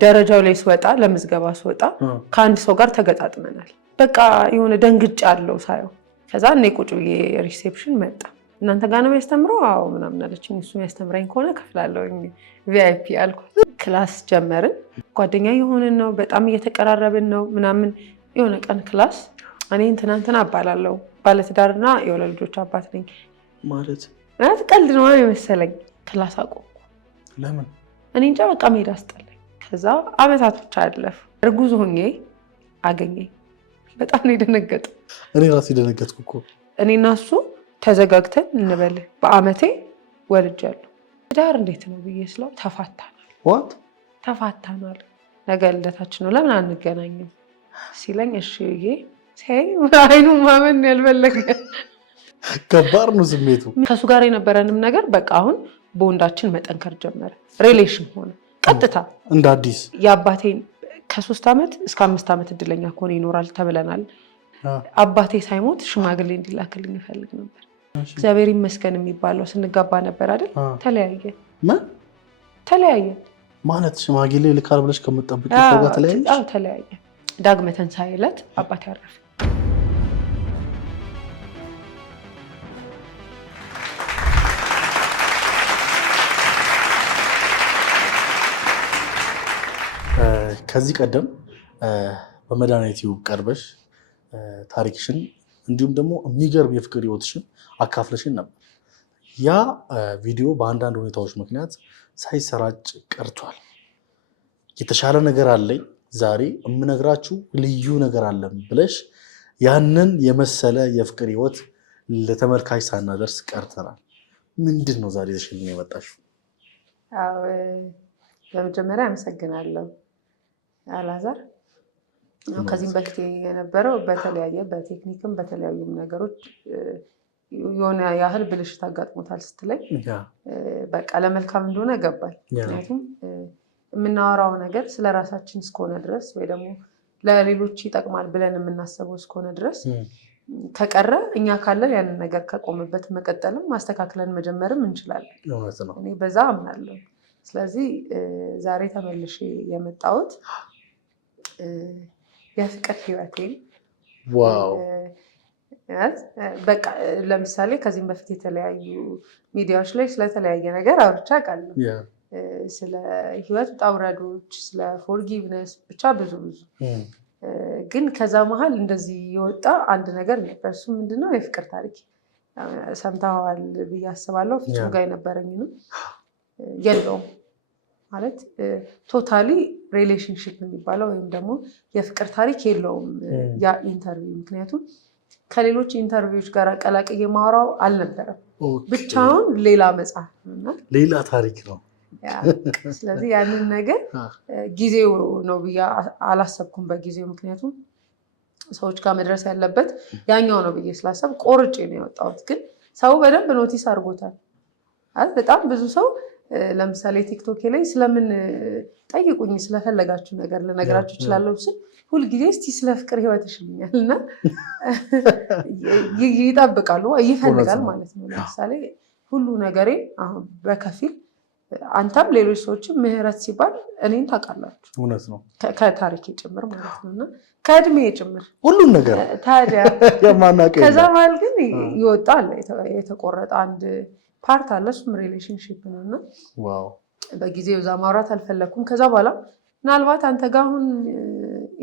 ደረጃው ላይ ስወጣ ለምዝገባ ስወጣ ከአንድ ሰው ጋር ተገጣጥመናል። በቃ የሆነ ደንግጫ አለው ሳየው። ከዛ እኔ ቁጭ ብዬ ሪሴፕሽን መጣ። እናንተ ጋር ነው የሚያስተምረው? አዎ ምናምን አለችኝ። እሱ የሚያስተምረኝ ከሆነ ከፍላለሁ ቪአይፒ አልኩት። ክላስ ጀመርን። ጓደኛ የሆንን ነው፣ በጣም እየተቀራረብን ነው ምናምን። የሆነ ቀን ክላስ እኔ እንትና እባላለሁ፣ ባለትዳርና የሁለት ልጆች አባት ነኝ ማለት ቀልድ ነው የመሰለኝ። ክላስ አቆምኩ። ለምን? እኔ እንጃ በቃ መሄድ አስጠላኝ። ከዛ አመታቶች አለፉ። እርጉዝ ሆኜ አገኘኝ። በጣም ነው የደነገጠው። እኔ ራሴ ደነገጥኩ እኮ። እኔና እሱ ተዘጋግተን እንበል በአመቴ ወልጃለሁ። ትዳር እንዴት ነው ብዬ ስለው ተፋታናል፣ ነገ ልደታችን ነው ለምን አንገናኝም ሲለኝ እሺ ብዬ አይኑ ማመን ያልፈለገ ከባድ ነው ስሜቱ። ከሱ ጋር የነበረንም ነገር በቃ አሁን በወንዳችን መጠንከር ጀመረ። ሪሌሽን ሆነ ቀጥታ እንደ አዲስ። የአባቴን ከ3 ዓመት እስከ 5 ዓመት እድለኛ ከሆነ ይኖራል ተብለናል። አባቴ ሳይሞት ሽማግሌ እንዲላክልኝ ይፈልግ ነበር። እግዚአብሔር ይመስገን የሚባለው ስንጋባ ነበር አይደል? ተለያየን ማለት ሽማግሌ ልካል ብለሽ ከምትጠብቂ ሰው ጋር ተለያየሽ? አዎ ተለያየን። ዳግመ ትንሣኤ ዕለት አባቴ አረፈ። ከዚህ ቀደም በመድኃኒት ዩቲዩብ ቀርበሽ ታሪክሽን እንዲሁም ደግሞ የሚገርም የፍቅር ህይወትሽን አካፍለሽን ነበር። ያ ቪዲዮ በአንዳንድ ሁኔታዎች ምክንያት ሳይሰራጭ ቀርቷል። የተሻለ ነገር አለኝ ዛሬ የምነግራችሁ ልዩ ነገር አለን ብለሽ ያንን የመሰለ የፍቅር ህይወት ለተመልካች ሳናደርስ ቀርተናል። ምንድን ነው ዛሬ ተሽልኝ የመጣሽው? በመጀመሪያ አመሰግናለሁ አላዛር። ከዚህም በፊት የነበረው በተለያየ በቴክኒክም በተለያዩም ነገሮች የሆነ ያህል ብልሽት አጋጥሞታል ስትለኝ በቃ ለመልካም እንደሆነ ገባኝ። ምክንያቱም የምናወራው ነገር ስለ ራሳችን እስከሆነ ድረስ ወይ ደግሞ ለሌሎች ይጠቅማል ብለን የምናስበው እስከሆነ ድረስ ከቀረ እኛ ካለን ያንን ነገር ከቆምበት መቀጠልም ማስተካከለን መጀመርም እንችላለን። እኔ በዛ አምናለሁ። ስለዚህ ዛሬ ተመልሼ የመጣሁት የፍቅር ህይወቴን በቃ ለምሳሌ ከዚህም በፊት የተለያዩ ሚዲያዎች ላይ ስለተለያየ ነገር አውርቼ አውቃለሁ። ስለ ህይወት ውጣ ውረዶች፣ ስለ ፎርጊቭነስ ብቻ ብዙ ግን ከዛ መሀል እንደዚህ የወጣ አንድ ነገር ነበር። እሱ ምንድነው? የፍቅር ታሪክ ሰምተዋል ብዬ አስባለሁ። ፍጹም ጋር የነበረኝ ነው የለውም ማለት ቶታሊ ሪሌሽንሽፕ የሚባለው ወይም ደግሞ የፍቅር ታሪክ የለውም ያ ኢንተርቪው። ምክንያቱም ከሌሎች ኢንተርቪዎች ጋር አቀላቅዬ ማውራው አልነበረም። ብቻውን ሌላ መጽሐፍ ነው፣ ሌላ ታሪክ ነው። ስለዚህ ያንን ነገር ጊዜው ነው ብዬ አላሰብኩም በጊዜው። ምክንያቱም ሰዎች ጋር መድረስ ያለበት ያኛው ነው ብዬ ስላሰብ ቆርጬ ነው የወጣሁት። ግን ሰው በደንብ ኖቲስ አድርጎታል። በጣም ብዙ ሰው ለምሳሌ ቲክቶክ ላይ ስለምን ጠይቁኝ ስለፈለጋችሁ ነገር ልነግራችሁ እችላለሁ ስል ሁልጊዜ እስቲ ስለ ፍቅር ህይወትሽ ይሉኛል እና ይጠብቃሉ፣ ይፈልጋል ማለት ነው። ለምሳሌ ሁሉ ነገሬ አሁን በከፊል አንተም ሌሎች ሰዎችም ምህረት ሲባል እኔን ታውቃላችሁ። እውነት ነው። ከታሪኬ ጭምር ማለት ነው እና ከእድሜ ጭምር ሁሉን ነገር ታዲያ ከዛ መሀል ግን ይወጣል የተቆረጠ አንድ ፓርት አለ። እሱም ሪሌሽንሽፕ ነው እና በጊዜው እዛ ማውራት አልፈለግኩም። ከዛ በኋላ ምናልባት አንተ ጋር አሁን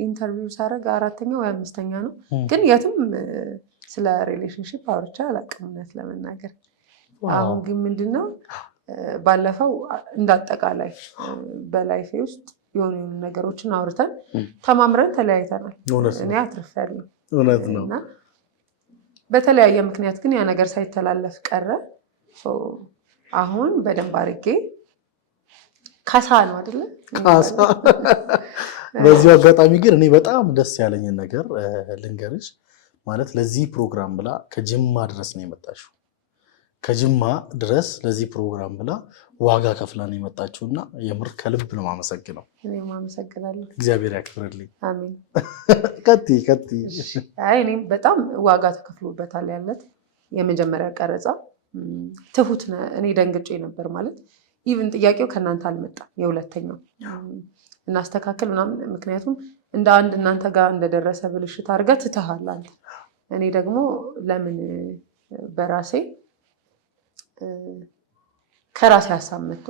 ኢንተርቪው ሳደርግ 4ኛ ወይ 5ኛ ነው፣ ግን የትም ስለ ሪሌሽንሽፕ አውርቼ አላውቅም እውነት ለመናገር። አሁን ግን ምንድነው ባለፈው እንዳጠቃላይ በላይፌ ውስጥ የሆኑ ነገሮችን አውርተን ተማምረን ተለያይተናል። እኔ አትርፌያለሁ እና በተለያየ ምክንያት ግን ያ ነገር ሳይተላለፍ ቀረ። አሁን በደንብ አድርጌ ካሳ ነው አይደለ? ካሳ። በዚህ አጋጣሚ ግን እኔ በጣም ደስ ያለኝን ነገር ልንገርሽ። ማለት ለዚህ ፕሮግራም ብላ ከጅማ ድረስ ነው የመጣችው። ከጅማ ድረስ ለዚህ ፕሮግራም ብላ ዋጋ ከፍላ ነው የመጣችው እና የምር ከልብ ነው የማመሰግነው። እኔም አመሰግናለሁ። እግዚአብሔር ያክብርልኝ። አሜን። ቀጥይ። እኔም በጣም ዋጋ ተከፍሎበታል ያለት የመጀመሪያ ቀረጻ ትሁት እኔ ደንግጬ ነበር ማለት ኢቭን ጥያቄው ከእናንተ አልመጣም። የሁለተኛው እናስተካክል ምናምን ምክንያቱም እንደ አንድ እናንተ ጋር እንደደረሰ ብልሽት አድርገህ ትተሃል አንተ እኔ ደግሞ ለምን በራሴ ከራሴ ሀሳብ መጥቶ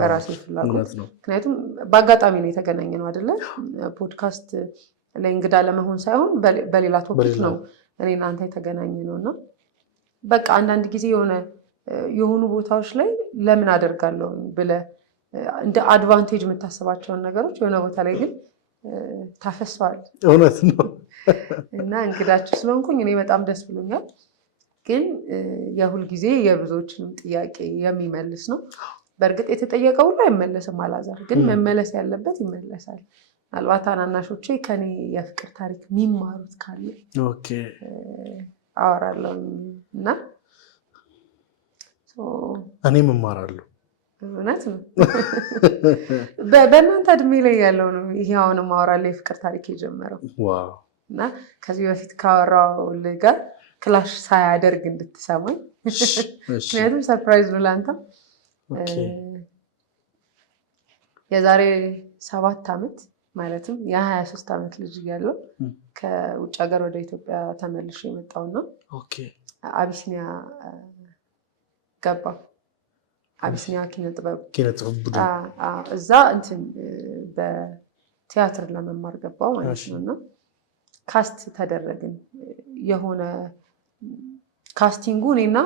በራሴ ፍላጎት ምክንያቱም በአጋጣሚ ነው የተገናኘ ነው አይደለ ፖድካስት ለእንግዳ ለመሆን ሳይሆን በሌላ ቶፒክ ነው እኔ እናንተ የተገናኘ ነውና በቃ አንዳንድ ጊዜ የሆኑ ቦታዎች ላይ ለምን አደርጋለሁ ብለህ እንደ አድቫንቴጅ የምታስባቸውን ነገሮች የሆነ ቦታ ላይ ግን ታፈሰዋል እውነት ነው እና እንግዳችሁ ስለሆንኩኝ እኔ በጣም ደስ ብሎኛል ግን የሁል ጊዜ የብዙዎችንም ጥያቄ የሚመልስ ነው በእርግጥ የተጠየቀው ሁሉ አይመለስም አላዛር ግን መመለስ ያለበት ይመለሳል ምናልባት ታናናሾቼ ከኔ የፍቅር ታሪክ የሚማሩት ካለ ኦኬ አወራለሁ እና እኔም እማራለሁ እውነት ነው በእናንተ እድሜ ላይ ያለው ነው ይሄ አሁን ማወራለሁ የፍቅር ታሪክ የጀመረው ዋው እና ከዚህ በፊት ካወራው ጋር ክላሽ ሳያደርግ እንድትሰማኝ ምክንያቱም ሰርፕራይዝ ነው ለአንተ የዛሬ 7 ዓመት ማለትም የ23 ዓመት ልጅ እያለሁ ከውጭ ሀገር ወደ ኢትዮጵያ ተመልሼ የመጣውና አቢሲኒያ ገባ አቢሲኒያ ኪነጥበብ እዛ እንትን በቲያትር ለመማር ገባው ማለት ነውና ካስት ተደረግን የሆነ ካስቲንጉ እኔና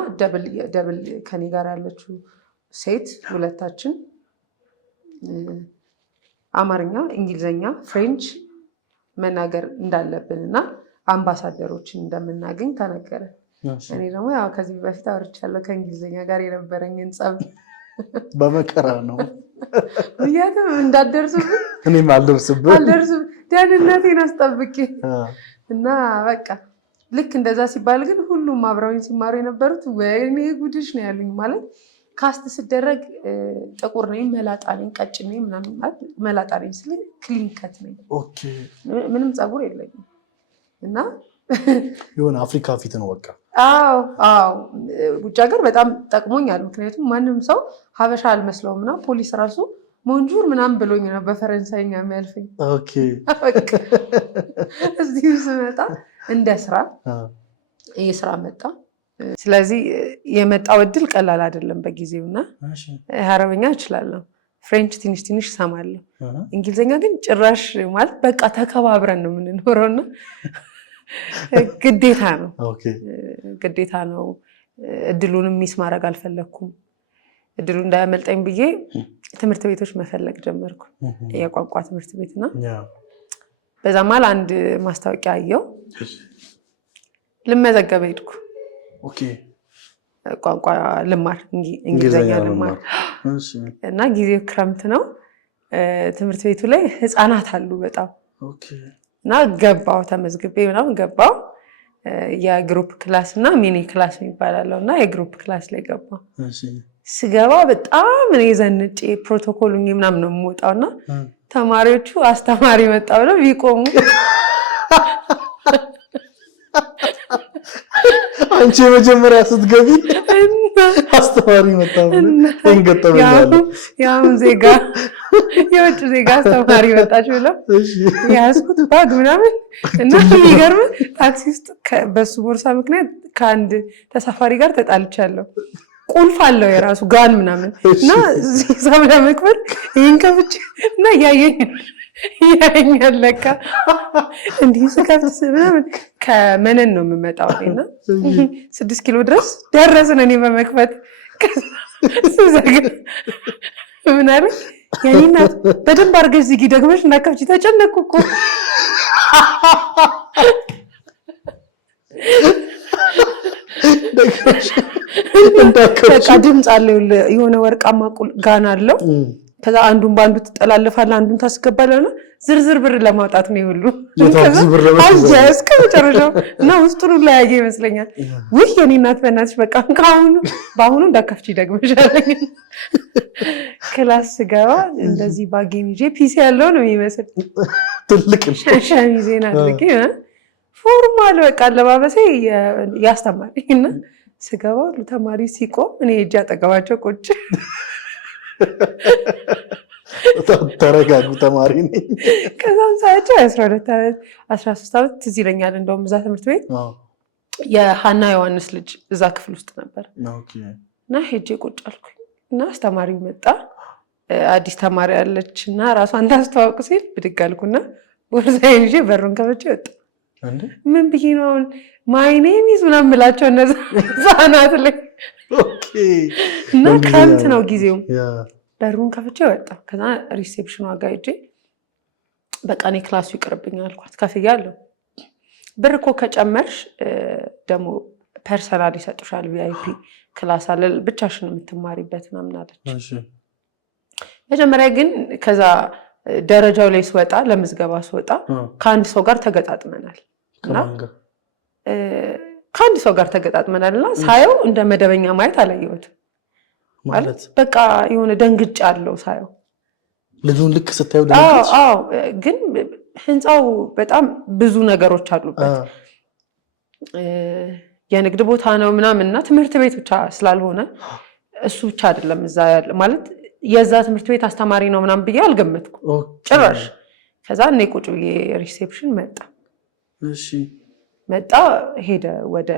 ደብል ከኔ ጋር ያለችው ሴት ሁለታችን አማርኛ እንግሊዘኛ ፍሬንች መናገር እንዳለብን እና አምባሳደሮችን እንደምናገኝ ተነገረ እኔ ደግሞ ያው ከዚህ በፊት አውርቻለሁ ከእንግሊዘኛ ጋር የነበረኝን ጸብ በመከራ ነው ብያትም እንዳደርስብኝ እኔም አልደርስብኝ ደህንነቴን አስጠብቄ እና በቃ ልክ እንደዛ ሲባል ግን ሁሉም አብረውኝ ሲማሩ የነበሩት ወይኔ ጉድሽ ነው ያሉኝ ማለት ካስት ስደረግ ጥቁር ነኝ መላጣ ነኝ ቀጭን ነኝ ምናምን ማለት መላጣ ነኝ ስል ክሊን ከት ነኝ ምንም ፀጉር የለኝም እና የሆነ አፍሪካ ፊት ነው በቃ አዎ ውጭ ሀገር በጣም ጠቅሞኛል ምክንያቱም ማንም ሰው ሀበሻ አልመስለውም እና ፖሊስ ራሱ ሞንጆር ምናምን ብሎኝ ነው በፈረንሳይኛ የሚያልፈኝ እዚህ ስመጣ እንደ ስራ ይህ ስራ መጣ ስለዚህ የመጣው እድል ቀላል አይደለም በጊዜውና አረበኛ እችላለሁ ፍሬንች ትንሽ ትንሽ ሰማለሁ እንግሊዘኛ ግን ጭራሽ ማለት በቃ ተከባብረን ነው የምንኖረውና ግዴታ ነው እድሉንም ሚስ ማድረግ አልፈለኩም እድሉ እንዳያመልጠኝ ብዬ ትምህርት ቤቶች መፈለግ ጀመርኩ የቋንቋ ትምህርት ቤትና በዛ ማለት አንድ ማስታወቂያ አየው ልመዘገብ ሄድኩ ቋንቋ ልማር እንግሊዘኛ ልማር እና ጊዜው ክረምት ነው ትምህርት ቤቱ ላይ ህፃናት አሉ በጣም እና ገባው ተመዝግቤ ምናምን ገባው የግሩፕ ክላስ እና ሚኒ ክላስ የሚባላለው እና የግሩፕ ክላስ ላይ ገባው ስገባ በጣም እኔ ዘንጬ ፕሮቶኮሉኝ ምናምን ነው የምወጣውና ተማሪዎቹ አስተማሪ መጣ ብለው ቢቆሙ አንቺ የመጀመሪያ ስትገቢ አስተማሪ መጣ ብለው ያሁን ዜጋ የውጭ ዜጋ አስተማሪ መጣች ብለው ያዝኩት ባግ ምናምን እና የሚገርም ታክሲ ውስጥ በሱ ቦርሳ ምክንያት ከአንድ ተሳፋሪ ጋር ተጣልቻለሁ ቁልፍ አለው የራሱ ጋን ምናምን እና ሂሳብ ለመክፈል ይህን ከፍቼ እና ያየኛል ለካ እንዲህ ስከፍት ምናምን ከመነን ነው የምመጣው እና 6 ኪሎ ድረስ ደረስን እኔ በመክፈት ስዘግ ምን አለ የኔ እናት በደንብ አድርገሽ ዝጊ ደግመሽ እንዳከፍቺ ተጨነቅኩ እኮ በቃ ድምፅ አለው የሆነ ወርቃማ ጋን አለው ከዛ አንዱን ባንዱ ትጠላልፋለህ አንዱን ታስገባለህ ዝርዝር ብር ለማውጣት ነው ይሁሉ እስከ መጨረሻው እና ውስጡን ላይ ያየ ይመስለኛል ውይ የኔ እናት በእናትሽ በቃ በአሁኑ እንዳከፍቺ ደግመሻለኝ ክላስ ስገባ እንደዚህ ባጌን ይዤ ፒሲ ያለው ነው የሚመስል ትልቅ ሸሚዜን አድርጌ ፎርማል በቃ አለባበሴ ያስተማሪና ስገባ ተማሪ ሲቆም እኔ እጅ አጠገባቸው ቁጭ ተረጋጉ ተማሪ ነኝ። ከዛም ሳያቸው 12 ዓመት 13 ዓመት ትዝ ይለኛል። እንደውም እዛ ትምህርት ቤት የሃና ዮሐንስ ልጅ እዛ ክፍል ውስጥ ነበር እና ሄጄ ቁጭ አልኩኝ እና አስተማሪው መጣ። አዲስ ተማሪ አለች እና ራሷን ታስተዋውቅ ሲል ብድግ አልኩና ቦርሳዬን ይዤ በሩን ከፍቼ ወጣ። ምን ብዬ ነው አሁን ማይ ኔም ኢዝ ምናምን የምላቸው እነዛ ህፃናት ላይ እና ክረምት ነው ጊዜው። በሩን ከፍቼ ወጣ። ከዛ ሪሴፕሽኗ ጋር ሄጄ በቃ እኔ ክላሱ ይቅርብኝ አልኳት። ከፍያለሁ። ብር እኮ ከጨመርሽ ደግሞ ፐርሰናል ይሰጡሻል፣ ቪአይፒ ክላስ አለ ብቻሽን የምትማሪበት ምናምን አለች። መጀመሪያ ግን ከዛ ደረጃው ላይ ስወጣ ለምዝገባ ስወጣ ከአንድ ሰው ጋር ተገጣጥመናል እና ከአንድ ሰው ጋር ተገጣጥመናል እና ሳየው እንደ መደበኛ ማየት አላየሁትም። ማለት በቃ የሆነ ደንግጫ አለው ሳየው ልጁን ልክ ስታየው ደንግጫ። አዎ ግን ህንፃው በጣም ብዙ ነገሮች አሉበት። የንግድ ቦታ ነው ምናምን እና ትምህርት ቤት ብቻ ስላልሆነ እሱ ብቻ አይደለም እዛ ያለ ማለት የዛ ትምህርት ቤት አስተማሪ ነው ምናምን ብዬ አልገመትኩም ጭራሽ። ከዛ እኔ ቁጭ ብዬ ሪሴፕሽን መጣ ሄደ ወደ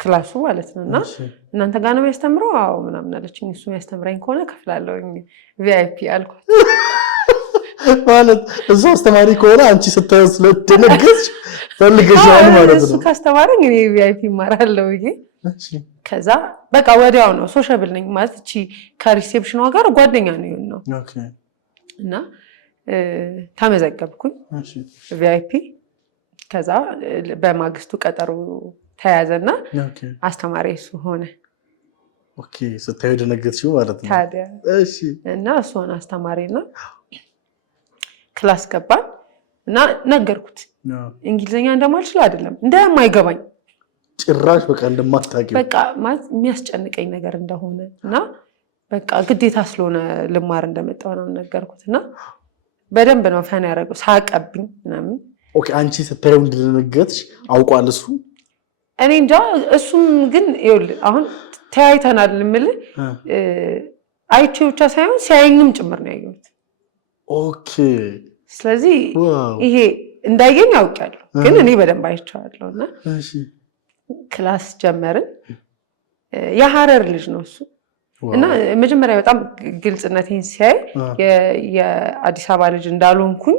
ክላሱ ማለት ነው እና እናንተ ጋር ነው የሚያስተምረው? አዎ ምናምን አለችኝ። እሱ የሚያስተምረኝ ከሆነ ከፍላለሁ ቪአይፒ አልኳት። ማለት እሱ አስተማሪ ከሆነ አንቺ ስታየው ስለደነገጥሽ ፈልገሻል ማለት ነው። እሱ ካስተማረኝ እኔ ቪአይፒ እማራለሁ ብዬ ከዛ በቃ ወዲያው ነው ሶሻብል ነኝ ማለት እቺ ከሪሴፕሽኗ ጋር ጓደኛ ነው እና ተመዘገብኩኝ ቪአይፒ። ከዛ በማግስቱ ቀጠሮ ተያዘና አስተማሪ እሱ ሆነ። ኦኬ ስታዩ ደነገጥሽው ማለት ነው ታዲያ። እሺ እና እሱ ሆነ አስተማሪና ክላስ ገባን እና ነገርኩት እንግሊዘኛ እንደማልችል አይደለም እንደማይገባኝ ጭራሽ በቃ እንደማታውቂው በቃ ማለት የሚያስጨንቀኝ ነገር እንደሆነ እና በቃ ግዴታ ስለሆነ ልማር እንደመጣው ነው ነገርኩትና በደንብ ነው ፈን ያደረገው ሳቀብኝ ምናምን። ኦኬ አንቺ ስታየው እንደደነገጥሽ አውቋል እሱ? እኔ እንጃ። እሱም ግን ይኸውልህ አሁን ተያይተናል የምልህ አይቼው ብቻ ሳይሆን ሲያየኝም ጭምር ነው ያየሁት። ኦኬ ስለዚህ ይሄ እንዳየኝ አውቃለሁ ግን እኔ በደንብ አይቼዋለሁ እና ክላስ ጀመርን። የሐረር ልጅ ነው እሱ እና መጀመሪያ በጣም ግልጽነቴን ሲያይ የአዲስ አበባ ልጅ እንዳልሆንኩኝ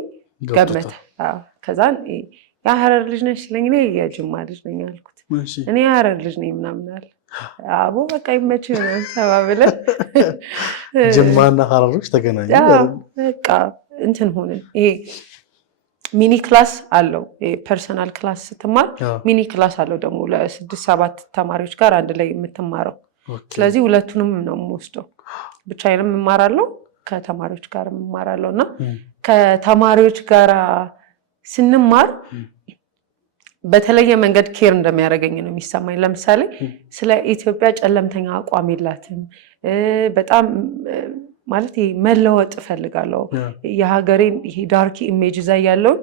ገመተ። ከዛ የሐረር ልጅ ነሽ ሲለኝ እኔ የጅማ ልጅ ነኝ አልኩት። እኔ የሐረር ልጅ ነኝ ምናምን አለ። አቦ በቃ ይመችህ ምናምን ተባብለን ጅማና ሐረሮች ተገናኙ። በቃ እንትን ሆንን። ይሄ ሚኒ ክላስ አለው። ፐርሰናል ክላስ ስትማር ሚኒ ክላስ አለው ደግሞ ለ6-7 ተማሪዎች ጋር አንድ ላይ የምትማረው። ስለዚህ ሁለቱንም ነው የምወስደው። ብቻዬንም እማራለሁ ከተማሪዎች ጋር እማራለሁ እና ከተማሪዎች ጋር ስንማር በተለየ መንገድ ኬር እንደሚያደርገኝ ነው የሚሰማኝ። ለምሳሌ ስለ ኢትዮጵያ ጨለምተኛ አቋም የላትም። በጣም ማለት መለወጥ እፈልጋለሁ። የሀገሬን ይሄ ዳርክ ኢሜጅ እዛ ያለውን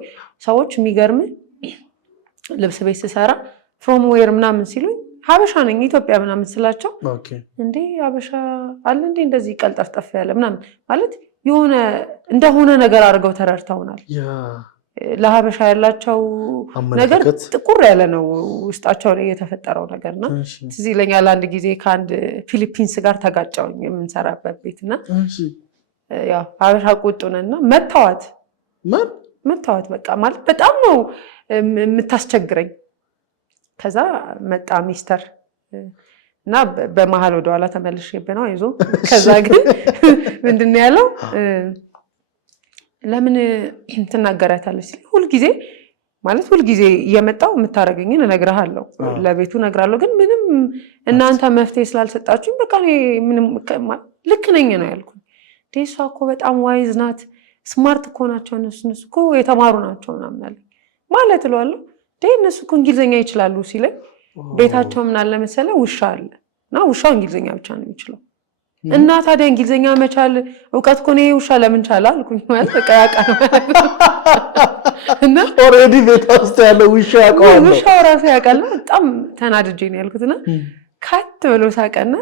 ሰዎች የሚገርም ልብስ ቤት ስሰራ ፍሮም ዌር ምናምን ሲሉኝ ሀበሻ ነኝ ኢትዮጵያ ምናምን ስላቸው እንዴ ሀበሻ አለ እንዴ እንደዚህ ቀልጠፍጠፍ ያለ ምናምን ማለት የሆነ እንደሆነ ነገር አድርገው ተረድተውናል። ለሀበሻ ያላቸው ነገር ጥቁር ያለ ነው ውስጣቸው ላይ የተፈጠረው ነገርና ትዝ ይለኛል አንድ ጊዜ ከአንድ ፊሊፒንስ ጋር ተጋጫውኝ የምንሰራበት ቤትና ያው ሀበሻ ቁጡንና መታወት በቃ ማለት በጣም ነው የምታስቸግረኝ። ከዛ መጣ ሚስተር እና በመሀል ወደኋላ ተመልሼብህ ነው አይዞ። ከዛ ግን ምንድን ነው ያለው ለምን ትናገራታለች ሲል ሁልጊዜ እየመጣው የምታደርገኝን እነግርሃለሁ ለቤቱ እነግራለሁ ግን ምንም እናንተ መፍትሄ ስላልሰጣችሁኝ በቃ ምንም ልክ ነኝ ነው ያልኩኝ። እሷ እኮ በጣም ዋይዝ ናት ስማርት እኮ ናቸው እነሱ እኮ የተማሩ ናቸው ምናምን አለኝ። ማለት እለዋለሁ እነሱ እኮ እንግሊዝኛ ይችላሉ ሲለኝ ቤታቸው ምን አለ መሰለህ ውሻ አለ እና ውሻው እንግሊዝኛ ብቻ ነው የሚችለው እና ታዲያ እንግሊዝኛ መቻል እውቀት እኮ ነው ውሻ ለምን ቻለ አልኩኝ። ማለት በቃ ያውቃል እና ኦሬዲ ቤት ውስጥ ያለው ውሻ ያውቃል ውሻው ራሱ ያውቃል። በጣም ተናድጄ ነው ያልኩትና ካት ብሎ ሳቀና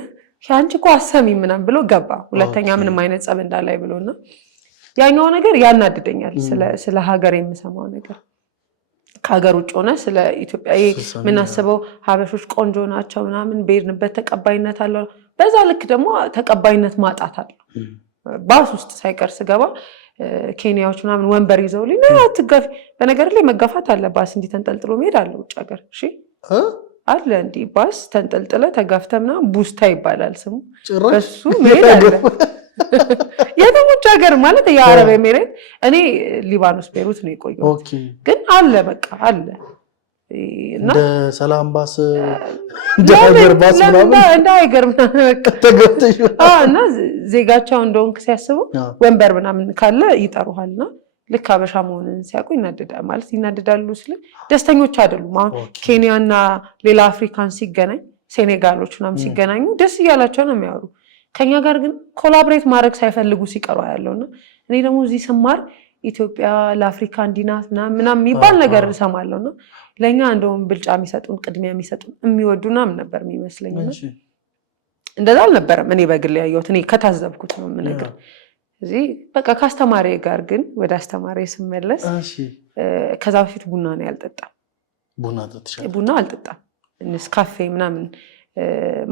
ያንቺ እኮ አሰሚኝ ምናምን ብሎ ገባ። ሁለተኛ ምንም አይነት ጸብ እንዳላይ ብሎና ያኛው ነገር ያናድደኛል ስለ ሀገር የምሰማው ነገር ከሀገር ውጭ ሆነ ስለ ኢትዮጵያ ምን አስበው ሀበሾች ቆንጆ ናቸው ምናምን በሄድንበት ተቀባይነት አለው በዛ ልክ ደግሞ ተቀባይነት ማጣት አለ ባስ ውስጥ ሳይቀር ስገባ ኬንያዎች ምናምን ወንበር ይዘውልኝ ነው አትጋፊ በነገር ላይ መጋፋት አለ ባስ እንዲ ተንጠልጥሎ መሄድ አለ ውጭ ሀገር እሺ አለ እንዲ ባስ ተንጠልጥለ ተጋፍተምና ቡስታ ይባላል ስሙ በሱ መሄድ አለ የደሞች ሀገር ማለት የአረብ ኤሚሬት እኔ ሊባኖስ ቤሩት ነው የቆየሁት ግን አለ በቃ አለ እና ሰላም ባስ ዳገር ባስ ምናምን እንደ ሀገር ተገብተሽ እና ዜጋቸው እንደሆንክ ሲያስቡ ወንበር ምናምን ካለ ይጠሩሃልና ልክ አበሻ መሆንን ሲያውቁ ይናደዳል ማለት ይናደዳሉ ስለ ደስተኞች አይደሉም አሁን ኬንያና ሌላ አፍሪካን ሲገናኝ ሴኔጋሎች ምናምን ሲገናኙ ደስ እያላቸው ነው የሚያወሩ ከኛ ጋር ግን ኮላቦሬት ማድረግ ሳይፈልጉ ሲቀሩ ያለውና እኔ ደግሞ እዚህ ስማር ኢትዮጵያ ለአፍሪካ እንዲናት ምናምን የሚባል ነገር እሰማለሁና ለኛ እንደውም ብልጫ የሚሰጡን ቅድሚያ የሚሰጡን የሚወዱና ምን ነበር የሚመስለኝና እንደዛ አልነበረም እኔ በግል ያየሁት እኔ ከታዘብኩት ነው የምነግር እዚህ በቃ ካስተማሪ ጋር ግን ወደ አስተማሪ ስመለስ ከዛ በፊት ቡና ነው ያልጠጣም ቡና አልጠጣም ንስካፌ ምናምን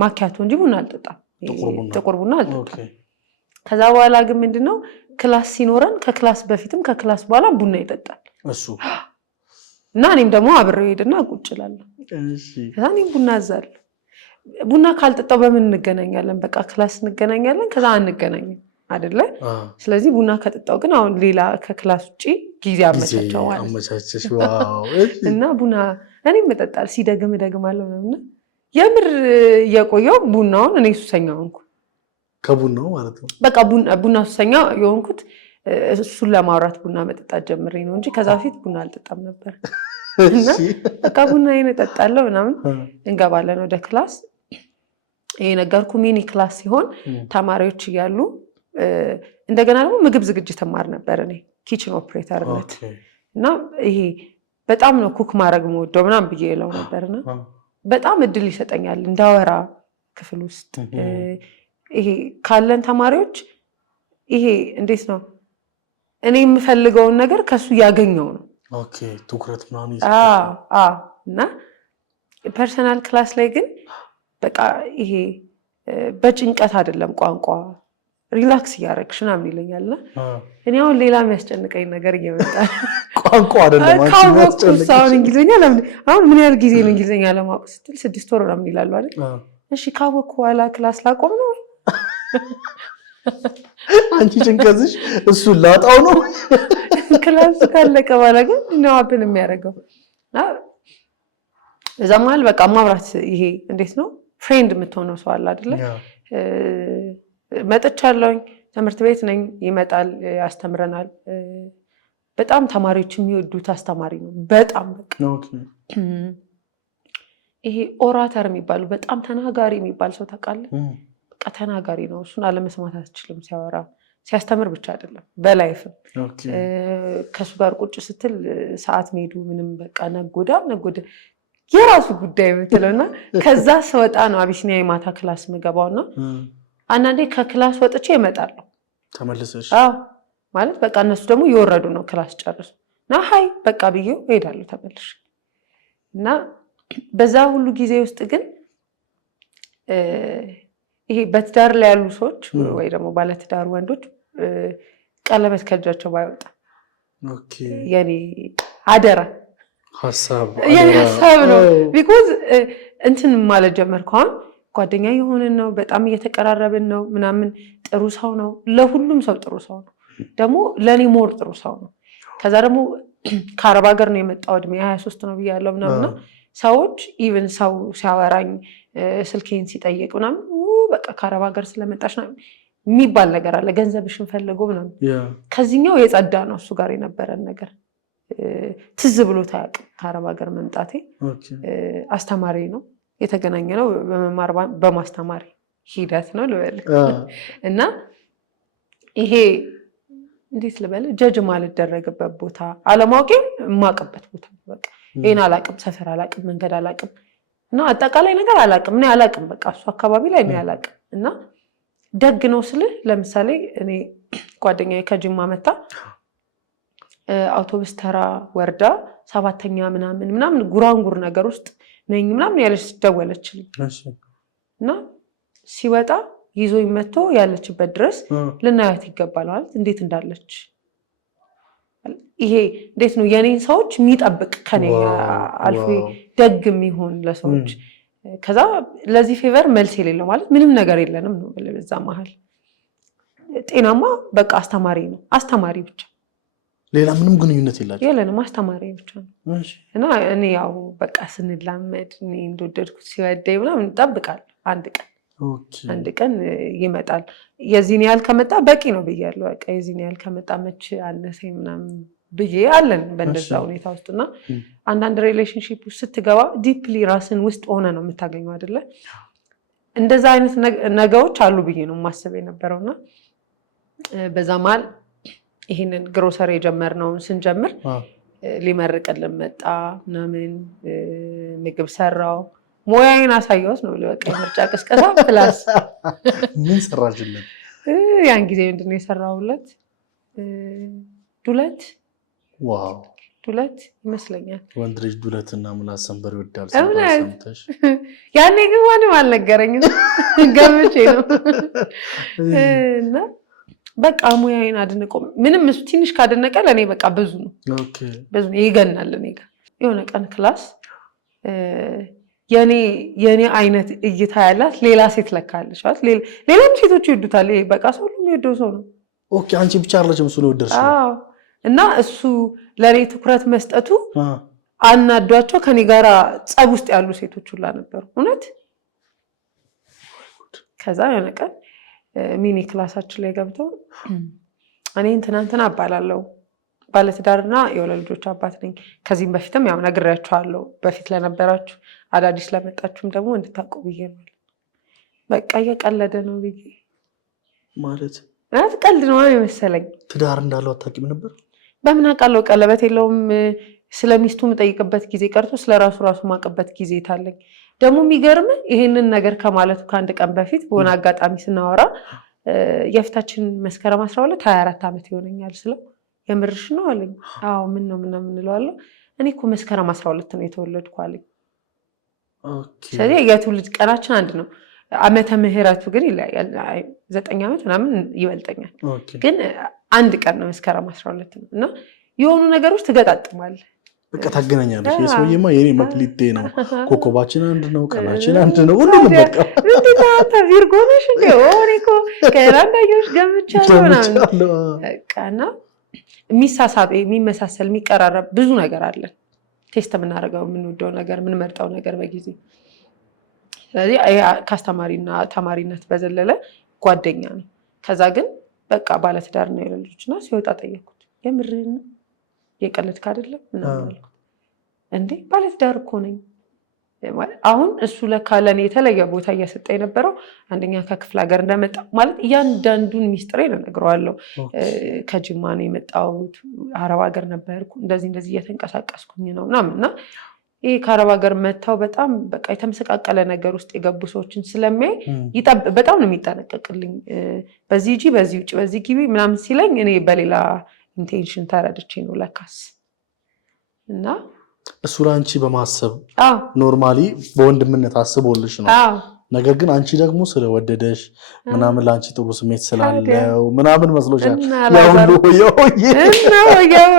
ማኪያቶ እንጂ ቡና አልጠጣም ጥቁር ቡና አልጠጣም ከዛ በኋላ ግን ምንድነው ክላስ ሲኖረን ከክላስ በፊትም ከክላስ በኋላ ቡና ይጠጣል እሱ እና እኔም ደግሞ አብሬው ሄድና ቁጭ እላለሁ ከዛ እኔም ቡና አዛለሁ ቡና ካልጠጣው በምን እንገናኛለን በቃ ክላስ እንገናኛለን ከዛ አንገናኝም አይደለ ስለዚህ ቡና ከጠጣው ግን አሁን ሌላ ከክላስ ውጪ ጊዜ አመቻቸው አመቻቸሽ ዋው እና ቡና እኔም እጠጣል ሲደግም ደግማለሁ ነውና የምር የቆየው ቡናውን እኔ ሱሰኛ ሆንኩ ከቡናው ማለት ነው በቃ ቡና ሱሰኛ የሆንኩት እሱን ለማውራት ቡና መጠጣት ጀምሬ ነው እንጂ ከዛ በፊት ቡና አልጠጣም ነበር እና በቃ ቡና እጠጣለሁ ምናምን እንገባለን ወደ ክላስ ይሄ ነገርኩ ሚኒ ክላስ ሲሆን ተማሪዎች ይያሉ እንደገና ደግሞ ምግብ ዝግጅት ተማር ነበር እኔ ኪችን ኦፕሬተርነት እና ይሄ በጣም ነው ኩክ ማድረግ የምወደው ምናምን ብዬ እለው ነበርና በጣም እድል ይሰጠኛል እንዳወራ ክፍል ውስጥ ይሄ ካለን ተማሪዎች ይሄ እንዴት ነው እኔ የምፈልገውን ነገር ከሱ ያገኘው ነው ኦኬ ትኩረት ምናምን እና ፐርሰናል ክላስ ላይ ግን በቃ ይሄ በጭንቀት አይደለም ቋንቋ ሪላክስ ያረክሽ ምናምን ይለኛልና እኔ አሁን ሌላ የሚያስጨንቀኝ ነገር እየመጣ ቋንቋ አይደለም አንቺ የሚያስጨንቀኝ አሁን እንግሊዘኛ ለምን አሁን ምን ያህል ጊዜ ነው እንግሊዘኛ ለማወቅ ስትል 6 ወር ምናምን ይላሉ አይደል እሺ ካወቅኩ በኋላ ክላስ ላቆም ነው አንቺ ጭንቀትሽ እሱ ላጣው ነው ክላስ ካለቀ በኋላ ግን ነው አፕን የሚያደርገው እዛ መሀል በቃ ማብራት ይሄ እንዴት ነው ፍሬንድ የምትሆነው ሰው አለ አይደለ መጥቻለሁኝ ትምህርት ቤት ነኝ ይመጣል ያስተምረናል በጣም ተማሪዎች የሚወዱት አስተማሪ ነው በጣም በቃ ይሄ ኦራተር የሚባሉ በጣም ተናጋሪ የሚባል ሰው ታውቃለህ በቃ ተናጋሪ ነው እሱን አለመስማት አትችልም ሲያወራ ሲያስተምር ብቻ አይደለም በላይፍ ከሱ ጋር ቁጭ ስትል ሰዓት መሄዱ ምንም በቃ ነጎዳ የራሱ ጉዳይ የምትለውና ከዛ ስወጣ ነው አቢሲኒያ የማታ ክላስ ምገባውና አንዳንዴ ከክላስ ወጥቼ እመጣለሁ ተመልሰሽ ማለት በቃ እነሱ ደግሞ እየወረዱ ነው ክላስ ጨርሱ እና ሃይ በቃ ብዬው እሄዳለሁ ተመልሼ እና በዛ ሁሉ ጊዜ ውስጥ ግን ይሄ በትዳር ላይ ያሉ ሰዎች ወይ ደግሞ ባለትዳር ወንዶች ቀለበት ከእጃቸው ባይወጣ የኔ አደራ ሀሳብ ነው ቢኮዝ እንትን ማለት ጀመርኩ አሁን ጓደኛ የሆነን ነው በጣም እየተቀራረብን ነው ምናምን ጥሩ ሰው ነው ለሁሉም ሰው ጥሩ ሰው ነው ደግሞ ለኔ ሞር ጥሩ ሰው ነው ከዛ ደግሞ ከአረብ ሀገር ነው የመጣው እድሜ 23 ነው ብያለሁ ምናምን ሰዎች ኢቭን ሰው ሲያወራኝ ስልኬን ሲጠይቅ ምናምን በቃ ከአረብ ሀገር ስለመጣሽ ነው የሚባል ነገር አለ ገንዘብሽን ፈልጎ ምናምን ከዚህኛው የጸዳ ነው እሱ ጋር የነበረን ነገር ትዝ ብሎ ታያውቅም ከአረብ ሀገር መምጣቴ አስተማሪ ነው የተገናኘ ነው በመማር በማስተማር ሂደት ነው ልበል እና ይሄ እንዴት ልበል ጀጅ ማለት ደረገበት ቦታ አለማውቄም ማቀበት ቦታ በቃ ይሄን አላቅም ሰፈር አላቅም መንገድ አላቅም እና አጠቃላይ ነገር አላቅም እኔ አላቅም በቃ እሱ አካባቢ ላይ እኔ አላቅም እና ደግ ነው ስለ ለምሳሌ እኔ ጓደኛዬ ከጅማ መጣ አውቶቡስ ተራ ወርዳ 7ኛ ምናምን ጉራንጉር ነገር ውስጥ ነኝ ምናምን ያለች ደወለችልኝ እና ሲወጣ ይዞኝ መጥቶ ያለችበት ድረስ ልናያት ይገባል ማለት እንዴት እንዳለች ይሄ እንዴት ነው የኔን ሰዎች የሚጠብቅ ከኔ አልፎ ደግም ይሆን ለሰዎች ከዛ ለዚህ ፌቨር መልስ የሌለው ማለት ምንም ነገር የለንም ነው በዛ መሃል ጤናማ በቃ አስተማሪ ብቻ ሌላ ምንም ግንኙነት የለንም አስተማሪ ብቻ ነው እና እኔ ያው በቃ ስንላመድ እኔ እንደወደድኩት ሲወደኝ ምናምን እንጠብቃለን አንድ ቀን ይመጣል የዚህን ያህል ከመጣ በቂ ነው ብያለሁ በቃ የዚህን ያህል ከመጣ መች አነሰኝ ምናምን ብዬ አለን በእንደዛ ሁኔታ ውስጥና አንዳንድ ሪሌሽንሺፕ ውስጥ ስትገባ ዲፕሊ ራስን ውስጥ ሆነ ነው የምታገኘው አይደለ እንደዛ አይነት ነገሮች አሉ ብዬ ነው ማሰብ የነበረውና በዛ መሃል ይሄንን ግሮሰሪ የጀመርነውን ስንጀምር ሊመርቅልን መጣ ምናምን ምግብ ሰራው ሞያዬን አሳየሁት ነው በቃ ምርጫ ቅስቀሳ ፕላስ ምን ሰራጅልን ያን ጊዜ ምንድነው የሰራውለት ዱለት ዋው ዱለት ይመስለኛል ወንድ ልጅ ዱለትና ምላስ ሰንበር ይወዳል ሰምተሽ ያኔ ግን ማንም አልነገረኝም ገምቼ ነው እና በቃ ሙያዬን አድንቆ ምንም ትንሽ ካደነቀ ለኔ በቃ ብዙ ነው ብዙ ይገናል እኔ ጋር የሆነ ቀን ክላስ የኔ አይነት እይታ ያላት ሌላ ሴት ለካለሽ ማለት ሌላም ሴቶች ይወዱታል በቃ ሰው ሁሉ የሚወደው ሰው ነው ኦኬ አንቺ ብቻ አይደለሽም እሱ ነው ወደርሽ አዎ እና እሱ ለኔ ትኩረት መስጠቱ አናዷቸው ከኔ ጋራ ጸብ ውስጥ ያሉ ሴቶች ሁላ ነበሩ እውነት ከዛ የሆነ ቀን ሚኒ ክላሳችን ላይ ገብተው እኔ እንትና አባላለሁ ባለትዳርና የወለድ ልጆች አባት ነኝ ከዚህም በፊትም ያው ነግሬያችኋለሁ በፊት ለነበራችሁ አዳዲስ ለመጣችሁም ደግሞ እንድታውቁ ብዬ ነው በቃ እየቀለደ ነው ብዬ ማለት ቀልድ ነው መሰለኝ ትዳር እንዳለው አታውቂም ነበር በምን አውቃለሁ ቀለበት የለውም ስለሚስቱ የምጠይቅበት ጊዜ ቀርቶ ስለራሱ ማቀበት ጊዜ ታለኝ ደግሞ የሚገርም ይሄንን ነገር ከማለቱ ከአንድ ቀን በፊት በሆነ አጋጣሚ ስናወራ የፊታችን መስከረም 12 24 ዓመት ይሆነኛል ስለው የምርሽ ነው አለኝ አዎ ምን ነው እንለዋለሁ እኔ እኮ መስከረም 12 ነው የተወለድኩ አለኝ ኦኬ ስለዚህ የትውልድ ቀናችን አንድ ነው ዓመተ ምህረቱ ግን ይለያያል 9 ዓመት ምናምን ይበልጠኛል ግን አንድ ቀን ነው መስከረም 12 ነው እና የሆኑ ነገሮች ትገጣጥማለህ በቃ ታገናኛለሽ የሰውዬማ የኔ መክሊቴ ነው ኮኮባችን አንድ ነው ቀናችን አንድ ነው ሁሉም በቃ እንዴት አንተ ቪርጎ ነሽ እንዴ ኦሪኮ ከራንዳዮሽ ገምቻለሁ ምናምን በቃና የሚመሳሰል የሚቀራረብ ብዙ ነገር አለ ቴስት የምናደርገው የምንወደው ነገር የምንመርጠው ነገር በጊዜ ስለዚህ ከአስተማሪና ተማሪነት በዘለለ ጓደኛ ነው ከዛ ግን በቃ ባለትዳርና የልጆችና ሲወጣ ጠየኩት የምርህን የቀለድክ አይደለም ምናምን አልኩት እንዴ ባለትዳር እኮ ነኝ አሁን እሱ ለካለን የተለየ ቦታ እየሰጠ የነበረው አንደኛ ከክፍለ ሀገር እንደመጣ ማለት እያንዳንዱን ሚስጥሬ እነግረዋለሁ ከጅማ ነው የመጣሁት አረብ ሀገር ነበርኩ እንደዚህ እየተንቀሳቀስኩኝ ነው ምናምንና ይሄ ከአረብ ሀገር መጣው በጣም በቃ የተመሰቃቀለ ነገር ውስጥ የገቡ ሰዎችን ስለሚያይ በጣም ነው የሚጠነቀቅልኝ በዚህ ጂ በዚህ ውጪ በዚህ ግቢ ምናምን ሲለኝ እኔ በሌላ ኢንቴንሽን ተረድቼ ነው ለካስ እና እሱ ላንቺ በማሰብ ኖርማሊ በወንድምነት አስቦልሽ ነው ነገር ግን አንቺ ደግሞ ስለወደደሽ ምናምን ላንቺ ጥሩ ስሜት ስላለው ምናምን መስሎሻል ያው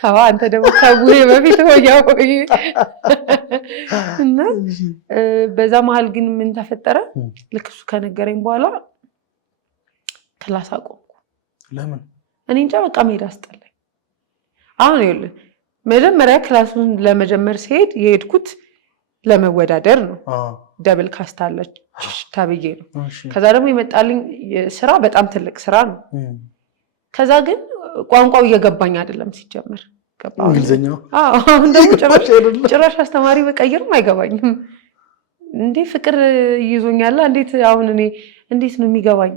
ታዋ አንተ ደግሞ ከቡሬ በፊት ያው እና በዛ መሃል ግን ምን ተፈጠረ ልክ እሱ ከነገረኝ በኋላ ክላስ አቆምኩ ለምን እኔ እንጃ በቃ መሄድ አስጠላኝ አሁን ይኸውልህ መጀመሪያ ክላሱን ለመጀመር ሲሄድ የሄድኩት ለመወዳደር ነው ደብል ካስት አለች ታብዬ ነው ከዛ ደግሞ የመጣልኝ ስራ በጣም ትልቅ ስራ ነው ከዛ ግን ቋንቋው እየገባኝ አይደለም ሲጀመር ገባው እንግሊዘኛው አሁን ደግሞ ጭራሽ አስተማሪ በቀይርም አይገባኝም እንዴ ፍቅር ይዞኛል እንዴት አሁን እኔ እንዴት ነው የሚገባኝ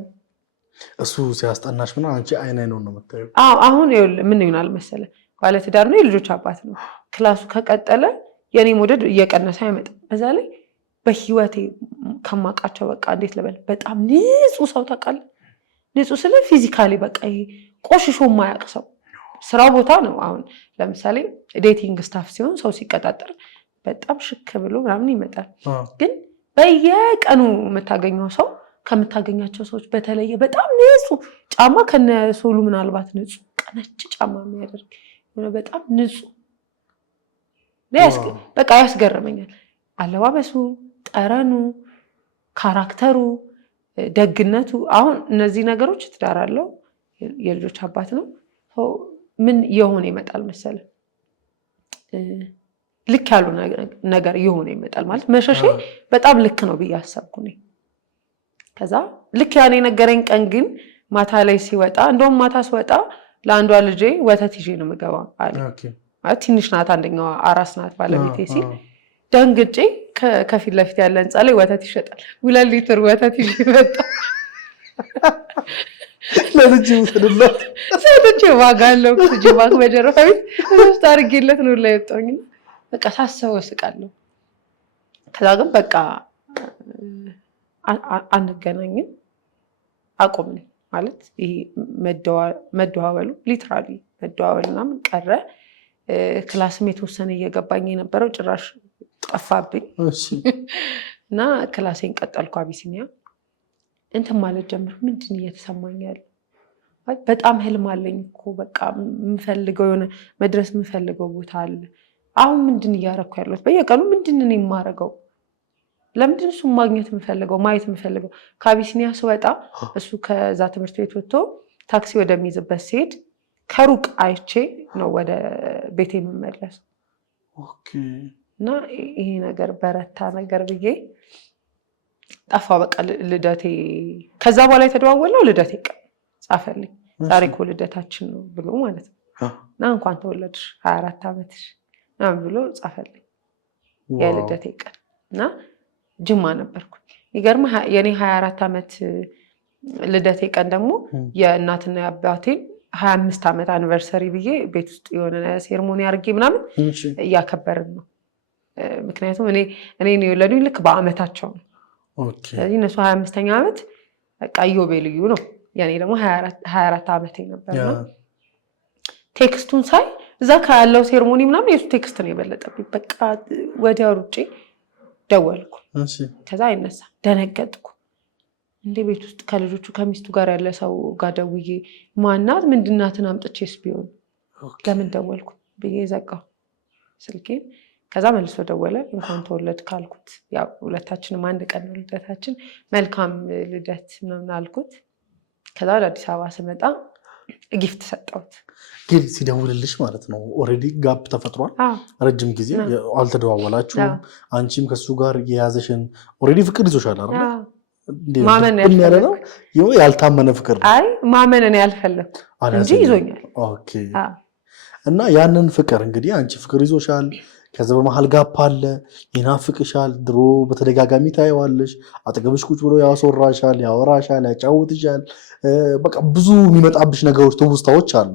እሱ ሲያስጠናሽ ምናምን አንቺ አይን አይነው ነው የምታየው አሁን ምን ይሆናል መሰለ ባለትዳር ነው የልጆች አባት ነው ክላሱ ከቀጠለ የኔ ሞደድ እየቀነሰ አይመጣም በዛ ላይ በህይወቴ ከማቃቸው በቃ እንዴት ለበል በጣም ንጹህ ሰው ታውቃለህ ንጹህ ስለ ፊዚካሊ በቃ ይሄ ቆሽሾ የማያውቅ ሰው ስራው ቦታ ነው። አሁን ለምሳሌ ዴቲንግ ስታፍ ሲሆን ሰው ሲቀጣጠር በጣም ሽክ ብሎ ምናምን ይመጣል። ግን በየቀኑ የምታገኘው ሰው ከምታገኛቸው ሰዎች በተለየ በጣም ንጹህ ጫማ ከነሶሉ ምናልባት ንጹህ ነጭ ጫማ የሚያደርግ በጣም ንጹህ በቃ ያስገርመኛል። አለባበሱ፣ ጠረኑ፣ ካራክተሩ፣ ደግነቱ። አሁን እነዚህ ነገሮች ትዳር አለው የልጆች አባት ነው። ምን የሆነ ይመጣል መሰለ ልክ ያሉ ነገር የሆነ ይመጣል ማለት መሸሼ በጣም ልክ ነው ብዬ አሰብኩ ነኝ። ከዛ ልክ ያኔ ነገረኝ ቀን ግን ማታ ላይ ሲወጣ እንደውም ማታ ሲወጣ ለአንዷ ልጄ ወተት ይዤ ነው የምገባው አለ። ማለት ትንሽ ናት፣ አንደኛዋ አራስ ናት ባለቤቴ ሲል ደንግጬ ከፊት ለፊት ያለ ህንፃ ላይ ወተት ይሸጣል። 2 ሊትር ወተት ይዤ መጣ። ለልጅ ወተድላት ሰጥቼ ዋጋ አለው ጅባክ በጀርባ ቤት ውስጥ አድርጌለት ነው ላይ ወጣሁኝ። በቃ ሳስበው ስቃለሁ። ከዛ ግን በቃ አንገናኝም አቆምን ማለት ይሄ መደዋወሉ ሊትራሊ መደዋወል ምናምን ቀረ። ክላስም የተወሰነ እየገባኝ የነበረው ጭራሽ ጠፋብኝ እና ክላሴን ቀጠልኩ። አቢሲኒያ እንትን ማለት ጀምር ምንድን እየተሰማኝ ያለ በጣም ህልም አለኝ እኮ በቃ የምፈልገው የሆነ መድረስ የምፈልገው ቦታ አለ። አሁን ምንድን እያደረኩ ያለሁት በየቀኑ ምንድን ነው የማደርገው? ለምንድን እሱ ማግኘት የምፈልገው ማየት የምፈልገው? ከአቢሲኒያ ስወጣ እሱ ከዛ ትምህርት ቤት ወጥቶ ታክሲ ወደሚይዝበት ሲሄድ ከሩቅ አይቼ ነው ወደ ቤቴ የምመለሰው። እና ይሄ ነገር በረታ ነገር ብዬ ጠፋ። በቃ ልደቴ ከዛ በኋላ የተደዋወለው ልደቴ ቀን ጻፈልኝ። ዛሬ እኮ ልደታችን ነው ብሎ ማለት ነው። እና እንኳን ተወለድሽ 24 ዓመትሽ ምናምን ብሎ ጻፈልኝ የልደቴ ቀን። እና ጅማ ነበርኩ። ይገርምህ የኔ 24 ዓመት ልደቴ ቀን ደግሞ የእናትና የአባቴን 25 ዓመት አኒቨርሰሪ ብዬ ቤት ውስጥ የሆነ ሴርሞኒ አድርጌ ምናምን እያከበርን ነው። ምክንያቱም እኔ የወለዱኝ ልክ በአመታቸው ነው። ስለዚህ እነሱ 25ኛ ዓመት በቃ ኢዮቤልዩ ነው። ያኔ ደግሞ 24 ዓመቴ ነበር። ቴክስቱን ሳይ እዛ ካለው ሴርሞኒ ምናምን የሱ ቴክስት ነው የበለጠብኝ። በቃ ወዲያው ሩጬ ደወልኩ። ከዛ አይነሳ ደነገጥኩ። እንደ ቤት ውስጥ ከልጆቹ ከሚስቱ ጋር ያለ ሰው ጋር ደውዬ ማናት ምንድናትን አምጥቼስ ቢሆን ለምን ደወልኩ ብዬ ዘጋሁ ስልኬን። ከዛ መልሶ ደወለ። እንኳን ተወለድ ካልኩት ያው ሁለታችንም አንድ ቀን ነው ልደታችን፣ መልካም ልደት ምናምን አልኩት። ከዛ ወደ አዲስ አበባ ስመጣ ጊፍት ሰጠሁት። ግን ሲደውልልሽ ማለት ነው ኦልሬዲ ጋፕ ተፈጥሯል። ረጅም ጊዜ አልተደዋወላችሁም። አንቺም ከሱ ጋር የያዘሽን ኦልሬዲ ፍቅር ይዞሻል አይደል? ማመን ነው ያልታመነ ፍቅር። አይ ማመን እኔ ያልፈለኩ እንጂ ይዞኛል። ኦኬ። እና ያንን ፍቅር እንግዲህ አንቺ ፍቅር ይዞሻል። ከዛ በመሃል ጋፕ አለ፣ ይናፍቅሻል። ድሮ በተደጋጋሚ ታየዋለሽ፣ አጠገብሽ ቁጭ ብሎ ያወራሻል፣ ያጫውትሻል። በቃ ብዙ የሚመጣብሽ ነገሮች ትውስታዎች አሉ።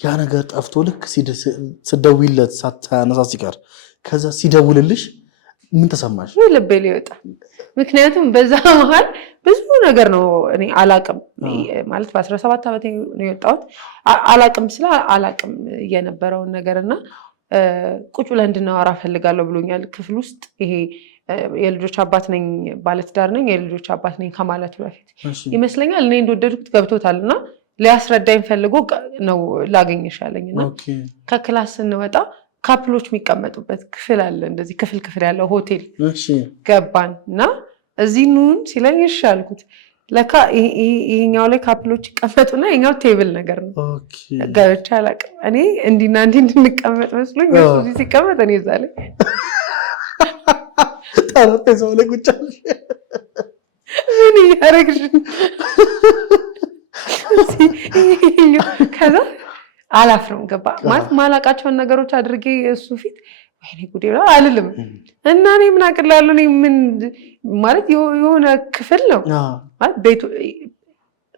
ያ ነገር ጠፍቶ ልክ ስደውይለት ሳያነሳ ሲቀር ከዛ ሲደውልልሽ ምን ተሰማሽ? ልቤ ሊወጣ። ምክንያቱም በዛ መሃል ብዙ ነገር ነው እኔ አላቅም ማለት በ17 ዓመት ነው የወጣሁት። አላቅም ስለ አላቅም የነበረውን ነገርና ቁጭ ብለን እንድናወራ ፈልጋለሁ ብሎኛል። ክፍል ውስጥ ይሄ የልጆች አባት ነኝ ባለትዳር ነኝ የልጆች አባት ነኝ ከማለቱ በፊት ይመስለኛል እኔ እንደወደድኩት ገብቶታልና ሊያስረዳኝ ፈልጎ ነው ላገኝሻለኝና ከክላስ ስንወጣ ካፕሎች የሚቀመጡበት ክፍል አለ። እንደዚህ ክፍል ያለው ሆቴል ገባን እና እዚህ ኑን ሲለኝ እሺ አልኩት። ለካ ይሄኛው ላይ ካፕሎች ይቀመጡና ይሄኛው ቴብል ነገር ነው። ገብቼ አላውቅም። እኔ እንዲና እንዲህ እንድንቀመጥ መስሎኝ እሱ እዚህ ሲቀመጥ እኔ እዛ ላይ ጠረጴዛው ላይ ቁጭ አልሽ። ምን እያደረግሽ? ከዛ አላፍርም። ገባ ማለት ማላቃቸውን ነገሮች አድርጌ እሱ ፊት ወይኔ ጉዴ አልልም። እና እኔ ምን አቅላለሁ? እኔ ምን ማለት የሆነ ክፍል ነው ማለት ቤቱ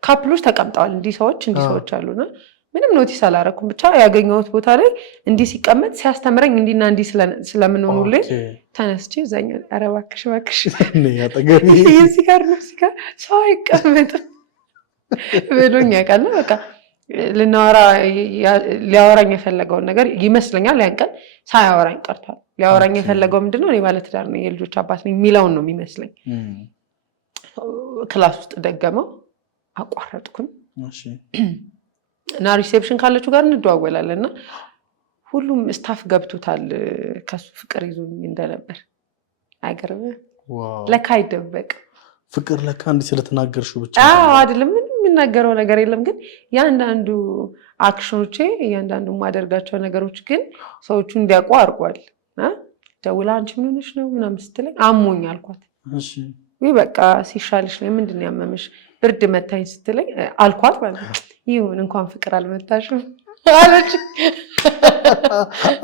ካፕሎች ተቀምጠዋል። እንዲህ ሰዎች አሉና ምንም ኖቲስ አላረኩም። ብቻ ያገኘሁት ቦታ ላይ እንዲህ ሲቀመጥ ሲያስተምረኝ እንዲና እንዲህ ስለምንሆኑልኝ ተነስቼ እዛኛው ኧረ እባክሽ እዚህ ጋር ነው እዚህ ጋር ሰው አይቀመጥም ብሎኝ ያውቃል። በቃ ሊያወራኝ የፈለገውን ነገር ይመስለኛል ያን ቀን ሳያወራኝ ቀርቷል። ሊያወራኝ የፈለገው ምንድነው እኔ ባለትዳር ነኝ የልጆች አባት ነኝ የሚለውን ነው የሚመስለኝ። ክላስ ውስጥ ደገመው፣ አቋረጥኩኝ እና ሪሴፕሽን ካለችው ጋር እንደዋወላለን እና ሁሉም ስታፍ ገብቶታል ከሱ ፍቅር ይዞኝ እንደነበር። አይገርምም? ለካ አይደበቅም ፍቅር ለካ እንዲህ ስለተናገርሽው ብቻ አይደለም የምናገረው ነገር የለም። ግን ያንዳንዱ አክሽኖቼ እያንዳንዱ ማደርጋቸው ነገሮች ግን ሰዎቹ እንዲያውቁ አድርጓል። ደውላ አንቺ ምን ሆነሽ ነው ምናምን ስትለኝ አሞኝ አልኳት። ወይ በቃ ሲሻልሽ ነው ምንድን ነው ያመመሽ? ብርድ መታኝ ስትለኝ አልኳት ማለት ነው። ይሁን እንኳን ፍቅር አልመታሽም አለች።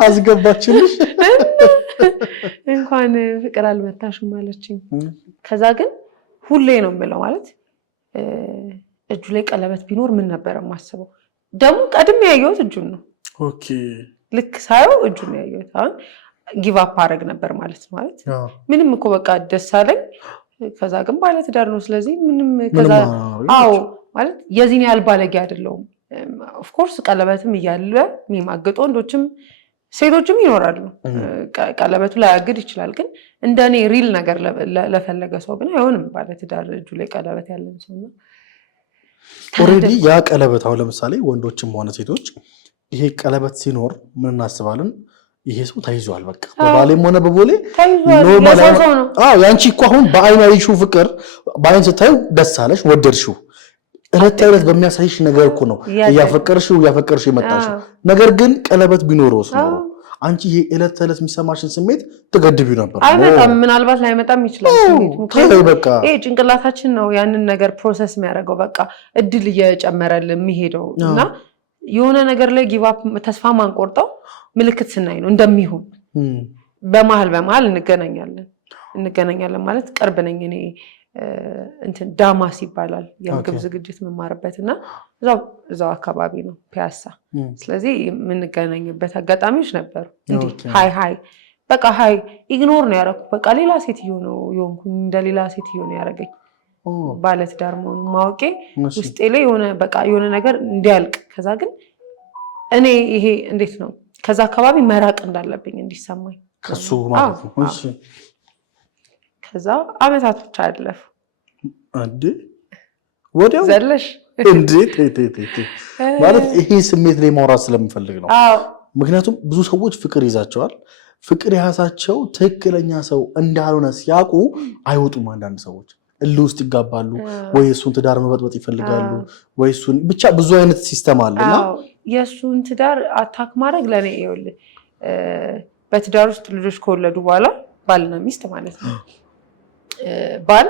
አስገባችልሽ እንኳን ፍቅር አልመታሽም አለችኝ። ከዛ ግን ሁሌ ነው የምለው ማለት እጁ ላይ ቀለበት ቢኖር ምን ነበር የማስበው? ደግሞ ቀድሜ ያየሁት እጁን ነው። ኦኬ ልክ ሳየው እጁን ያየሁት። አሁን ጊቭ አፕ አደረግ ነበር ማለት ምንም እኮ በቃ ደስ አለኝ። ከዛ ግን ባለትዳር ነው ስለዚህ ምንም ከዛ ማለት የዚህን ያህል ባለጌ አይደለሁም። ኦፍኮርስ ቀለበትም እያለ የሚማግጡ ወንዶችም ሴቶችም ይኖራሉ። ቀለበቱ ላያግድ ይችላል። ግን እንደኔ ሪል ነገር ለፈለገ ሰው ግን አይሆንም ባለትዳር እጁ ላይ ቀለበት ያለን ሰው ነው። ኦልሬዲ ያ ቀለበት አሁን ለምሳሌ ወንዶችም ሆነ ሴቶች ይሄ ቀለበት ሲኖር ምን እናስባለን? ይሄ ሰው ተይዟል፣ በቃ በባሌም ሆነ በቦሌ ኖርማል ነው። ያንቺ እኮ አሁን በአይን ያይሽው ፍቅር በአይን ስታዩ ደስ አለሽ፣ ወደድሽው። እለት ተዕለት በሚያሳይሽ ነገር እኮ ነው እያፈቀርሽው የመጣሽው። ነገር ግን ቀለበት ቢኖረውስ ነው አንቺ ይሄ እለት ተዕለት የሚሰማሽን ስሜት ትገድቢው ነበር። አይመጣም፣ ምናልባት ላይመጣም ይችላል ስሜቱ። ይሄ ጭንቅላታችን ነው ያንን ነገር ፕሮሰስ የሚያደርገው። በቃ እድል እየጨመረልን የሚሄደው እና የሆነ ነገር ላይ ጊቭ አፕ ተስፋ ማንቆርጠው ምልክት ስናይ ነው እንደሚሆን። በመሀል እንገናኛለን ማለት ቅርብ ነኝ እኔ እንትን ዳማስ ይባላል የምግብ ዝግጅት የምማርበት እና እዛው አካባቢ ነው ፒያሳ። ስለዚህ የምንገናኝበት አጋጣሚዎች ነበሩ። እንዲህ ሃይ በቃ ሃይ ኢግኖር ነው ያደረኩት። በቃ ሌላ ሴትዮ ነው የሆንኩኝ፣ እንደ ሌላ ሴትዮ ነው ያደረገኝ። ባለትዳር መሆኑን ማወቄ ውስጤ ላይ የሆነ ነገር እንዲያልቅ፣ ከዛ ግን እኔ ይሄ እንዴት ነው ከዛ አካባቢ መራቅ እንዳለብኝ እንዲሰማኝ ከሱ ማለት ነው። እሺ ከዛ አመታቶች አለፉ። አንዴ ወዲያው ዘለሽ እንዴ ማለት ይሄ ስሜት ላይ ማውራት ስለምፈልግ ነው። ምክንያቱም ብዙ ሰዎች ፍቅር ይዛቸዋል። ፍቅር የያዛቸው ትክክለኛ ሰው እንዳልሆነ ሲያውቁ አይወጡም። አንዳንድ ሰዎች እልህ ውስጥ ይጋባሉ፣ ወይ እሱን ትዳር መበጥበጥ ይፈልጋሉ፣ ወይ እሱን ብቻ ብዙ አይነት ሲስተም አለና የእሱን ትዳር አታክ ማድረግ ለእኔ ይኸውልህ በትዳር ውስጥ ልጆች ከወለዱ በኋላ ባልና ሚስት ማለት ነው ባል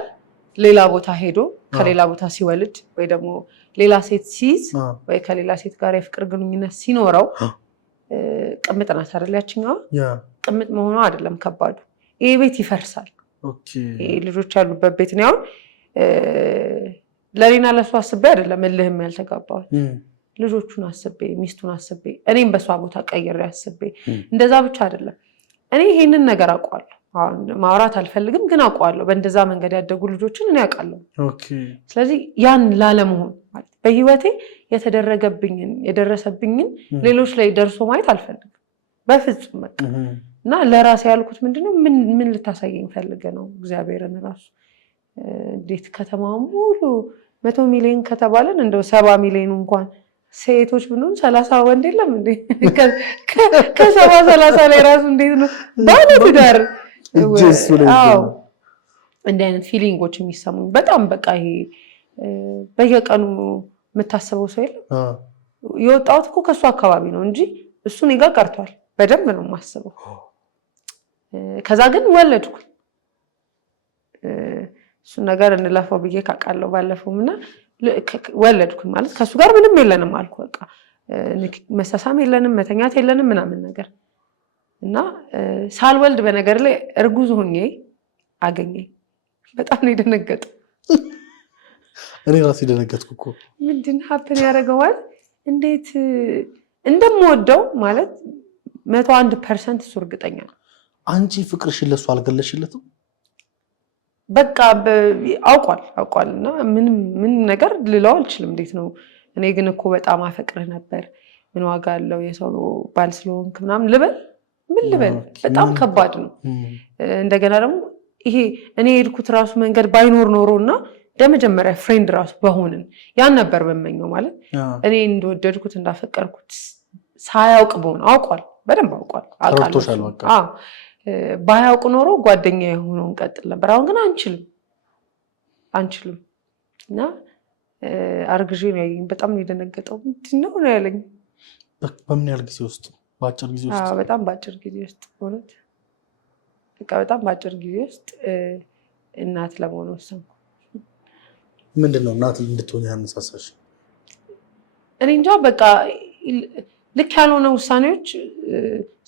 ሌላ ቦታ ሄዶ ከሌላ ቦታ ሲወልድ ወይ ደግሞ ሌላ ሴት ሲይዝ ወይ ከሌላ ሴት ጋር የፍቅር ግንኙነት ሲኖረው ቅምጥ ናት አይደል? ያችኛዋ ቅምጥ መሆኗ አይደለም ከባዱ፣ ይሄ ቤት ይፈርሳል። ይሄ ልጆች ያሉበት ቤት ነው። አሁን ለሌና ለሱ አስቤ አይደለም እልህም ያልተጋባሁት፣ ልጆቹን አስቤ ሚስቱን አስቤ እኔም በሷ ቦታ ቀይሬ አስቤ እንደዛ ብቻ አይደለም። እኔ ይሄንን ነገር አውቀዋለሁ። አሁን ማውራት አልፈልግም ግን አውቀዋለሁ። በእንደዛ መንገድ ያደጉ ልጆችን እኔ አውቃለሁ። ስለዚህ ያን ላለመሆን ማለት በህይወቴ የተደረገብኝን የደረሰብኝን ሌሎች ላይ ደርሶ ማየት አልፈልግም በፍጹም። በቃ እና ለራሴ ያልኩት ምንድነው ምን ልታሳየኝ ፈልገ ነው? እግዚአብሔርን ራሱ እንዴት ከተማው ሙሉ 100 ሚሊዮን ከተባለን እንደው 70 ሚሊዮን እንኳን ሴቶች ብንሆን 30 ወንድ የለም እንዴ? ከ70-30 ላይ ራሱ እንዴት ነው ባለትዳር እንዲህ አይነት ፊሊንጎች የሚሰሙኝ በጣም በቃ ይሄ በየቀኑ የምታስበው ሰው የለም። የወጣሁት እኮ ከእሱ አካባቢ ነው እንጂ እሱ እኔ ጋር ቀርቷል። በደንብ ነው የማስበው። ከዛ ግን ወለድኩ። እሱን ነገር እንለፈው ብዬ ካቃለው ባለፈው እና ወለድኩ ማለት ከእሱ ጋር ምንም የለንም አልኩ። በቃ መሳሳም የለንም መተኛት የለንም ምናምን ነገር እና ሳልወልድ በነገር ላይ እርጉዝ ሆኜ አገኘኝ። በጣም ነው የደነገጠው። እኔ ራሴ ደነገጥኩ እኮ። ምንድን ሀፕን ያደረገዋል? እንዴት እንደምወደው ማለት 101% እሱ እርግጠኛ ነው። አንቺ ፍቅርሽን ለሱ አልገለሽለትም? በቃ አውቋልና ምን ነገር ልለው አልችልም። እንዴት ነው እኔ ግን እኮ በጣም አፈቅርህ ነበር ምን ዋጋ አለው የሰው ባል ስለሆንክ ምናምን ምን ልበል በጣም ከባድ ነው። እንደገና ደግሞ ይሄ እኔ የሄድኩት ራሱ መንገድ ባይኖር ኖሮና ለመጀመሪያ ፍሬንድ ራሱ በሆንን ያን ነበር በመኘው ማለት እኔ እንደወደድኩት እንዳፈቀርኩት ሳያውቅ በሆነ አውቋል፣ በደንብ አውቋል። ባያውቅ ኖሮ ጓደኛ የሆነው እንቀጥል ነበር። አሁን ግን አንችልም እና አርግዤ ነው ያየኝ። በጣም ነው የደነገጠው። ምንድነው ነው ያለኝ። በምን ያህል ጊዜ ውስጥ? በአጭር ጊዜ ውስጥ? በጣም በአጭር ጊዜ ውስጥ ሆነት በቃ በጣም በአጭር ጊዜ ውስጥ እናት ለመሆን ወሰንኩ። ምንድነው እናት እንድትሆን ያነሳሳሽ? እኔ እንጃ በቃ ልክ ያልሆነ ውሳኔዎች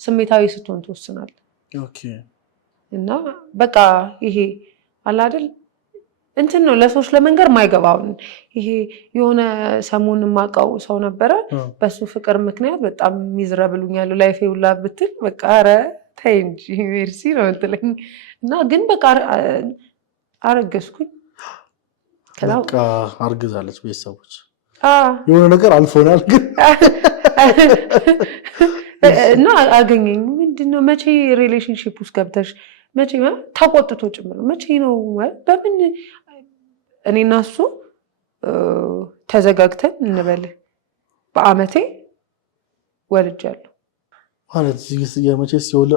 ስሜታዊ ስትሆን ትወስናለህ። ኦኬ። እና በቃ ይሄ አለ አይደል እንትን ነው ለሰዎች ለመንገር ማይገባውን ይሄ የሆነ ሰሞን ማቃው ሰው ነበረ በሱ ፍቅር ምክንያት በጣም ሚዝረብሉኛል ላይፌ ሁላ ብትል በቃ ኧረ ተይ እንጂ ሜርሲ ነው እንትለኝ እና ግን በቃ አረገዝኩኝ። በቃ አርግዛለች። ቤተሰቦች የሆነ ነገር አልፎናል ግን እና አገኘኝ። ምንድነው መቼ ሪሌሽንሺፕ ውስጥ ገብተሽ መቼ ተቆጥቶ ጭምር መቼ ነው በምን እኔና እሱ ተዘጋግተን እንበል በአመቴ ወልጃለሁ ማለት የመቼስ የወለ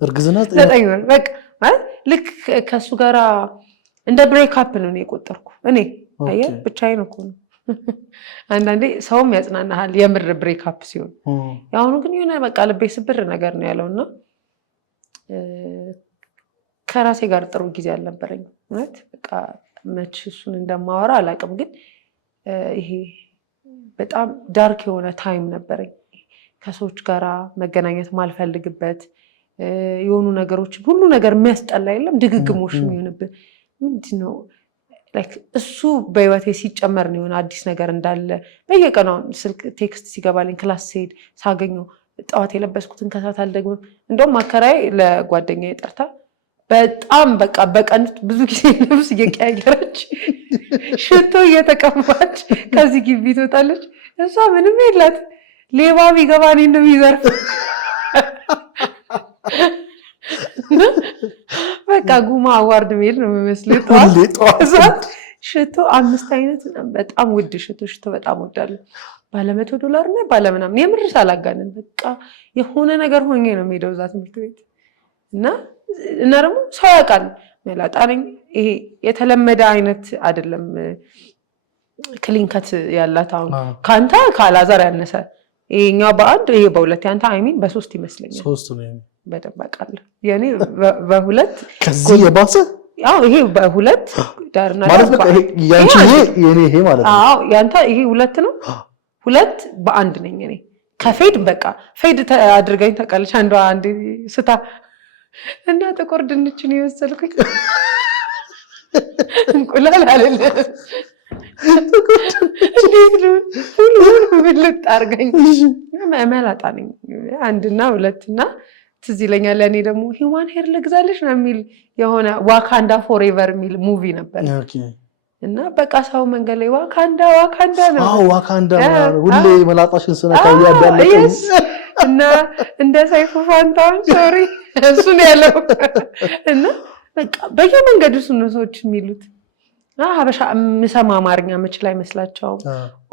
እርግዝና 9 ወር በቃ ማለት ልክ ከሱ ጋራ እንደ ብሬክ አፕ ነው የቆጠርኩ እኔ አየ ብቻዬን እኮ ነው። አንዳንዴ ሰውም ያጽናናሃል የምር ብሬክ አፕ ሲሆን፣ ያሁኑ ግን የሆነ በቃ ልቤ ስብር ነገር ነው ያለውና ከራሴ ጋር ጥሩ ጊዜ አልነበረኝ ማለት በቃ መች እሱን እንደማወራ አላውቅም፣ ግን ይሄ በጣም ዳርክ የሆነ ታይም ነበረኝ። ከሰዎች ጋር መገናኘት ማልፈልግበት የሆኑ ነገሮች ሁሉ ነገር የሚያስጠላ የለም ድግግሞሽ የሚሆንብን ምንድነው እሱ በህይወቴ ሲጨመር ነው የሆነ አዲስ ነገር እንዳለ በየቀኑ ስልክ ቴክስት ሲገባልኝ ክላስ ሲሄድ ሳገኘው ጠዋት የለበስኩትን ከሳት አልደግምም። እንደውም አከራይ ለጓደኛዬ ጠርታ በጣም በቃ በቀን ብዙ ጊዜ ልብስ እየቀያየረች ሽቶ እየተቀባች ከዚህ ግቢ ትወጣለች። እሷ ምንም የላት ሌባ ቢገባ እኔን ነው የሚዘርፍ። በቃ ጉማ አዋርድ ሜል ነው የሚመስለው። ጠዋት ሽቶ 5 አይነት በጣም ውድ ሽቶ በጣም ወዳለሁ። ባለ $100 እና ባለ ምናምን የምር ሳላጋነን በቃ የሆነ ነገር ሆኜ ነው የምሄደው እዛ ትምህርት ቤት እና ደግሞ ሰው ያውቃል መላጣ ነኝ። ይሄ የተለመደ አይነት አይደለም ክሊንከት ያላት አሁን ካንተ ካላዛር ያነሰ ይሄኛው በአንድ ይሄ በሁለት ያንተ አይሚን በ3 ይመስለኛል። 3 ነው በደንብ አውቃለሁ። የኔ በ2 ከዚህ የባሰ ያው ይሄ በ2 ዳርና ማለት ነው ያንቺ የኔ ይሄ ማለት ነው። አዎ ያንተ ይሄ 2 ነው 2 በ1 ነኝ እኔ ከፌድ በቃ ፌድ አድርገኝ ተቀልሽ አንድ ስታ እና ጥቁር ድንችን ይወሰልኩኝ እንቁላል አይደለ እንዴት ነው ሁሉ ብልጥ አድርገኝ መላጣ ነኝ 1 እና 2 እና ትዝ ይለኛል። እኔ ደግሞ ሂውማን ሄር ልግዛለሽ ነው የሚል የሆነ ዋካንዳ ፎሬቨር የሚል ሙቪ ነበር እና በቃ ሰው መንገድ ላይ ዋካንዳ ነው። አዎ ዋካንዳ ሁሌ መላጣሽን ስነካው ያዳለኝ እና እንደ ሰይፉ ፋንታውን ሶሪ እሱ ነው ያለው እና በቃ በየመንገዱ ሰዎች የሚሉት ሀበሻ የምሰማ አማርኛ መችል አይመስላቸውም።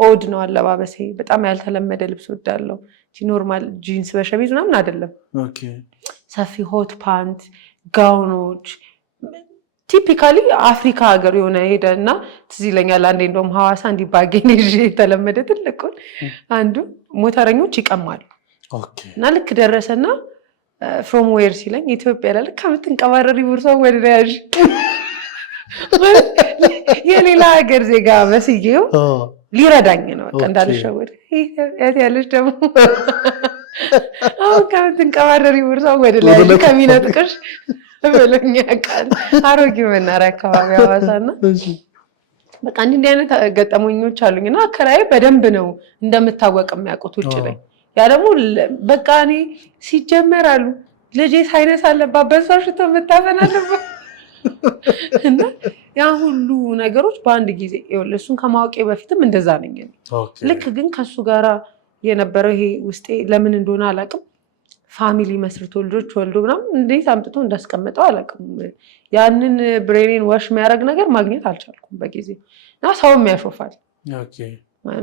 ኦድ ነው አለባበሴ። በጣም ያልተለመደ ልብስ ወዳለው ኖርማል ጂንስ በሸሚዝ ምናምን አይደለም። ሰፊ ሆት ፓንት ጋውኖች ቲፒካሊ አፍሪካ ሀገር የሆነ ሄደ እና ትዝ ይለኛል አንዴ እንደውም ሐዋሳ እንዲባገኝ የተለመደ ትልቁን አንዱ ሞተረኞች ይቀማሉ እና ልክ ደረሰና ፍሮም ዌር ሲለኝ ኢትዮጵያ ላይ ልክ ከምትንቀባረሪ ቦርሳው ወደ ያዥ የሌላ ሀገር ዜጋ መስዬው ሊረዳኝ ነው በቃ እንዳልሸወድ ያለች ደግሞ አሁን ከምትንቀባረሪ ቦርሳው ወደ ላይ ከሚነጥቅሽ ብሎኝ ያውቃል። አሮጌ መናሪያ አካባቢ ሐዋሳና በቃ እንዲህ አይነት ገጠመኞች አሉኝ እና አከራዬ በደንብ ነው እንደምታወቅ የሚያውቁት ውጭ ላይ። ያ ደግሞ በቃ እኔ ሲጀመር አሉ ልጄ ሳይነስ አለባት በሷ ሽቶ የምታፈን አለባት እና ያ ሁሉ ነገሮች በአንድ ጊዜ እሱን ከማወቄ በፊትም እንደዛ ነኝ። ልክ ግን ከሱ ጋራ የነበረው ይሄ ውስጤ ለምን እንደሆነ አላውቅም፣ ፋሚሊ መስርቶ ልጆች ወልዶ ምናምን እንዴት አምጥቶ እንዳስቀመጠው አላውቅም። ያንን ብሬኔን ዋሽ የሚያደርግ ነገር ማግኘት አልቻልኩም በጊዜ እና ሰውም ያሾፋል።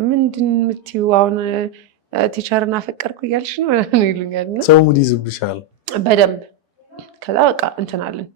ምንድን የምትይው አሁን ቲቸርን አፈቀርኩ እያልሽ ነው ይሉኛል። ሰው ሙድ ይዝብሻል በደንብ። ከዛ በቃ እንትን አለን።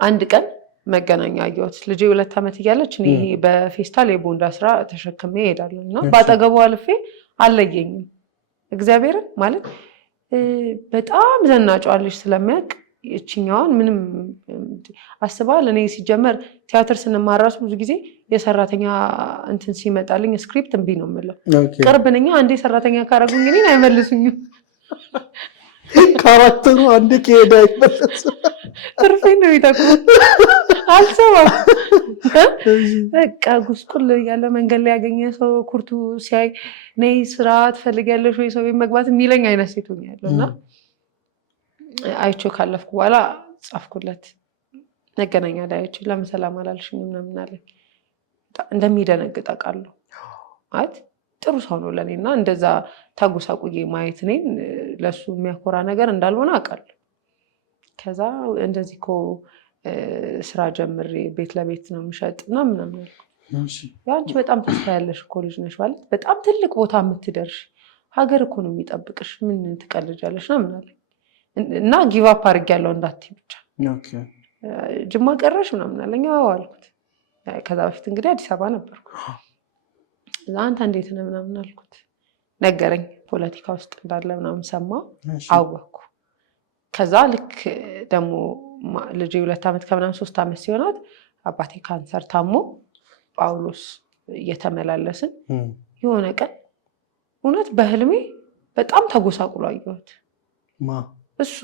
አንድ ቀን መገናኛ አየሁት። ልጄ 2 ዓመት እያለች እኔ በፌስታል የቦንዳ ስራ ተሸክሜ እሄዳለሁ እና በአጠገቡ አልፌ አልለየኝም። እግዚአብሔርን ማለት በጣም ዘናጫዋለች ስለሚያውቅ እችኛዋን ምንም አስባል። እኔ ሲጀመር ቲያትር ስንማራሱ ብዙ ጊዜ የሰራተኛ እንትን ሲመጣልኝ ስክሪፕት እምቢ ነው የምለው። ቅርብ ነኝ። አንዴ ሰራተኛ ካረጉኝ እኔን አይመልሱኝም። ካራክተሩ አንዴ ከሄደ አይመለስም። ትርፌ ነው የሚጠቅሙት። አልሰማም። በቃ ጉስቁል ያለ መንገድ ላይ ያገኘ ሰው ኩርቱ ሲያይ ነይ ስራ ትፈልጊያለሽ ወይ ሰው ቤት መግባት የሚለኝ አይነት ሴት ሆኛለሁ እና አይቼው ካለፍኩ በኋላ ጻፍኩለት። መገናኛ ላይ አይቼ ለምን ሰላም አላልሽኝ ምናምን አለኝ። እንደሚደነግጥ አውቃለሁ። ማለት ጥሩ ሰው ነው ለኔ እና እንደዛ ታጉሳቁዬ ማየት እኔን ለሱ የሚያኮራ ነገር እንዳልሆነ አውቃለሁ። ከዛ እንደዚህ እኮ ስራ ጀምሬ ቤት ለቤት ነው የምሸጥ እና ምናምን አልኩ። ያንቺ በጣም ተስፋ ያለሽ እኮ ልጅ ነሽ፣ ማለት በጣም ትልቅ ቦታ የምትደርሽ ሀገር እኮ ነው የሚጠብቅሽ፣ ምን ትቀልጃለሽ ነው ምናምን እና ጊቭ አፕ አድርጌያለሁ እንዳትዪ ብቻ ጅማ ቀረሽ ምናምን አለኝ። አዎ አልኩት። ከዛ በፊት እንግዲህ አዲስ አበባ ነበርኩ። እዛ አንተ እንዴት ነህ ምናምን አልኩት። ነገረኝ፣ ፖለቲካ ውስጥ እንዳለ ምናምን ሰማ፣ አወኩ። ከዛ ልክ ደግሞ ልጄ 2 ዓመት ከምናምን 3 ዓመት ሲሆናት አባቴ ካንሰር ታሞ ጳውሎስ እየተመላለስን የሆነ ቀን እውነት በህልሜ በጣም ተጎሳቁሎ አየሁት። እሱ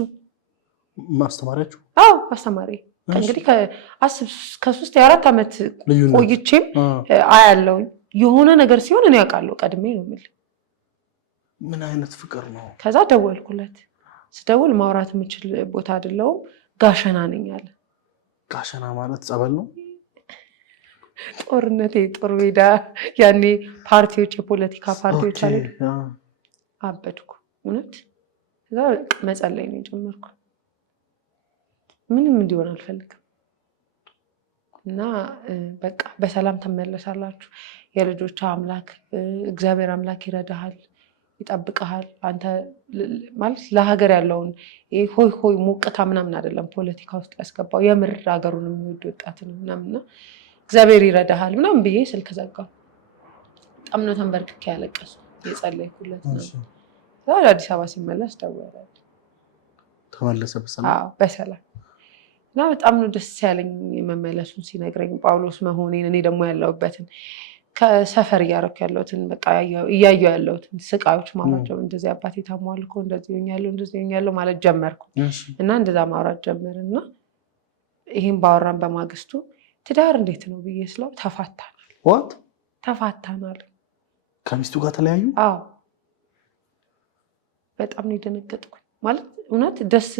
ማስተማሪያችሁ? አዎ አስተማሪ። እንግዲህ ከ3 የ4 ዓመት ቆይቼም አያለሁኝ። የሆነ ነገር ሲሆን እኔ አውቃለሁ ቀድሜ ነው የምልህ። ምን አይነት ፍቅር ነው? ከዛ ደወልኩለት። ስደውል ማውራት የምችል ቦታ አይደለሁም፣ ጋሸና ነኝ አለ። ጋሸና ማለት ጸበል ነው? ጦርነት፣ ጦር ሜዳ። ያኔ ፓርቲዎች፣ የፖለቲካ ፓርቲዎች አሉ። አበድኩ እውነት። ከዛ መጸለይ ነው የጀመርኩ። ምንም እንዲሆን አልፈልግም እና በቃ በሰላም ትመለሳላችሁ። የልጆች አምላክ እግዚአብሔር አምላክ ይረዳሃል፣ ይጠብቀሃል። አንተ ማለት ለሀገር ያለውን ሆይ ሆይ ሞቅታ ምናምን አይደለም ፖለቲካ ውስጥ ያስገባው፣ የምር ሀገሩን የሚወድ ወጣት ነው ምናምንና እግዚአብሔር ይረዳሃል ምናምን ብዬ ስልክ ዘጋው። በጣም ነው ተንበርክኬ ያለቀሱ የጸለይኩለት ነው። ወደ አዲስ አበባ ሲመለስ ደወለ። ተመለሰ በሰላም? በሰላም። እና በጣም ነው ደስ ያለኝ መመለሱን ሲነግረኝ ጳውሎስ መሆኔን እኔ ደግሞ ያለሁበትን ከሰፈር እያደረኩ ያለሁትን በቃ እያየሁ ያለሁትን ስቃዮች ማውራቸው እንደዚህ አባቴ ታሟል እኮ እንደዚህ ሆኛለሁ ማለት ጀመርኩ እና እንደዛ ማውራት ጀመርን እና ይህን ባወራን በማግስቱ ትዳር እንዴት ነው ብዬ ስለው ተፋታናል። ከሚስቱ ጋር ተለያዩ? አዎ። በጣም ነው የደነገጥኩኝ። ማለት እውነት ደስ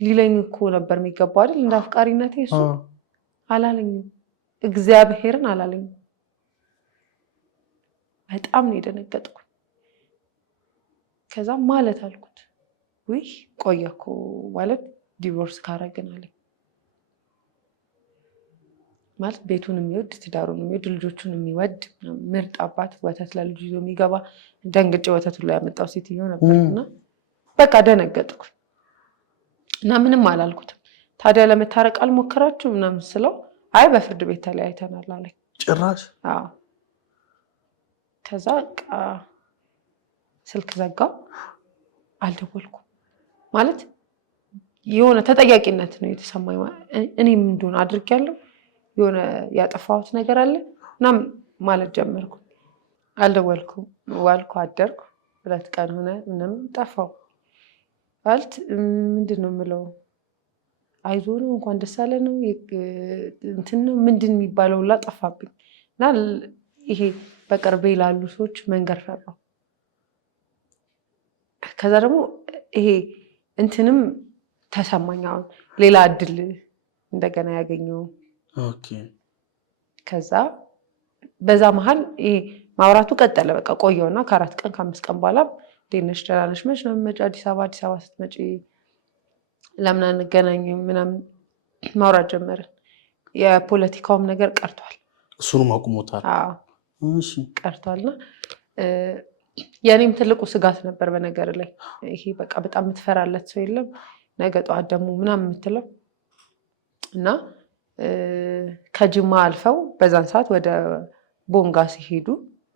ሊለኝ እኮ ነበር የሚገባው አይደል? እንደ አፍቃሪነቴ እሱ አላለኝም፣ እግዚአብሔርን አላለኝም። በጣም ነው የደነገጥኩኝ። ከዛ ማለት አልኩት ውይ ቆየ እኮ ማለት ዲቮርስ ካረግን አለኝ። ማለት ቤቱን የሚወድ ትዳሩን የሚወድ ልጆቹን የሚወድ ምርጥ አባት ወተት ለልጁ ይዞ የሚገባ ደንግጬ ወተቱን ላይ ያመጣው ሴትዮ ነበርና በቃ ደነገጥኩ እና ምንም አላልኩትም። ታዲያ ለመታረቅ አልሞከራችሁ ምናምን ስለው አይ በፍርድ ቤት ተለያይተናል አለኝ። ጭራሽ? አዎ። ከዛ ስልክ ዘጋው። አልደወልኩም። ማለት የሆነ ተጠያቂነት ነው የተሰማኝ። እኔም እንደሆነ አድርጌያለሁ የሆነ ያጠፋሁት ነገር አለ እና ማለት ጀመርኩ። አልደወልኩም። ዋልኩ አደርኩ። 2 ቀን ሆነ ምንም ጠፋው። ማለት ምንድን ነው የምለው አይዞ ነው እንኳን ደስ አለ ነው እንትን ነው ምንድን የሚባለው ላ ጠፋብኝ እና ይሄ በቅርቤ ላሉ ሰዎች መንገር ፈራው። ከዛ ደግሞ ይሄ እንትንም ተሰማኝ አሁን ሌላ እድል እንደገና ያገኘው። ከዛ በዛ መሀል ይሄ ማውራቱ ቀጠለ። በቃ ቆየውና ከ4 ቀን ከ5 ቀን በኋላ ደነሽ ደራነሽ መች ነው መጪ አዲስ አበባ ስትመጪ ለምን አንገናኝም ምናምን ማውራት ጀመርን። የፖለቲካውም ነገር ቀርቷል። እሱንም አቁሞታል? አዎ እሺ ቀርቷልና የኔም ትልቁ ስጋት ነበር በነገር ላይ ይሄ በቃ በጣም የምትፈራለት ሰው የለም ነገ ጠዋት ደግሞ ምናምን የምትለው እና ከጅማ አልፈው በዛን ሰዓት ወደ ቦንጋ ሲሄዱ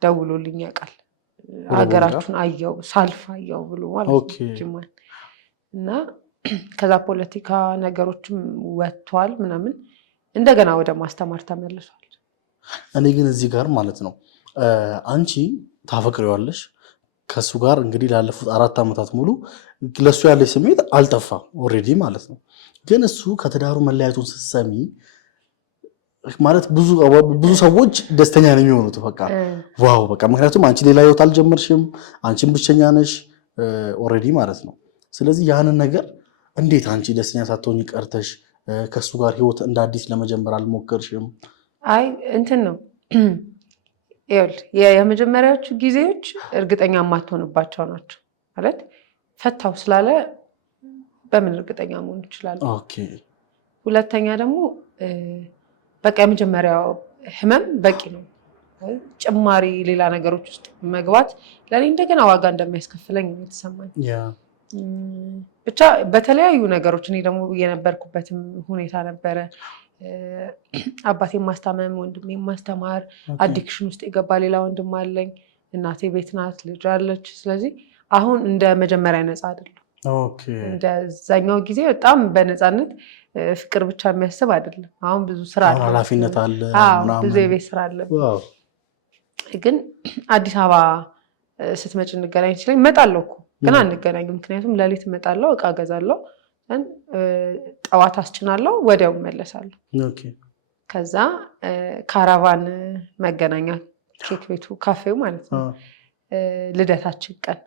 ደውሎልኝ ያውቃል። ሀገራችሁን አየው ሳልፍ አየው ብሎ ማለት ጅማ እና ከዛ ፖለቲካ ነገሮችም ወጥቷል ምናምን እንደገና ወደ ማስተማር ተመልሷል። እኔ ግን እዚህ ጋር ማለት ነው አንቺ ታፈቅሪዋለሽ ከሱ ጋር እንግዲህ ላለፉት 4 ዓመታት ሙሉ ለሱ ያለሽ ስሜት አልጠፋም ኦሬዲ ማለት ነው። ግን እሱ ከትዳሩ መለያየቱን ስትሰሚ ማለት ብዙ ሰዎች ደስተኛ ነው የሚሆኑት። በቃ ዋው በቃ ምክንያቱም አንቺ ሌላ ህይወት አልጀመርሽም፣ አንቺም ብቸኛ ነሽ ኦሬዲ ማለት ነው። ስለዚህ ያንን ነገር እንዴት አንቺ ደስተኛ ሳትሆኚ ቀርተሽ ከሱ ጋር ህይወት እንደ አዲስ ለመጀመር አልሞከርሽም? አይ እንትን ነው የመጀመሪያዎቹ ጊዜዎች እርግጠኛ የማትሆንባቸው ናቸው። ማለት ፈታው ስላለ በምን እርግጠኛ መሆን ይችላል? ሁለተኛ ደግሞ በቃ የመጀመሪያው ህመም በቂ ነው። ጭማሪ ሌላ ነገሮች ውስጥ መግባት ለእኔ እንደገና ዋጋ እንደሚያስከፍለኝ ነው የተሰማኝ። ብቻ በተለያዩ ነገሮች እኔ ደግሞ የነበርኩበትም ሁኔታ ነበረ። አባቴ ማስታመም፣ ወንድሜ ማስተማር፣ አዲክሽን ውስጥ የገባ ሌላ ወንድም አለኝ፣ እናቴ ቤት ናት፣ ልጅ አለች። ስለዚህ አሁን እንደ መጀመሪያ ነፃ አይደለም። እንደዛኛው ጊዜ በጣም በነፃነት ፍቅር ብቻ የሚያስብ አይደለም። አሁን ብዙ ስራ አለ፣ ኃላፊነት አለ፣ ብዙ የቤት ስራ አለ። ግን አዲስ አበባ ስትመጭ እንገናኝ ይችላል። እመጣለሁ እኮ ግን አንገናኝም። ምክንያቱም ሌሊት እመጣለሁ፣ እቃ ገዛለሁ፣ ጠዋት አስጭናለሁ፣ ወዲያው እመለሳለሁ። ከዛ ካራቫን መገናኛ ኬክ ቤቱ ካፌው ማለት ነው ልደታችን ቀን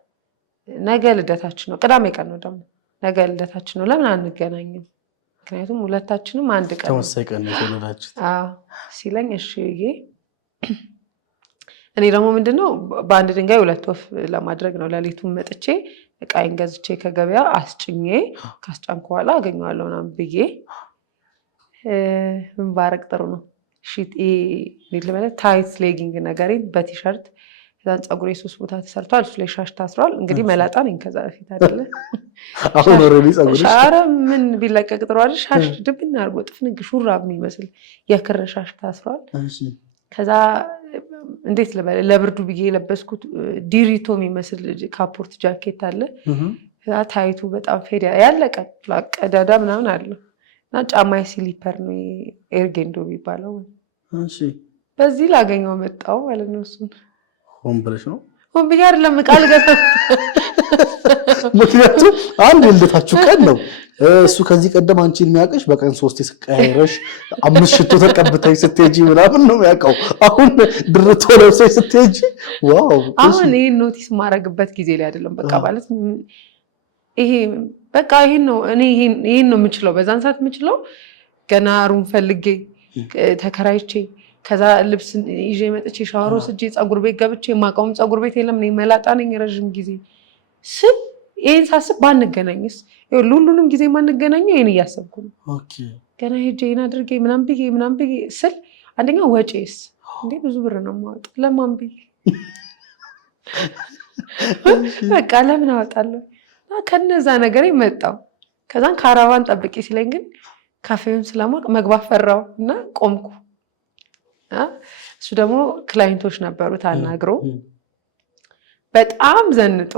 ነገ ልደታችን ነው፣ ቅዳሜ ቀን ነው ደግሞ ነገ ልደታችን ነው፣ ለምን አንገናኝም? ምክንያቱም ሁለታችንም አንድ ቀን ተመሳሳይ ቀን ነው የተወለዳችሁት ሲለኝ እሺ ብዬ እኔ ደግሞ ምንድነው በአንድ ድንጋይ 2 ወፍ ለማድረግ ነው። ሌሊቱን መጥቼ እቃዬን ገዝቼ ከገበያ አስጭኜ ካስጫንኩ በኋላ አገኘዋለሁ ምናምን ብዬ ምን ባረግ ጥሩ ነው ታይት ሌጊንግ ነገሬን በቲሸርት ከዛን ፀጉሬ 3 ቦታ ተሰርቷል። እሱ ላይ ሻሽ ታስሯል። እንግዲህ መላጣ ነኝ ከዛ በፊት አይደለ አሁን ኦሬዲ ፀጉርሽ ሻረ ምን ቢለቀቅ ጥሩ አይደል? ሻሽ ድብና አርጎ ጥፍንግ ሹራብ የሚመስል የክር ሻሽ ታስሯል። ከዛ እንዴት ልበል ለብርዱ ብዬ የለበስኩት ዲሪቶ የሚመስል ካፖርት ጃኬት አለ ታይቱ በጣም ፌድ ያለቀ ቀዳዳ ምናምን አለው እና ጫማዬ ስሊፐር ነው ኤርጌንዶ የሚባለው እሺ በዚህ ላገኘው መጣው ማለት ነው እሱን ሆን ብለሽ ነው ሆን ብዬ አይደለም ቃል ገባ ምክንያቱም አንድ ልደታችሁ ቀን ነው እሱ ከዚህ ቀደም አንቺን የሚያውቅሽ በቀን 3 ስቀያይረሽ 5 ሽቶ ተቀብተሽ ስትሄጂ ምናምን ነው የሚያውቀው አሁን ድርቶ ለብሰሽ ስትሄጂ ዋው አሁን ይሄን ኖቲስ ማረግበት ጊዜ ላይ አይደለም በቃ ማለት ይሄ በቃ ይሄን ነው እኔ ይሄን ነው የምችለው በዛን ሰዓት የምችለው ገና ሩም ፈልጌ ተከራይቼ ከዛ ልብስ ይዤ መጥቼ ሻወር ወስጄ ፀጉር ቤት ገብቼ ማቀውም ፀጉር ቤት የለም ነኝ መላጣ ነኝ ረጅም ጊዜ ስል ይሄን ሳስብ ባንገናኝስ ሁሉንም ጊዜ ማንገናኘው ይሄን እያሰብኩ ነው ኦኬ ገና ሄጄ ይሄን አድርጌ ምናምን ብዬ ስል አንደኛ ወጪስ እንዴ ብዙ ብር ነው የማወጣው ለማን ብዬ በቃ ለምን አወጣለሁ ከነዛ ነገር ይመጣው ከዛን ካራቫን ጠብቂ ሲለኝ ግን ካፌውን ስለማቅ መግባት ፈራው እና ቆምኩ እሱ ደግሞ ክላይንቶች ነበሩት አናግሮ በጣም ዘንጦ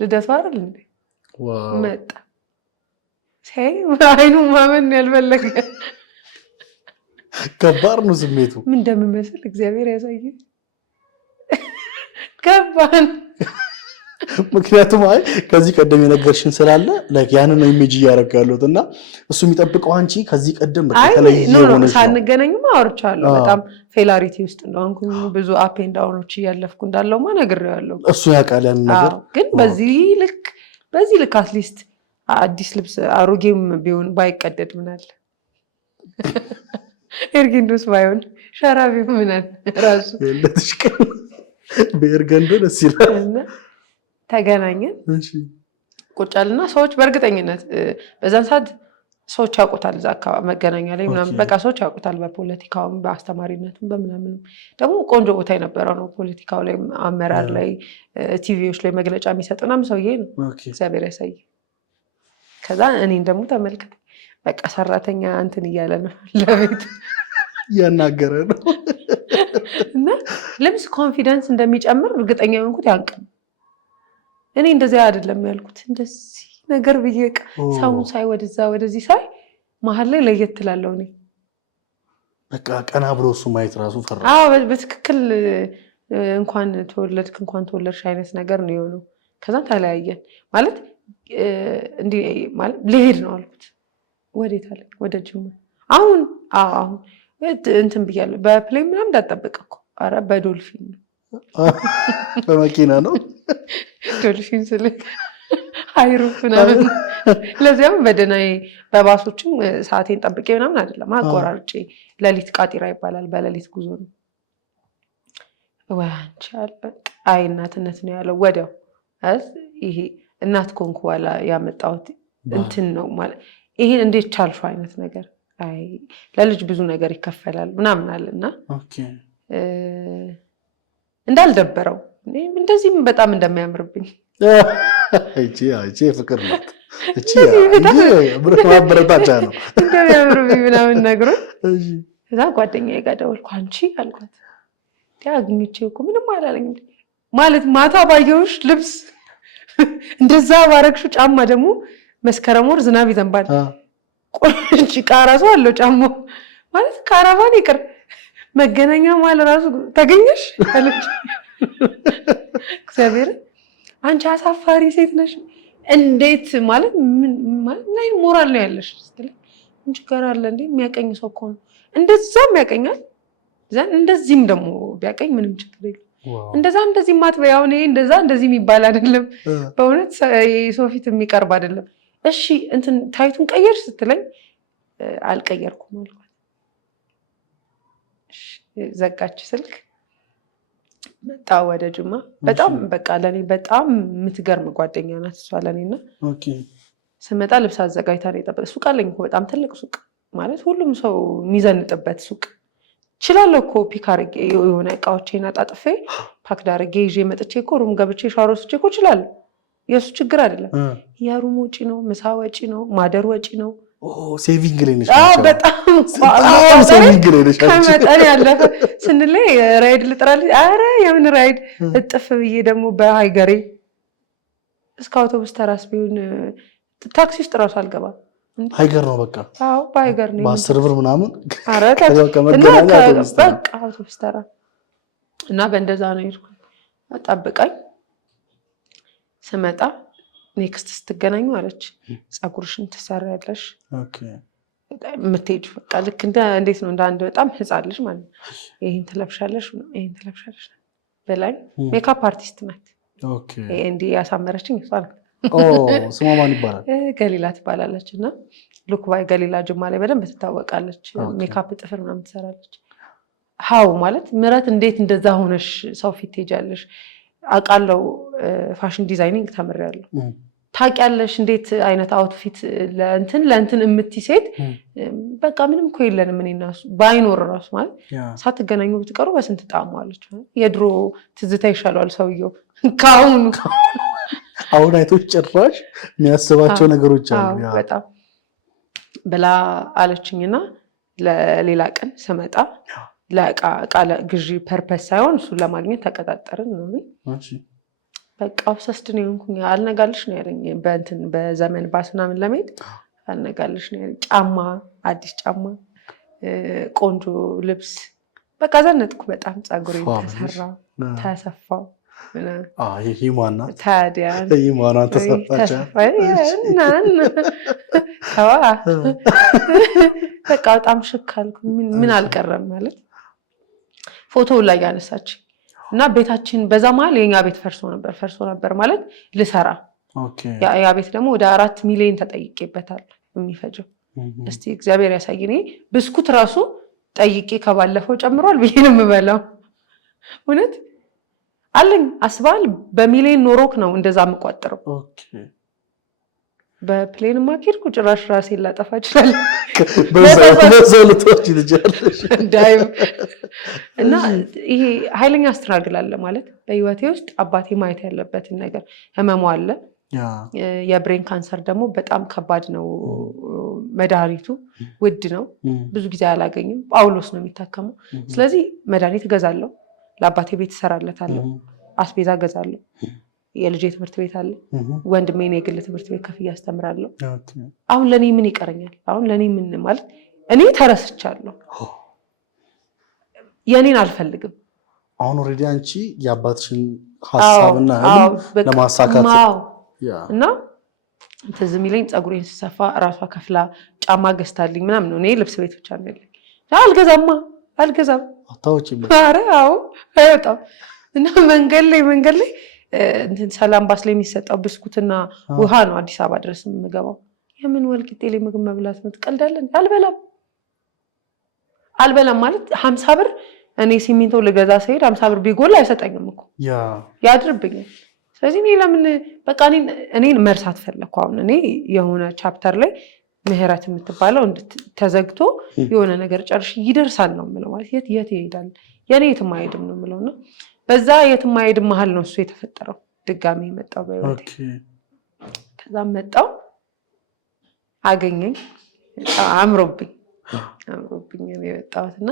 ልደቱ አይደል እንዴ ዋው መጣ ሳይ አይኑ ማመን ያልፈለገ ከባድ ነው ስሜቱ ምን እንደምመስል እግዚአብሔር ያሳየ ከባድ ምክንያቱም አይ ከዚህ ቀደም የነገርሽን ስላለ ላይክ ያንን ነው ኢሜጅ ያደርጋሉት እና እሱ የሚጠብቀው አንቺ ከዚህ ቀደም በተለይ የሆነሽ ሳንገናኝማ አውርቻለሁ በጣም ፌላሪቲ ውስጥ እንደሆንኩኝ ብዙ አፕ ኤንድ ዳውኖች እያለፍኩ እንዳለውማ ነግሬዋለሁ እሱ ያውቃል ያን ነገር ግን በዚህ ልክ አትሊስት አዲስ ልብስ አሮጌም ቢሆን ባይቀደድ ምናል ኤርጌንዶስ ባይሆን ሸራቢ ምናል ራሱ ለትሽ ቀን በኤርጌንዶ ደስ ይላል ተገናኘን ቁጫልና ሰዎች በእርግጠኝነት በዛን ሰዓት ሰዎች ያውቁታል እዛ አካባቢ መገናኛ ላይ ምናምን በቃ ሰዎች ያውቁታል በፖለቲካውም በአስተማሪነቱም በምናምንም ደግሞ ቆንጆ ቦታ የነበረው ነው ፖለቲካው ላይ አመራር ላይ ቲቪዎች ላይ መግለጫ የሚሰጥናም ሰውዬ ነው እግዚአብሔር ያሳይ ከዛ እኔን ደግሞ ተመልከት በቃ ሰራተኛ እንትን እያለ ነው ለቤት ያናገረ ነው እና ልብስ ኮንፊደንስ እንደሚጨምር እርግጠኛ ሆንኩት ያንቀም እኔ እንደዚህ አይደለም ያልኩት እንደዚህ ነገር ብዬ ሰውን ሳይ ወደዚህ ሳይ መሀል ላይ ለየት ትላለው እኔ በቃ ቀና ብሎ እሱ ማየት ራሱ ፈራ በትክክል እንኳን ተወለድሽ አይነት ነገር ነው የሆነው ከዛ ተለያየን ማለት እንዴ ማለት ልሄድ ነው አልኩት ወዴት አለ ወደ ጅማ አሁን እንትን ብያለሁ በፕሌን ምናምን እንዳጠበቀኩ ኧረ በዶልፊን ነው በመኪና ነው ዶልፊን ስልክ አይሩፍ ምናምን ለዚያም በደናይ በባሶችም ሰዓቴን ጠብቄ ምናምን አይደለም አቆራርጬ ለሊት ቃጢራ ይባላል በለሊት ጉዞ ነው ወንቻ አይ እናትነት ነው ያለው ወዲያው ይሄ እናት ኮንኩ ዋላ ያመጣሁት እንትን ነው ማለት ይሄን እንዴት ቻልሹ አይነት ነገር አይ ለልጅ ብዙ ነገር ይከፈላል ምናምን አለና ኦኬ እንዳልደበረው እንደዚህም በጣም እንደሚያምርብኝ እቺ ፍቅር ነው እቺ ማበረታቻ ነው እንደሚያምርብኝ ምናምን ነግሮ እዛ ጓደኛዬ ጋር ደወልኩ አንቺ አልኳት አግኝቼው እኮ ምንም አላለኝ ማለት ማታ ባየሁሽ ልብስ እንደዛ ባረግሽው ጫማ ደግሞ መስከረም ወር ዝናብ ይዘንባል ጭቃ ራሱ አለው ጫማው ማለት ካራቫን ይቅር መገናኛ ማለት ራሱ ተገኘሽ አለች እግዚአብሔር አንቺ አሳፋሪ ሴት ነሽ እንዴት ማለት ምን ሞራል ነው ያለሽ ስትል እንጂ ጋር አለ እንዴ የሚያቀኝ ሰው እኮ ነው እንደዛም ያቀኛል ዘን እንደዚህም ደግሞ ቢያቀኝ ምንም ችግር የለም እንደዚህም ማትበያው ነው እንደዚህ የሚባል አይደለም በእውነት የሰው ፊት የሚቀርብ አይደለም እሺ እንትን ታይቱን ቀየር ስትለኝ አልቀየርኩም አልኳት እሺ ዘጋች ስልክ መጣ ወደ ጅማ በጣም በቃ ለኔ በጣም የምትገርም ጓደኛ ናት እሷ ለኔና ኦኬ ስመጣ ልብስ አዘጋጅታ ነው የጠበቀ ሱቅ አለኝ እኮ በጣም ትልቅ ሱቅ ማለት ሁሉም ሰው የሚዘንጥበት ሱቅ እችላለሁ እኮ ፒክ አድርጌ የሆነ እቃዎቼን አጣጥፌ ፓክድ አድርጌ ይዤ መጥቼ እኮ ሩም ገብቼ ሻወር ወስጄ እኮ እችላለሁ የእሱ ችግር አይደለም የሩም ወጪ ነው ምሳ ወጪ ነው ማደር ወጪ ነው ሴቪንግ ላይ ነሽ? በጣም ሴቪንግ ላይ ነሽ። ከመጠን ያለፈ ስንለይ ራይድ ልጥራልሽ። ኧረ የምን ራይድ እጥፍ ብዬ ደግሞ በሃይገሬ እስከ አውቶቡስ ተራስ ቢሆን ታክሲ ውስጥ እራሱ አልገባም። ሃይገር ነው በቃ። አዎ በሃይገር ነው። በ10 ብር ምናምን በቃ አውቶቡስ ተራ እና በእንደዛ ነው የሄድኩት። ጠብቃኝ ስመጣ ኔክስት ስትገናኙ አለች ፀጉርሽን ትሰሪያለሽ የምትሄጂው በቃ ልክ እንዴት ነው እንደ አንድ በጣም ህፃን ልጅ ማለት ነው። ይሄን ትለብሻለሽ በላይ ሜካፕ አርቲስት ናት። እንዲህ ያሳመረችኝ እሷ ናት። ስሟ ማን ይባላል? ገሊላ ትባላለች እና ሉክባይ ገሊላ ጅማ ላይ በደንብ ትታወቃለች። ሜካፕ ጥፍር ምናምን ትሰራለች። ሀው ማለት ምረት እንዴት እንደዛ ሆነሽ ሰው ፊት ትሄጃለሽ? አውቃለሁ ፋሽን ዲዛይኒንግ ተምሬያለሁ። ታውቂያለሽ እንዴት አይነት አውትፊት ለእንትን የምትይ ሴት በቃ ምንም እኮ የለንም እኔ እና እሱ ባይኖር እራሱ ማለት ሳትገናኙ ብትቀሩ በስንት ጣሟለች። የድሮ ትዝታ ይሻለዋል ሰውየው ከአሁኑ። አሁን አይቶች ጭራሽ የሚያስባቸው ነገሮች አሉ በጣም ብላ አለችኝና ለሌላ ቀን ስመጣ ለእቃ ግዢ ፐርፐስ ሳይሆን እሱን ለማግኘት ተቀጣጠርን ነው። በቃ ኦብሰስድ ነው የሆንኩኝ። አልነጋልሽ ነው ያለኝ በዘመን ባስ ምናምን ለመሄድ አልነጋልሽ ነው ያለኝ። ጫማ አዲስ ጫማ ቆንጆ ልብስ በቃ ዘነጥኩ በጣም። ፀጉሬ ተሰራ ተሰፋው ሂማና ታዲያ ሂማና ተሰፋች ተዋ በቃ በጣም ሽክ አልኩ። ምን አልቀረም ማለት ፎቶ ላይ ያነሳች እና ቤታችን በዛ መሀል የኛ ቤት ፈርሶ ነበር ማለት ልሰራ ያ ቤት ደግሞ ወደ 4 ሚሊዮን ተጠይቄበታል የሚፈጀው። እስቲ እግዚአብሔር ያሳየኝ። ብስኩት ራሱ ጠይቄ ከባለፈው ጨምሯል ብዬ ነው የምበላው። እውነት አለኝ አስባል በሚሊዮን ኖሮክ ነው እንደዛ የምቆጥረው። በፕሌን ማኪር ጭራሽ ራሴን ላጠፋ ይችላል። በዘለቶች ልጅልሽ እና ይሄ ኃይለኛ ስትራግል አለ ማለት በህይወቴ ውስጥ አባቴ ማየት ያለበትን ነገር ህመሙ አለ። የብሬን ካንሰር ደግሞ በጣም ከባድ ነው። መድኃኒቱ ውድ ነው። ብዙ ጊዜ አላገኝም። ጳውሎስ ነው የሚታከመው። ስለዚህ መድኃኒት እገዛለሁ፣ ለአባቴ ቤት እሰራለታለሁ፣ አስቤዛ እገዛለሁ። የልጄ ትምህርት ቤት አለ፣ ወንድሜን የግል ትምህርት ቤት ከፍዬ አስተምራለሁ። አሁን ለኔ ምን ይቀረኛል? አሁን ለኔ ምን ማለት እኔ ተረስቻለሁ። የኔን አልፈልግም። አሁን ኦልሬዲ አንቺ የአባትሽን ሐሳብና ለማሳካት እና ትዝ የሚለኝ ፀጉሬን ስሰፋ እራሷ ከፍላ ጫማ ገዝታልኝ ምናምን ነው። እኔ ልብስ ቤት ብቻ ነው ያለኝ። አልገዛም አታውጪም? ኧረ አዎ አይወጣም። እና መንገድ ላይ ሰላም ባስ ላይ የሚሰጠው ብስኩትና ውሃ ነው አዲስ አበባ ድረስ የምገባው። የምን ወልቂጤ ላይ ምግብ መብላት ነው? ትቀልዳለህ? አልበላም ማለት 50 ብር እኔ ሲሚንቶ ልገዛ ስሄድ 50 ብር ቢጎል አይሰጠኝም እኮ ያድርብኛል። ስለዚህ እኔ ለምን በቃ እኔን መርሳት ፈለኩ። አሁን እኔ የሆነ ቻፕተር ላይ ምህረት የምትባለው ተዘግቶ የሆነ ነገር ጨርሽ ይደርሳል ነው የምለው። ማለት የት ይሄዳል? የኔ የትም አይሄድም ነው የምለው። እና በዛ የትም አይሄድም መሀል ነው እሱ የተፈጠረው። ድጋሚ መጣው በህይወቴ። ከዛም መጣው አገኘኝ። አምሮብኝ የመጣሁትና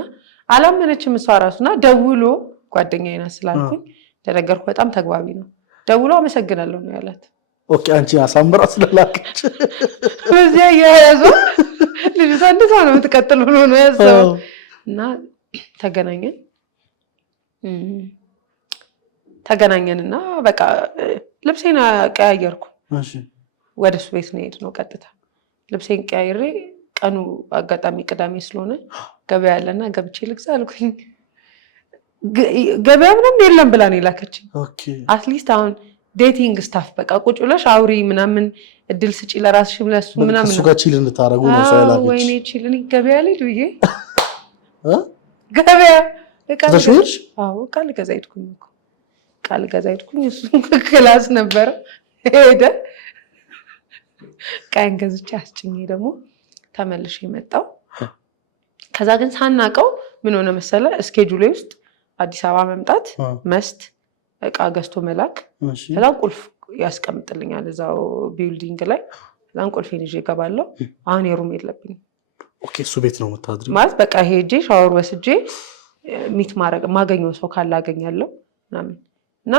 አላመነችም እሷ ራሱና ደውሎ ጓደኛዬ ናት ስላልኩኝ ተነገርኩ። በጣም ተግባቢ ነው። ደውሎ አመሰግናለሁ ነው ያላት። ኦኬ አንቺ አሳምራ ስለላከች በዚያ ያያዙ ልጅቷ እንደዛ ነው የምትቀጥል ብሎ ነው ያሰበው። እና ተገናኘንና በቃ ልብሴን ቀያየርኩ። ወደ እሱ ቤት ነው ነው ቀጥታ ልብሴን ቀያይሬ ቀኑ አጋጣሚ ቅዳሜ ስለሆነ ገበያ ያለና ገብቼ ልግዛ አልኩኝ። ገበያ ምንም የለም ብላ ነው የላከችኝ። አትሊስት አሁን ዴቲንግ ስታፍ በቃ ቁጭ ብለሽ አውሪ ምናምን እድል ስጪ ለራስሽ ለሱ ምናምን እሱ ጋር ቺል እንድታረጉ ነው ሳይላከች። ወይኔ ቺል እኔ ገበያ ልሂድ ብዬ ገበያ ተሽውሽ? አዎ ቃል ገዛ ሄድኩኝ። እሱ ክላስ ነበረ ሄደ። ቃይን ገዝቼ አስጭኜ ደግሞ ተመልሼ መጣሁ። ከዛ ግን ሳናቀው ምን ሆነ መሰለ ስኬጁሌ ውስጥ አዲስ አበባ መምጣት መስት እቃ ገዝቶ መላክ ከዛ ቁልፍ ያስቀምጥልኛል እዛው ቢልዲንግ ላይ ከዛን ቁልፌን ይዤ እገባለሁ። አሁን የሩም የለብኝም። ኦኬ እሱ ቤት ነው የምታድሪው ማለት በቃ ሄጄ ሻወር ወስጄ ሚት ማገኘው ሰው ካለ አገኛለሁ ምናምን እና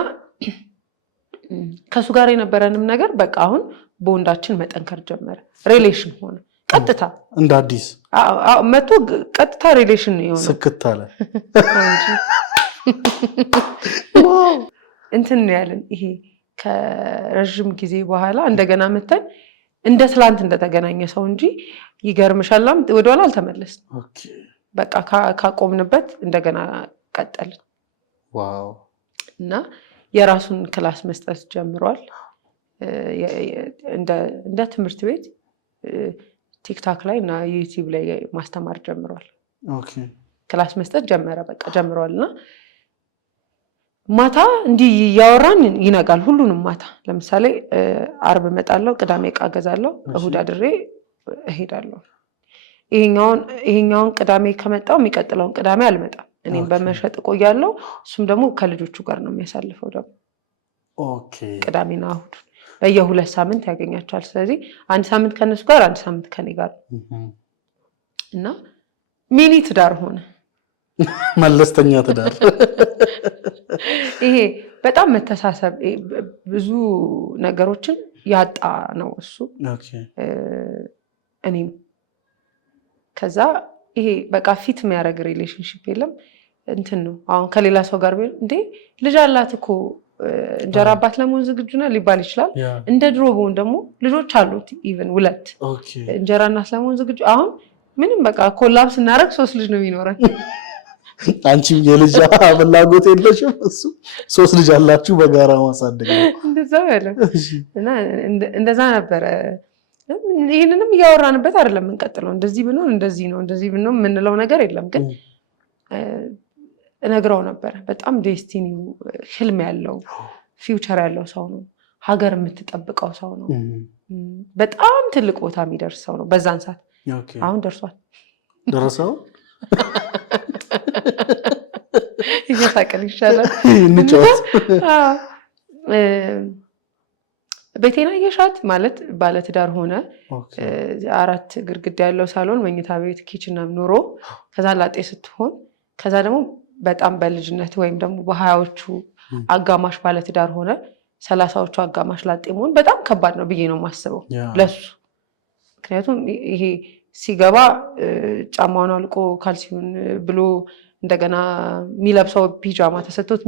ከሱ ጋር የነበረንም ነገር በቃ አሁን ቦንዳችን መጠንከር ጀመረ። ሪሌሽን ሆነ ቀጥታ እንደ አዲስ መቶ ቀጥታ ሪሌሽን ነው ስክት አለ እንትን ያለን ይሄ ከረጅም ጊዜ በኋላ እንደገና መተን እንደ ትላንት እንደተገናኘ ሰው እንጂ ይገርምሻላም ወደኋላ አልተመለስንም። በቃ ካቆምንበት እንደገና ቀጠልን። ዋው እና የራሱን ክላስ መስጠት ጀምሯል። እንደ ትምህርት ቤት ቲክታክ ላይ እና ዩቲዩብ ላይ ማስተማር ጀምሯል። ክላስ መስጠት ጀመረ በቃ ጀምሯል። እና ማታ እንዲህ እያወራን ይነጋል ሁሉንም ማታ። ለምሳሌ አርብ እመጣለሁ፣ ቅዳሜ ዕቃ እገዛለሁ፣ እሁድ አድሬ እሄዳለሁ። ይሄኛውን ቅዳሜ ከመጣው የሚቀጥለውን ቅዳሜ አልመጣም። እኔም በመሸጥ እቆያለሁ፣ እሱም ደግሞ ከልጆቹ ጋር ነው የሚያሳልፈው። ደግሞ ቅዳሜና እሁድ በየ2 ሳምንት ያገኛቸዋል። ስለዚህ 1 ሳምንት ከነሱ ጋር 1 ሳምንት ከኔ ጋር እና ሚኒ ትዳር ሆነ። መለስተኛ ትዳር። ይሄ በጣም መተሳሰብ ብዙ ነገሮችን ያጣ ነው እሱ እኔም። ከዛ ይሄ በቃ ፊት የሚያደርግ ሪሌሽንሺፕ የለም እንትን ነው። አሁን ከሌላ ሰው ጋር ቢሆን እንዴ ልጅ አላት እኮ እንጀራ አባት ለመሆን ዝግጁ ነው ሊባል ይችላል። እንደ ድሮ በሆን ደግሞ ልጆች አሉት ኢቭን 2 እንጀራ እናት ለመሆን ዝግጁ። አሁን ምንም በቃ ኮላብ ስናደርግ 3 ልጅ ነው የሚኖረን። አንቺ የልጅ ፍላጎት የለሽም፣ እሱ 3 ልጅ አላችሁ በጋራ ማሳደግ ነው። እንደዛው ያለ እና እንደዛ ነበረ። ይሄንንም እያወራንበት አይደለም የምንቀጥለው። እንደዚህ ብንሆን እንደዚህ ነው እንደዚህ ብንሆን የምንለው ነገር የለም። ግን እነግረው ነበር በጣም ዴስቲኒው ህልም ያለው ፊውቸር ያለው ሰው ነው። ሀገር የምትጠብቀው ሰው ነው። በጣም ትልቅ ቦታ የሚደርስ ሰው ነው በዛን ሰዓት። አሁን ደርሷል። ደረሰው እየሳቀን ይሻላል ቤቴና የሻት ማለት ባለትዳር ሆነ 4 ግድግዳ ያለው ሳሎን፣ መኝታ ቤት፣ ኪችንና ኑሮ። ከዛ ላጤ ስትሆን ከዛ ደግሞ በጣም በልጅነት ወይም ደግሞ በ20ዎቹ አጋማሽ ባለትዳር ሆነ 30ዎቹ አጋማሽ ላጤ መሆን በጣም ከባድ ነው ብዬ ነው የማስበው ለሱ። ምክንያቱም ይሄ ሲገባ ጫማውን አልቆ ካልሲውን ብሎ እንደገና የሚለብሰው ፒጃማ ተሰጥቶት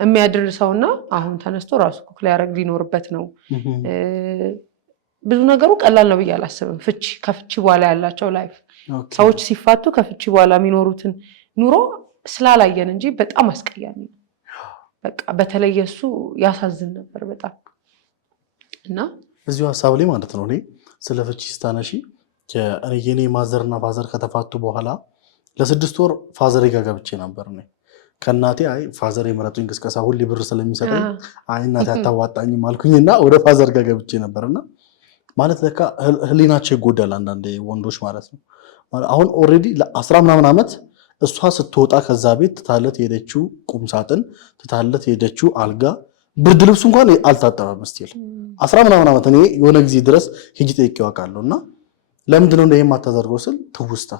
የሚያድር ሰውና አሁን ተነስቶ ራሱ ኩክ ሊያደርግ ሊኖርበት ነው። ብዙ ነገሩ ቀላል ነው ብዬ አላስብም። ከፍቺ በኋላ ያላቸው ላይፍ ሰዎች ሲፋቱ ከፍቺ በኋላ የሚኖሩትን ኑሮ ስላላየን እንጂ በጣም አስቀያሚ ነው። በቃ በተለይ እሱ ያሳዝን ነበር በጣም። እና እዚሁ ሀሳብ ላይ ማለት ነው እኔ ስለ ፍቺ ስታነሺ የኔ ማዘርና ፋዘር ከተፋቱ በኋላ ለ6 ወር ፋዘር ጋር ገብቼ ነበር እኔ ከእናቴ። አይ ፋዘር የመረጡኝ ቅስቀሳ ሁሌ ብር ስለሚሰጠኝ አይ እናቴ አታዋጣኝም አልኩኝና ወደ ፋዘር ጋር ገብቼ ነበርና ማለት ለካ ህሊናቸው ይጎዳል አንዳንዴ ወንዶች ማለት ነው። አሁን ኦልሬዲ ለ10 ምናምን ዓመት እሷ ስትወጣ ከዛ ቤት ትታለት ሄደችው ቁም ሳጥን፣ ትታለት ሄደችው አልጋ፣ ብርድ ልብሱ እንኳን አልታጠበም ስቲል 10 ምናምን ዓመት። እኔ የሆነ ጊዜ ድረስ ሂጂ ጠይቄው አውቃለሁና ለምንድነው እንደዚህ የማታደርገው ስል ትውስታ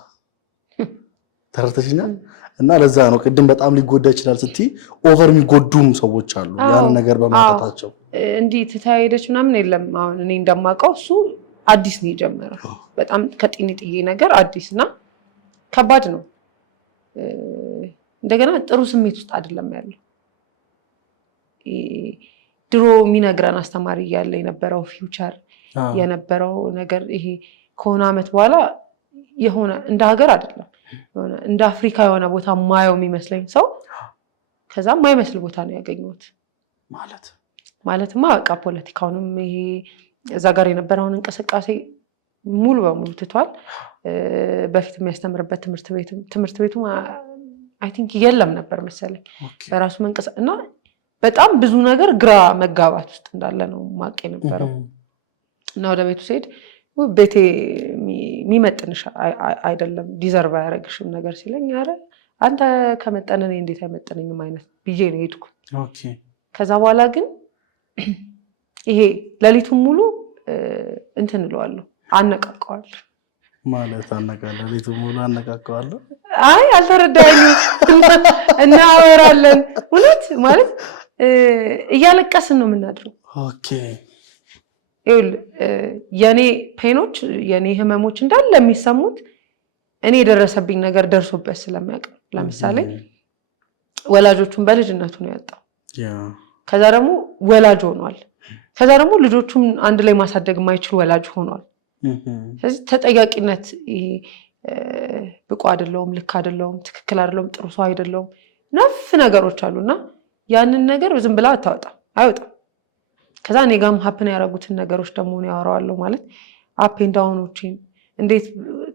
ተረተሽኛል። እና ለዛ ነው ቅድም በጣም ሊጎዳ ይችላል ስትይ ኦቨር የሚጎዱም ሰዎች አሉ ያን ነገር በማጣታቸው። እንዲህ ትታየደች ምናምን የለም። አሁን እኔ እንደማውቀው እሱ አዲስ ነው የጀመረው። በጣም ከጥንጥዬ ነገር አዲስና ከባድ ነው። እንደገና ጥሩ ስሜት ውስጥ አይደለም ያለው። ድሮ የሚነግረን አስተማሪ እያለ የነበረው ፊውቸር የነበረው ነገር ይሄ ከሆነ ዓመት በኋላ የሆነ እንደ ሀገር አይደለም እንደ አፍሪካ የሆነ ቦታ ማየው የሚመስለኝ ሰው ከዛ ማይመስል ቦታ ነው ያገኘሁት። ማለትማ በቃ ፖለቲካውንም ይሄ እዛ ጋር የነበረውን እንቅስቃሴ ሙሉ በሙሉ ትቷል። በፊት የሚያስተምርበት ትምህርት ቤቱ አይ ቲንክ የለም ነበር መሰለኝ በራሱ መንቀሳቀስ እና በጣም ብዙ ነገር ግራ መጋባት ውስጥ እንዳለ ነው ማቅ የነበረው። እና ወደ ቤቱ ሲሄድ ቤቴ የሚመጥንሽ አይደለም ዲዘርቭ አያደርግሽም ነገር ሲለኝ አረ አንተ ከመጠን እኔ እንዴት አይመጥነኝም አይነት ብዬ ነው የሄድኩት። ከዛ በኋላ ግን ይሄ ሌሊቱን ሙሉ እንትን እለዋለሁ አነቃቀዋለሁ ማለት አነቃለሁ ሌቱ ሙሉ አነቃቀዋለሁ አይ አልተረዳኝም እናወራለን እውነት ማለት እያለቀስን ነው የምናድረው ኦኬ የኔ ፔኖች የኔ ህመሞች እንዳለ የሚሰሙት እኔ የደረሰብኝ ነገር ደርሶበት ስለሚያውቅ ለምሳሌ ወላጆቹን በልጅነቱ ነው ያጣው ከዛ ደግሞ ወላጅ ሆኗል ከዛ ደግሞ ልጆቹን አንድ ላይ ማሳደግ የማይችል ወላጅ ሆኗል ስለዚህ ተጠያቂነት ብቁ አይደለውም ልክ አይደለውም ትክክል አይደለውም ጥሩ ሰው አይደለውም ነፍ ነገሮች አሉና ያንን ነገር ዝም ብላ አታወጣም አይወጣም ከዛ እኔ ጋርም ሀፕን ያደረጉትን ነገሮች ደግሞ ነው ያወራዋለሁ ማለት አፕ ኤንድ ዳውኖችን እንዴት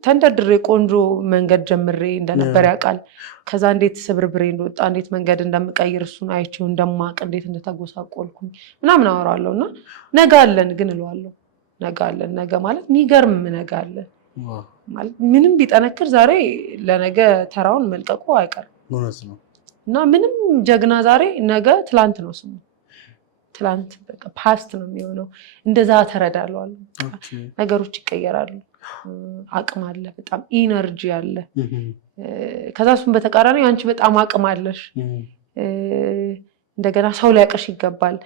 ተንደርድሬ ቆንጆ መንገድ ጀምሬ እንደነበር ያውቃል ከዛ እንዴት ስብርብሬ እንደወጣ እንዴት መንገድ እንደምቀይር እሱን አይቼው እንደማቅ እንዴት እንደተጎሳቆልኩኝ ምናምን አወራዋለሁና ነገ አለን ግን እለዋለሁ ነገ አለን ነገ ማለት የሚገርም ነገ አለ ማለት ምንም ቢጠነክር ዛሬ ለነገ ተራውን መልቀቁ አይቀርም እና ምንም ጀግና ዛሬ ነገ ትላንት ነው ስሙ ትላንት በቃ ፓስት ነው የሚሆነው እንደዛ ተረዳለዋለሁ ነገሮች ይቀየራሉ አቅም አለ በጣም ኢነርጂ አለ ከዛ እሱም በተቃራኒ አንቺ በጣም አቅም አለሽ እንደገና ሰው ሊያቀሽ ይገባል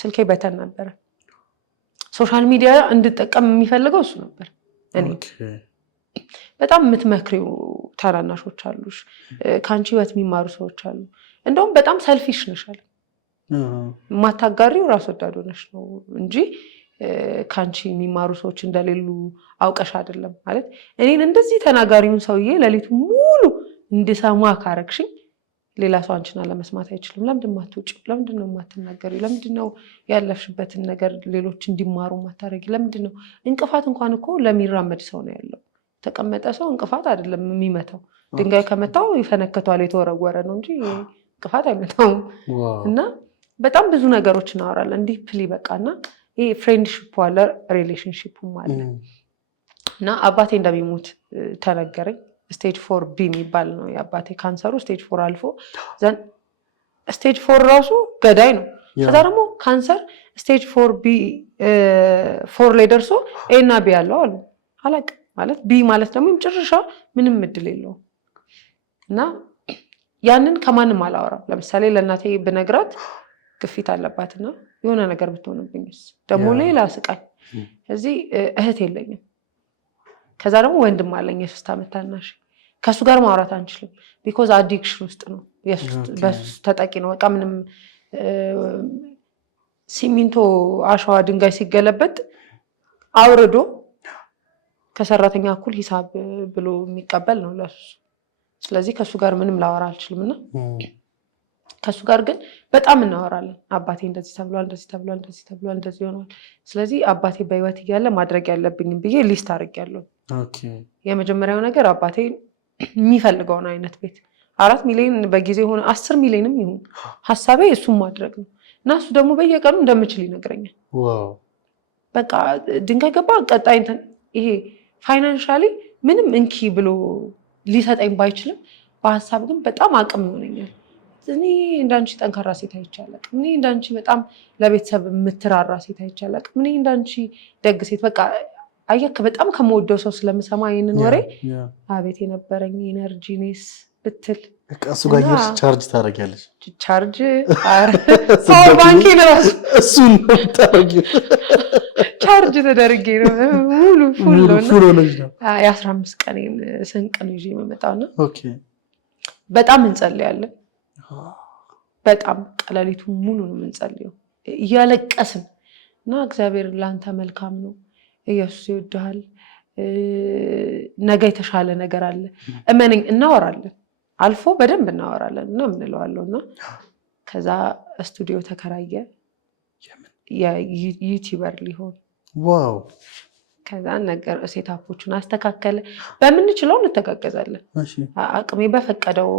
ስልኬ በተን ነበር ሶሻል ሚዲያ እንድጠቀም የሚፈልገው እሱ ነበር እኔ በጣም የምትመክሪው ታናናሾች አሉሽ ካንቺ ህይወት የሚማሩ ሰዎች አሉ እንደውም በጣም ሰልፊሽ ነሻል ማታጋሪው ራስ ወዳድ ሆነሽ ነው እንጂ ካንቺ የሚማሩ ሰዎች እንደሌሉ አውቀሽ አይደለም ማለት እኔን እንደዚህ ተናጋሪውን ሰውዬ ለሊቱ ሙሉ እንድሰማ ካረክሽኝ ሌላ ሰው አንቺን አለመስማት አይችልም ለምንድን ማትወጪው ለምንድን ነው ማትናገሪው ለምንድን ነው ያለፍሽበትን ነገር ሌሎች እንዲማሩ ማታረጊ ለምንድን ነው እንቅፋት እንኳን እኮ ለሚራመድ ሰው ነው ያለው ተቀመጠ ሰው እንቅፋት አይደለም የሚመታው ድንጋይ ከመታው ይፈነከቷል የተወረወረ ነው እንጂ እንቅፋት አይመታውም እና በጣም ብዙ ነገሮች እናወራለን እንዲህ ፕሊ በቃና ይሄ ፍሬንድሺፕ አለ ሪሌሽንሺፕም አለ እና አባቴ እንደሚሞት ተነገረኝ ስቴጅ 4 ቢ የሚባል ነው የአባቴ ካንሰሩ ስቴጅ 4 አልፎ ዘን ስቴጅ 4 ራሱ ገዳይ ነው ከዛ ደግሞ ካንሰር ስቴጅ 4 ቢ 4 ላይ ደርሶ ኤ እና ቢ ያለው አሉ አላቅ ማለት ቢ ማለት ደግሞ የመጨረሻ ምንም እድል የለውም እና ያንን ከማንም አላወራም ለምሳሌ ለእናቴ ብነግራት ግፊት አለባትና የሆነ ነገር ብትሆንብኝስ ደግሞ ሌላ ስቃይ እዚህ እህት የለኝም ከዛ ደግሞ ወንድም አለኝ የ3 ዓመት ታናሽ ከሱ ጋር ማውራት አንችልም ቢኮዝ አዲክሽን ውስጥ ነው በሱ ተጠቂ ነው በቃ ምንም ሲሚንቶ አሸዋ ድንጋይ ሲገለበጥ አውርዶ ከሰራተኛ እኩል ሂሳብ ብሎ የሚቀበል ነው ለሱ ስለዚህ ከሱ ጋር ምንም ላወራ አልችልምና ከሱ ጋር ግን በጣም እናወራለን አባቴ እንደዚህ ተብሏል እንደዚህ ተብሏል እንደዚህ ተብሏል እንደዚህ ሆኗል ስለዚህ አባቴ በህይወት እያለ ማድረግ ያለብኝ ብዬ ሊስት አድርጌያለሁ የመጀመሪያው ነገር አባቴ የሚፈልገውን አይነት ቤት 4 ሚሊዮን በጊዜ ሆነ 10 ሚሊዮንም ይሁን ሐሳቤ እሱም ማድረግ ነው እና እሱ ደግሞ በየቀኑ እንደምችል ይነግረኛል በቃ ድንጋይ ገባ ቀጣይ እንትን ይሄ ፋይናንሻሊ ምንም እንኪ ብሎ ሊሰጠኝ ባይችልም በሐሳብ ግን በጣም አቅም ይሆነኛል እኔ እንዳንቺ ጠንካራ ሴት አይቻለቅ እኔ እንዳንቺ በጣም ለቤተሰብ የምትራራ ሴት አይቻለቅ እኔ እንዳንቺ ደግ ሴት በቃ አየክ በጣም ከመወደው ሰው ስለምሰማ ይሄንን ወሬ አቤት የነበረኝ ኢነርጂ ኔስ ብትል እሱ ጋር ይርስ ቻርጅ ታደርጊያለሽ ቻርጅ ፓወር ባንክ ነው እሱን ታደርጊው ቻርጅ ተደርጌ ነው ሙሉ ፉል ነው የ15 ቀን ስንቅ ነው ይዤ የምመጣውና ኦኬ በጣም እንጸልያለን በጣም ቀለሊቱ ሙሉ ነው የምንጸልየው እያለቀስን እና እግዚአብሔር ላንተ መልካም ነው ኢየሱስ ይወድሃል ነገ የተሻለ ነገር አለ እመነኝ እናወራለን አልፎ በደንብ እናወራለን እና ምን እለዋለሁና ከዛ ስቱዲዮ ተከራየ የዩቲዩበር ሊሆን ዋው ከዛ ነገር ሴታፖቹን አስተካከለ በምንችለው እንተጋገዛለን አቅሜ በፈቀደው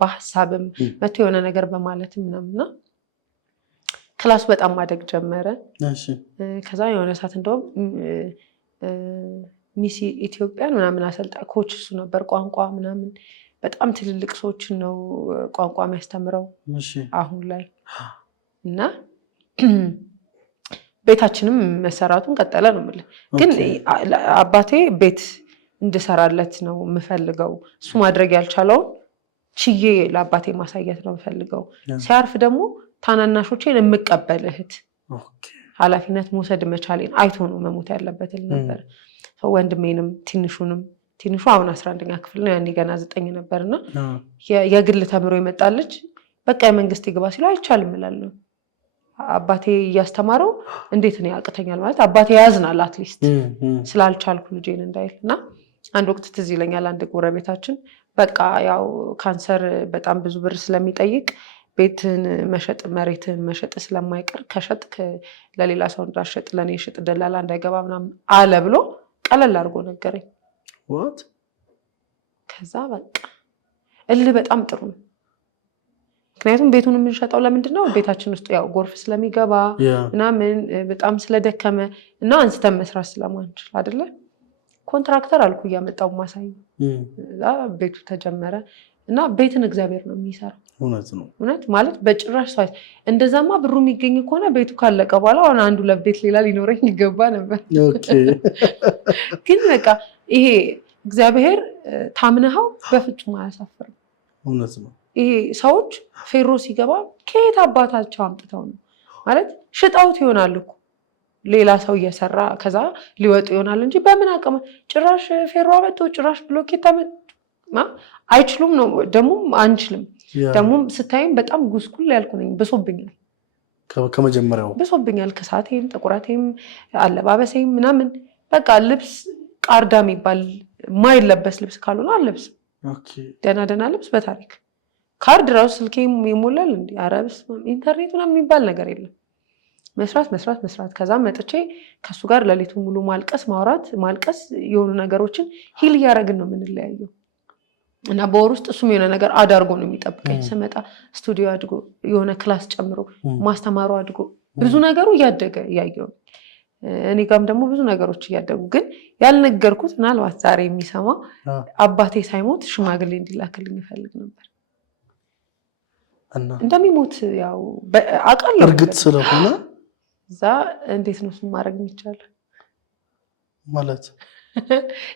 በሐሳብም መቶ የሆነ ነገር በማለትም ምናምንና ክላስ በጣም ማደግ ጀመረ ከዛ የሆነ ሰዓት እንደውም ሚስ ኢትዮጵያን ምናምን አሰልጣኝ ኮች እሱ ነበር ቋንቋ ምናምን በጣም ትልልቅ ሰዎችን ነው ቋንቋ የሚያስተምረው አሁን ላይ እና ቤታችንም መሰራቱን ቀጠለ ነው ማለት ግን አባቴ ቤት እንድሰራለት ነው የምፈልገው እሱ ማድረግ ያልቻለው ችዬ ለአባቴ ማሳየት ነው የምፈልገው ሲያርፍ ደግሞ ታናናሾቼን የምቀበል እህት ኃላፊነት መውሰድ መቻሌን አይቶ ነው መሞት ያለበት ነበር ወንድሜንም ትንሹ አሁን 11ኛ ክፍል ነው ያኔ ገና 9 ነበርና የግል ተምሮ ይመጣለች በቃ የመንግስት ይግባ ሲሉ አይቻልም እላለሁ አባቴ ያስተማረው እንዴት ነው ያቀተኛል ማለት አባቴ ያዝናል አትሊስት ስላልቻልኩ ልጄን እንዳይልና አንድ ወቅት ትዝ ይለኛል አንድ ጎረቤታችን በቃ ያው ካንሰር በጣም ብዙ ብር ስለሚጠይቅ ቤትን መሸጥ መሬትን መሸጥ ስለማይቀር ከሸጥክ ለሌላ ሰው እንዳሸጥ ለኔ ሽጥ ደላላ እንዳይገባ ምናምን አለ ብሎ ቀለል አድርጎ ነገረኝ what ከዛ በቃ በጣም ጥሩ ነው ምክንያቱም ቤቱን የምንሸጠው ለምንድነው ቤታችን ውስጥ ያው ጎርፍ ስለሚገባ እና ምን በጣም ስለደከመ እና አንስተን መስራት ስለማንችል አይደለ ኮንትራክተር አልኩ ያመጣው ማሳይ ቤቱ ተጀመረ እና ቤትን እግዚአብሔር ነው የሚሰራው እውነት ማለት በጭራሽ ሳይት እንደዛማ ብሩ የሚገኝ ከሆነ ቤቱ ካለቀ በኋላ አሁን አንዱ ለቤት ሌላ ሊኖረኝ ይገባ ነበር ግን በቃ ይሄ እግዚአብሔር ታምነው በፍጹም አያሳፍርም እውነት ነው ይሄ ሰዎች ፌሮ ሲገባ ከየት አባታቸው አምጥተው ነው ማለት ሽጣውት ይሆናል እኮ ሌላ ሰው እየሰራ ከዛ ሊወጡ ይሆናል እንጂ በምን አቀመ ጭራሽ ፌሮ አመጡ ጭራሽ ብሎኬት አመጡ አይችሉም ነው ደሞ አንችልም ደሞ ስታይም በጣም ጉስቁል ያልኩ ነኝ በሶብኛል ከመጀመሪያው በሶብኛል ከሳቴም ጥቁራቴም አለባበሴም ምናምን በቃ ልብስ ቃርዳ የሚባል ማይለበስ ልብስ ካልሆነ አለብስ ደና ልብስ በታሪክ ካርድ ራሱ ስልኬም ይሞላል እንዴ አረብስ ኢንተርኔት ምናምን የሚባል ነገር የለም መስራት ከዛ መጥቼ ከሱ ጋር ለሊቱን ሙሉ ማልቀስ የሆኑ ነገሮችን ሂል ያረግን ነው የምንለያየው እና በወር ውስጥ እሱም የሆነ ነገር አዳርጎ ነው የሚጠብቀኝ ስመጣ ስቱዲዮ አድጎ የሆነ ክላስ ጨምሮ ማስተማሩ አድጎ ብዙ ነገሩ ያደገ ያየው እኔ ጋም ደግሞ ብዙ ነገሮች ያደጉ ግን ያልነገርኩት ምናልባት ዛሬ የሚሰማ አባቴ ሳይሞት ሽማግሌ እንዲላክልኝ ይፈልግ ነበር እና እንደሚሞት ያው አቃለሁ እርግጥ ስለሆነ እዛ እንዴት ነው እሱን ማድረግ የሚቻለው ማለት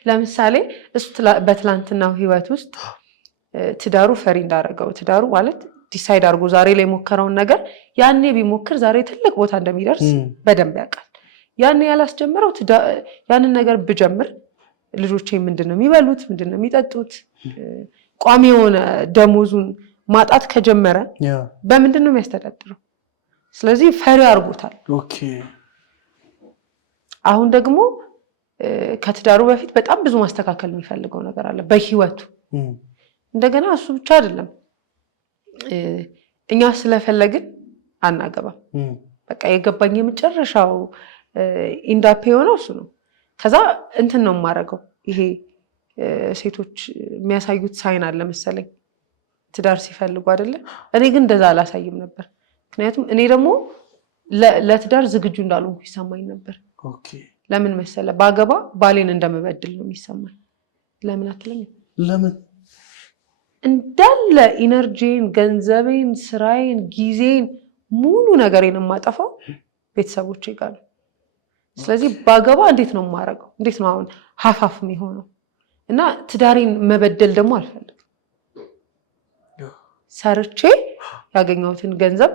ለምሳሌ እሱ በትላንትናው ህይወት ውስጥ ትዳሩ ፈሪ እንዳረገው ትዳሩ ማለት ዲሳይድ አድርጎ ዛሬ ላይ ሞከረውን ነገር ያኔ ቢሞክር ዛሬ ትልቅ ቦታ እንደሚደርስ በደንብ ያውቃል ያኔ ያላስጀመረው ያንን ነገር ብጀምር ልጆቼ ምንድነው የሚበሉት ምንድነው የሚጠጡት ቋሚ የሆነ ደሞዙን ማጣት ከጀመረ በምንድነው የሚያስተዳድረው ስለዚህ ፈሪ አርጎታል ኦኬ አሁን ደግሞ ከትዳሩ በፊት በጣም ብዙ ማስተካከል የሚፈልገው ነገር አለ በህይወቱ እንደገና እሱ ብቻ አይደለም እኛ ስለፈለግን አናገባም በቃ የገባኝ የመጨረሻው ኢንዳፕ የሆነው እሱ ነው ከዛ እንትን ነው የማደርገው ይሄ ሴቶች የሚያሳዩት ሳይን አለ መሰለኝ ትዳር ሲፈልጉ አይደለ እኔ ግን እንደዛ አላሳይም ነበር ምክንያቱም እኔ ደግሞ ለትዳር ዝግጁ እንዳልሆንኩ ይሰማኝ ነበር ኦኬ ለምን መሰለ ባገባ ባሌን እንደምበድል ነው የሚሰማኝ ለምን አትለኝ ለምን እንዳለ ኢነርጂን ገንዘቤን ስራዬን ጊዜን ሙሉ ነገሬን የማጠፋው ቤተሰቦቼ ጋር ነው ስለዚህ ባገባ እንዴት ነው የማረገው እንዴት ነው አሁን ሀፋፍ የሚሆነው እና ትዳሬን መበደል ደግሞ አልፈልግም ሰርቼ ያገኘሁትን ገንዘብ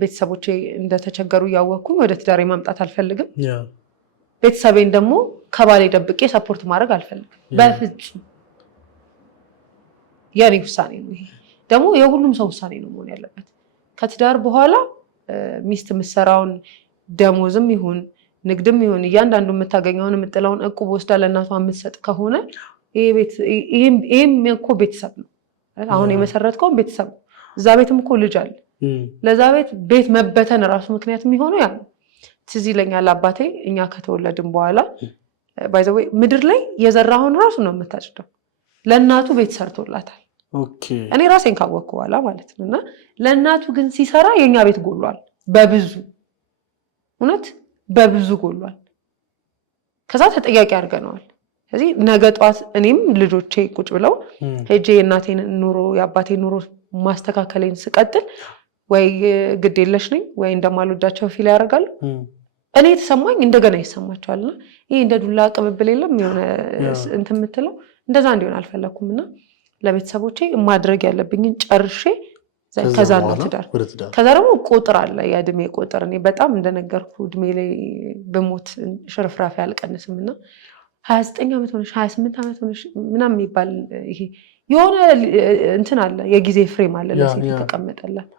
ቤተሰቦቼ እንደተቸገሩ ያወቅኩኝ ወደ ትዳሬ ማምጣት አልፈልግም ቤተሰቤን ደግሞ ከባሌ ደብቄ ሰፖርት ማድረግ አልፈልግም በፍጹም ያኔ ውሳኔ ነው ይሄ ደግሞ የሁሉም ሰው ውሳኔ ነው መሆን ያለበት ከትዳር በኋላ ሚስት ምሰራውን ደሞዝም ይሁን ንግድም ይሁን እያንዳንዱ የምታገኘውን የምጥለውን እቁብ ወስዳ ለእናቷ የምትሰጥ ከሆነ ይሄም እኮ ቤተሰብ ነው አሁን የመሰረትከው ቤተሰብ እዛ ቤትም እኮ ልጅ አለ ለዛ ቤት መበተን ራሱ ምክንያት የሚሆነው ያ ትዝ ይለኛል አባቴ እኛ ከተወለድን በኋላ ባይ ዘ ዌይ ምድር ላይ የዘራውን ራሱ ነው የምታጭደው ለእናቱ ቤት ሰርቶላታል ኦኬ እኔ ራሴን ካወቅኩ በኋላ ማለት ነውና ለእናቱ ግን ሲሰራ የኛ ቤት ጎሏል በብዙ እውነት በብዙ ጎሏል ከዛ ተጠያቂ አድርገነዋል ስለዚህ ነገ ጧት እኔም ልጆቼ ቁጭ ብለው ሄጄ የእናቴን ኑሮ የአባቴን ኑሮ ማስተካከሌን ስቀጥል ወይ ግድ የለሽ ነኝ ወይ እንደማልወዳቸው ፊል ያደርጋሉ እኔ ተሰማኝ እንደገና ይሰማቸዋልና ይሄ እንደ ዱላ ቅብብል የለም የሆነ እንትን የምትለው እንደዛ እንዲሆን አልፈለኩምና ለቤተሰቦቼ ማድረግ ያለብኝን ጨርሼ ከዛ ነው ትዳር ከዛ ደግሞ ቁጥር አለ የእድሜ ቁጥር እኔ በጣም እንደነገርኩ እድሜ ላይ በሞት ሽርፍራፊ አልቀንስምና 29 ዓመት ሆነሽ 28 ዓመት ሆነሽ ምናምን የሚባል ይሄ የሆነ እንትን አለ የጊዜ ፍሬም አለ ለሴት ተቀመጠላት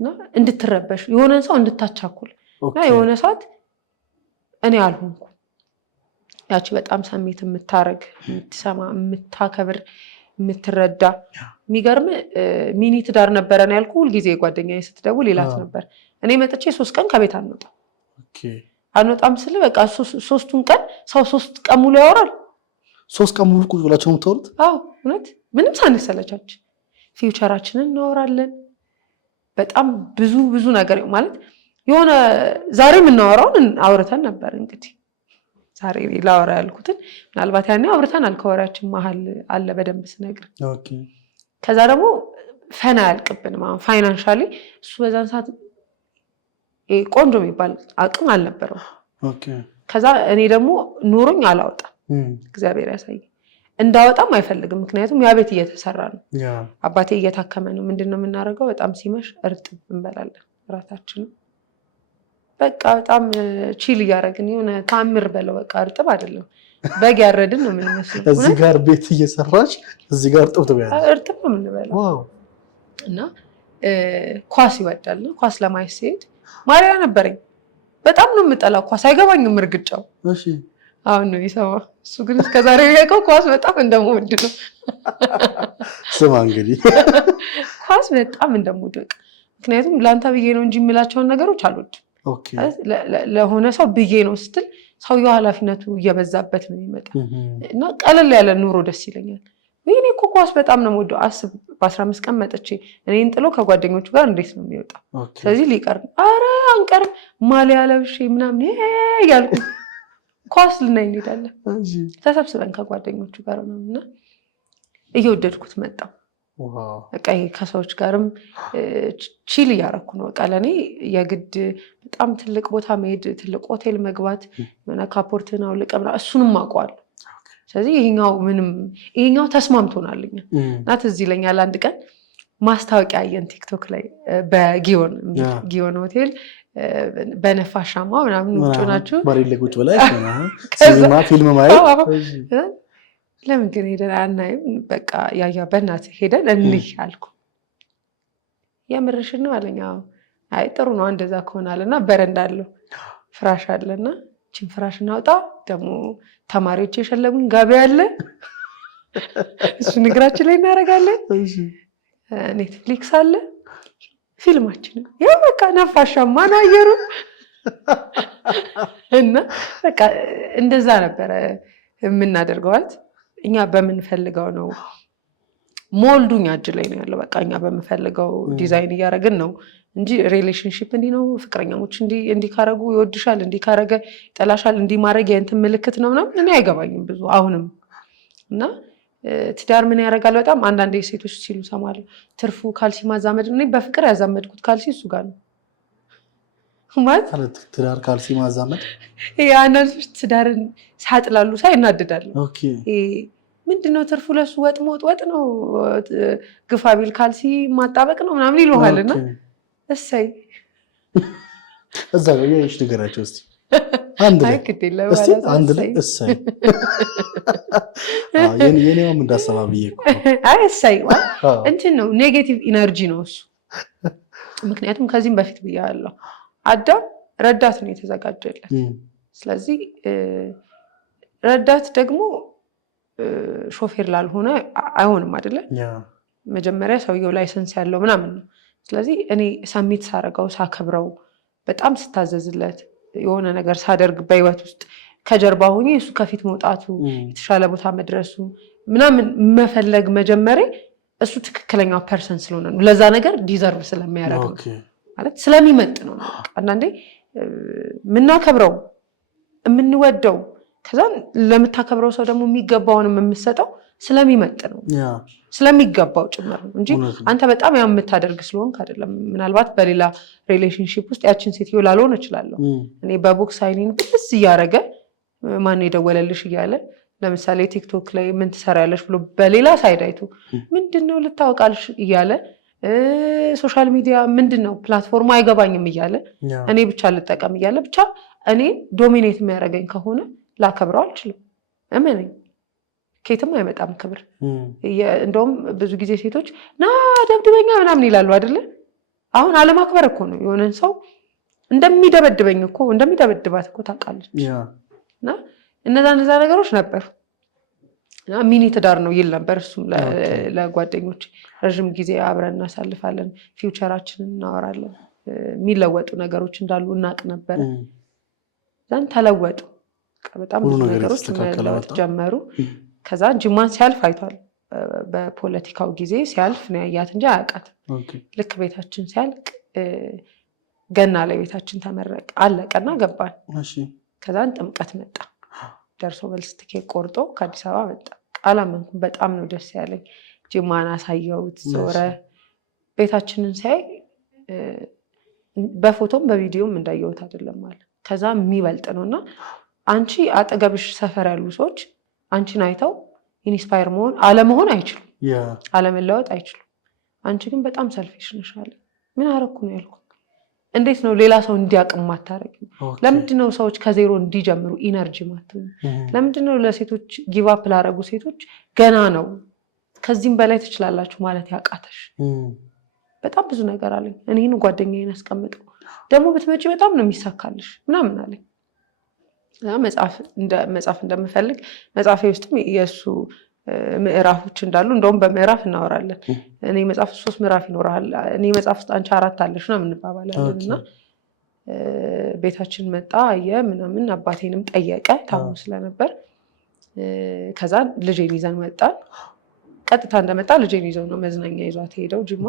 እና እንድትረበሽ የሆነ ሰው እንድታቻኩል እና የሆነ ሰዓት እኔ አልሆንኩ ያቺ በጣም ስሜት የምታረግ የምትሰማ የምታከብር የምትረዳ የሚገርም ሚኒ ትዳር ነበረን ያልኩ ሁሉ ጊዜ ጓደኛዬ ስትደውል ይላት ነበር እኔ መጥቼ 3 ቀን ከቤት አንወጣም ስለ በቃ 3ቱን ቀን ሰው 3 ቀን ሙሉ ያወራል 3 ቀን ሙሉ ቁጭ ብላችሁ የምታወሩት አዎ እውነት ምንም ሳንሰለቻች ፊውቸራችንን እናወራለን በጣም ብዙ ነገር ማለት የሆነ ዛሬ የምናወራውን አውርተን ነበር እንግዲህ ዛሬ ላወራ ያልኩትን ምናልባት ያኔ አውርተን አልከወራችን መሃል አለ በደንብ ስነግር ኦኬ ከዛ ደግሞ ፈና ያልቅብን ማለት ፋይናንሻሊ እሱ በዛን ሰዓት ቆንጆ የሚባል አቅም አልነበረው ኦኬ ከዛ እኔ ደግሞ ኑሮኝ አላወጣም እግዚአብሔር ያሳይ እንዳወጣም አይፈልግም ምክንያቱም ያ ቤት እየተሰራ ነው አባቴ እየታከመ ነው ምንድነው የምናደርገው በጣም ሲመሽ እርጥብ እንበላለን ራታችን በቃ በጣም ቺል ያረግን የሆነ ታምር በለው በቃ እርጥብ አይደለም በግ ያረድን ነው የምንመስለው እዚህ ጋር ቤት እየሰራች እዚህ ጋር እርጥብ ነው የምንበላው ዋው እና ኳስ ይወዳል ነው ኳስ ለማየት ሲሄድ ማሪያ ነበረኝ በጣም ነው የምጠላው ኳስ አይገባኝም እርግጫው እሺ አሁን ነው ይሰማ እሱ ግን እስከዛሬ ያውቀው ኳስ በጣም እንደምወድ ነው ስማ እንግዲህ ኳስ በጣም እንደምወድ ምክንያቱም ላንተ ብዬ ነው እንጂ የምላቸውን ነገሮች አልወድም ኦኬ ለሆነ ሰው ብዬ ነው ስትል ሰውየው ኃላፊነቱ እየበዛበት ነው የሚመጣው እና ቀለል ያለ ኑሮ ደስ ይለኛል ወይኔ እኮ ኳስ በጣም ነው የምወደው አስብ በ15 ቀን መጥቼ እኔን ጥሎ ከጓደኞቹ ጋር እንዴት ነው የሚወጣው ስለዚህ ሊቀር አረ አንቀርም ማሊያ ለብሼ ምናምን ያልኩ ኳስ ልናይ እንሄዳለን ተሰብስበን ከጓደኞቹ ጋር ነውና እየወደድኩት መጣው ዋው በቃ ከሰዎች ጋርም ቺል ያረኩ ነው በቃ ለኔ የግድ በጣም ትልቅ ቦታ መሄድ ትልቅ ሆቴል መግባት እና ካፖርትና ለቀብራ እሱንም አቋል ስለዚህ ይሄኛው ተስማምቶናልኛ ናት እዚህ ለኛል አንድ ቀን ማስታወቂያ አየን ቲክቶክ ላይ በጊዮን ሆቴል በነፋሻማ ምናምን ውጭ ናችሁ ባሪሌ ቁጭ ብላ ሲኒማ ፊልም ማየት ለምን ግን ሄደን አናይም በቃ ያያ በእናት ሄደን እንይ አልኩ የምርሽን ነው አለኝ አይ ጥሩ ነው እንደዛ ከሆናልና በረንዳ አለው ፍራሽ አለና እቺን ፍራሽ እናውጣ ደግሞ ተማሪዎች የሸለሙኝ ጋቢ አለ እሱ ንግራችን ላይ እናደርጋለን ኔትፍሊክስ አለ ፊልማችን ያ በቃ ነፋሻማ ነው አየሩ እና በቃ እንደዛ ነበር የምናደርገዋት እኛ በመንፈልገው ነው ሞልዱኛ እጅ ላይ ነው ያለው በቃ እኛ በመፈልገው ዲዛይን ያረጋግን ነው እንጂ ሪሌሽንሺፕ እንዲ ነው ፍቅረኛሞች እንዲ ካረጉ ይወድሻል እንዲ ካረገ ይጠላሻል እንዲ ማረግ የእንትን ምልክት ነው ምናምን እኔ አይገባኝም ብዙ አሁንም እና ትዳር ምን ያረጋል በጣም አንዳንድ ሴቶች ሲሉ ሰማለሁ ትርፉ ካልሲ ማዛመድ ነው በፍቅር ያዛመድኩት ካልሲ እሱ ጋር ነው ማለት ትዳር ካልሲ ማዛመድ ያንንስ ትዳርን ሳጥላሉ ሳይናደዳሉ ኦኬ ምንድነው ትርፉ ለሱ ወጥ ነው ግፋቢል ካልሲ ማጣበቅ ነው ምናምን ይሉሃልና እሰይ እዛ ነው የሽ ነገራቸው እስቲ አንድ ላይ እሰይ የኔውም እንዳሰባብዬ እኮ አይ እሰይ እንትን ነው ኔጌቲቭ ኢነርጂ ነው እሱ ምክንያቱም ከዚህም በፊት ብያለሁ አዳም ረዳት ነው የተዘጋጀለት ስለዚህ ረዳት ደግሞ ሾፌር ላልሆነ አይሆንም አይደለ መጀመሪያ ሰውየው ላይሰንስ ያለው ምናምን ነው ስለዚህ እኔ ሰሚት ሳረጋው ሳከብረው በጣም ስታዘዝለት የሆነ ነገር ሳደርግ በህይወት ውስጥ ከጀርባ ሆኜ እሱ ከፊት መውጣቱ የተሻለ ቦታ መድረሱ ምናምን መፈለግ መጀመሪያ እሱ ትክክለኛው ፐርሰን ስለሆነ ነው ለዛ ነገር ዲዘርቭ ስለሚያደርግ ማለት ስለሚመጥ ነው አንዳንዴ ምናከብረው የምንወደው ከዛ ለምታከብረው ሰው ደግሞ የሚገባውን የምንሰጠው ስለሚመጥ ነው ስለሚገባው ጭምር ነው እንጂ አንተ በጣም ያው የምታደርግ ስለሆንክ አይደለም። ምናልባት በሌላ ሪሌሽንሺፕ ውስጥ ያችን ሴትዮ ላልሆን እችላለሁ እኔ በቦክስ ሳይኒን ብስ እያደረገ ማን የደወለልሽ እያለ ለምሳሌ ቲክቶክ ላይ ምን ትሰራያለሽ ብሎ በሌላ ሳይድ አይቶ ምንድነው ልታወቃልሽ እያለ ሶሻል ሚዲያ ምንድነው ፕላትፎርሙ አይገባኝም እያለ እኔ ብቻ ልጠቀም እያለ ብቻ እኔ ዶሚኔት የሚያደርገኝ ከሆነ ላከብረው አልችልም። እመነኝ ከየትም አይመጣም ክብር። እንደውም ብዙ ጊዜ ሴቶች ና ደብድበኛ ምናምን ይላሉ አይደለ? አሁን አለማክበር እኮ ነው። የሆነን ሰው እንደሚደበድበኝ እኮ እንደሚደበድባት እኮ ታውቃለች። እና እነዛ ነገሮች ነበሩ። ሚኒ ትዳር ነው ይል ነበር እሱም ለጓደኞች ረጅም ጊዜ አብረን እናሳልፋለን፣ ፊውቸራችንን እናወራለን፣ የሚለወጡ ነገሮች እንዳሉ እናቅ ነበር። ዛን ተለወጡ። በጣም ብዙ ነገሮች መለወጥ ጀመሩ። ከዛ ጅማን ሲያልፍ አይቷል። በፖለቲካው ጊዜ ሲያልፍ ነው ያያት እንጂ አያውቃትም። ልክ ቤታችን ሲያልቅ ገና ላይ ቤታችን ተመረቀ አለቀና ገባን። ከዛን ጥምቀት መጣ። ደርሶ መልስ ትኬት ቆርጦ ከአዲስ አበባ መጣ። አላመንኩም። በጣም ነው ደስ ያለኝ። ጅማን አሳየሁት። ዞረ። ቤታችንን ሲያይ በፎቶም በቪዲዮም እንዳየሁት አይደለም አለ። ከዛ የሚበልጥ ነውና አንቺ አጠገብሽ ሰፈር ያሉ ሰዎች አንቺን አይተው ኢንስፓየር አለመሆን አይችሉም፣ አለመለወጥ አይችሉም። አንቺ ግን በጣም ሰልፊሽ ነሽ አለ። ምን አደረኩ ነው ያልኩት። እንዴት ነው ሌላ ሰው እንዲያቅም ማታረጊው? ለምንድነው ሰዎች ከዜሮ እንዲጀምሩ ኢነርጂ ማትሉ? ለምንድነው ለሴቶች ጊቭ አፕ ላደረጉ ሴቶች ገና ነው ከዚህም በላይ ትችላላችሁ ማለት ያቃተሽ? በጣም ብዙ ነገር አለኝ። እኔን ጓደኛዬን አስቀምጠው ደግሞ ብትመጪ በጣም ነው የሚሳካልሽ ምናምን አለኝ። መጽሐፍ እንደምፈልግ መጽሐፌ ውስጥም የእሱ ምዕራፎች እንዳሉ እንደውም በምዕራፍ እናወራለን። እኔ መጽሐፍ 3 ምዕራፍ ይኖራል፣ እኔ መጽሐፍ ውስጥ አንቺ 4 አለሽ ነው የምንባባላለን። እና ቤታችን መጣ አየ ምናምን አባቴንም ጠየቀ ታሙ ስለነበር። ከዛ ልጄን ይዘን መጣን። ቀጥታ እንደመጣ ልጄን ይዘው ነው መዝናኛ ይዟት ሄደው ጅማ።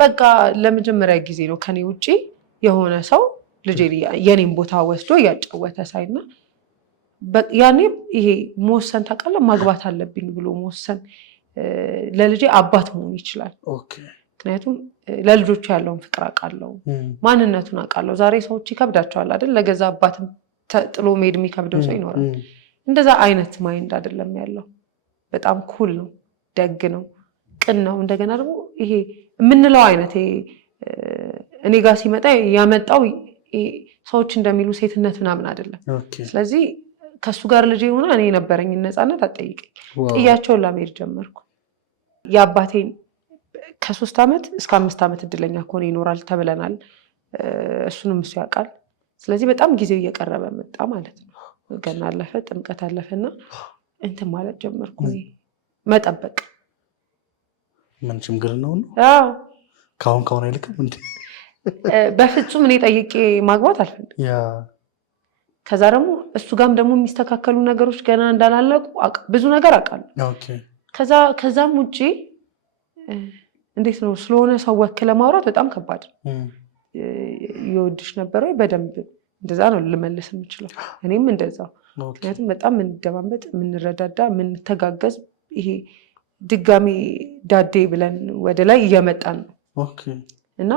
በቃ ለመጀመሪያ ጊዜ ነው ከኔ ውጪ የሆነ ሰው ልጄ የኔን ቦታ ወስዶ እያጫወተ ሳይና ያኔ ይሄ መወሰን ታውቃለህ፣ ማግባት አለብኝ ብሎ መወሰን ለልጄ አባት መሆን ይችላል። ምክንያቱም ለልጆቹ ያለውን ፍቅር አውቃለሁ፣ ማንነቱን አውቃለሁ። ዛሬ ሰዎች ይከብዳቸዋል አይደል? ለገዛ አባትም ጥሎ መሄድ የሚከብደው ሰው ይኖራል። እንደዛ አይነት ማይንድ አይደለም ያለው። በጣም ኩል ነው፣ ደግ ነው፣ ቅን ነው። እንደገና ደግሞ ይሄ የምንለው አይነት እኔ ጋር ሲመጣ ያመጣው ሰዎች እንደሚሉ ሴትነት ምናምን አይደለም። ስለዚህ ከሱ ጋር ልጅ ሆነ እኔ የነበረኝ ነፃነት አጠይቀኝ ጥያቸውን ላመሄድ ጀመርኩ። የአባቴን ከ3 ዓመት እስከ 5 ዓመት እድለኛ ከሆነ ይኖራል ተብለናል። እሱንም እሱ ያውቃል። ስለዚህ በጣም ጊዜው እየቀረበ መጣ ማለት ነው። ገና አለፈ፣ ጥምቀት አለፈና እንትን ማለት ጀመርኩ መጠበቅ። ምን ችግር ነው? ካሁን አይልክም እንዴ? በፍጹም እኔ ጠይቄ ማግባት አልፈልግም። ከዛ ደግሞ እሱ ጋርም ደግሞ የሚስተካከሉ ነገሮች ገና እንዳላለቁ ብዙ ነገር አውቃለሁ። ከዛም ውጪ እንዴት ነው ስለሆነ ሰው ወክለ ማውራት በጣም ከባድ ነው። ይወድሽ ነበር ወይ? በደንብ እንደዛ ነው ልመልስ የምችለው። እኔም እንደዛው። ምክንያቱም በጣም የምንደማመጥ፣ የምንረዳዳ፣ የምንተጋገዝ ይሄ ድጋሚ ዳዴ ብለን ወደ ላይ እየመጣን ነው እና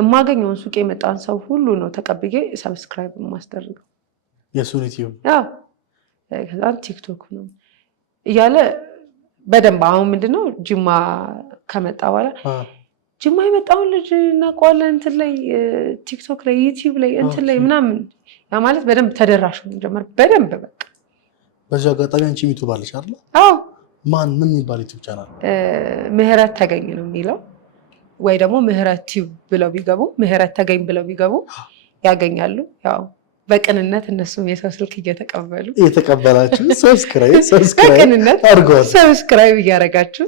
የማገኘውን ሱቅ የመጣን ሰው ሁሉ ነው ተቀብዬ ሰብስክራይብ ማስደርገው የሱን ዩቲዩብ ከዛ ቲክቶክ ነው እያለ በደንብ አሁን ምንድነው ጅማ ከመጣ በኋላ ጅማ የመጣውን ልጅ እናውቀዋለን እንትን ላይ ቲክቶክ ላይ ዩቲዩብ ላይ እንትን ላይ ምናምን ያ ማለት በደንብ ተደራሽ ነው ጀመር በደንብ በቃ። በዚህ አጋጣሚ አንቺ ዩቲዩብ አለሽ አይደል? አዎ። ምን የሚባል ዩቲዩብ ቻናል? ምህረት ተገኝ ነው የሚለው ወይ ደግሞ ምህረት ቲዩብ ብለው ቢገቡ ምህረት ተገኝ ብለው ቢገቡ ያገኛሉ። ያው በቅንነት እነሱም የሰው ስልክ እየተቀበላችሁ ሰብስክራይብ እያደረጋችሁ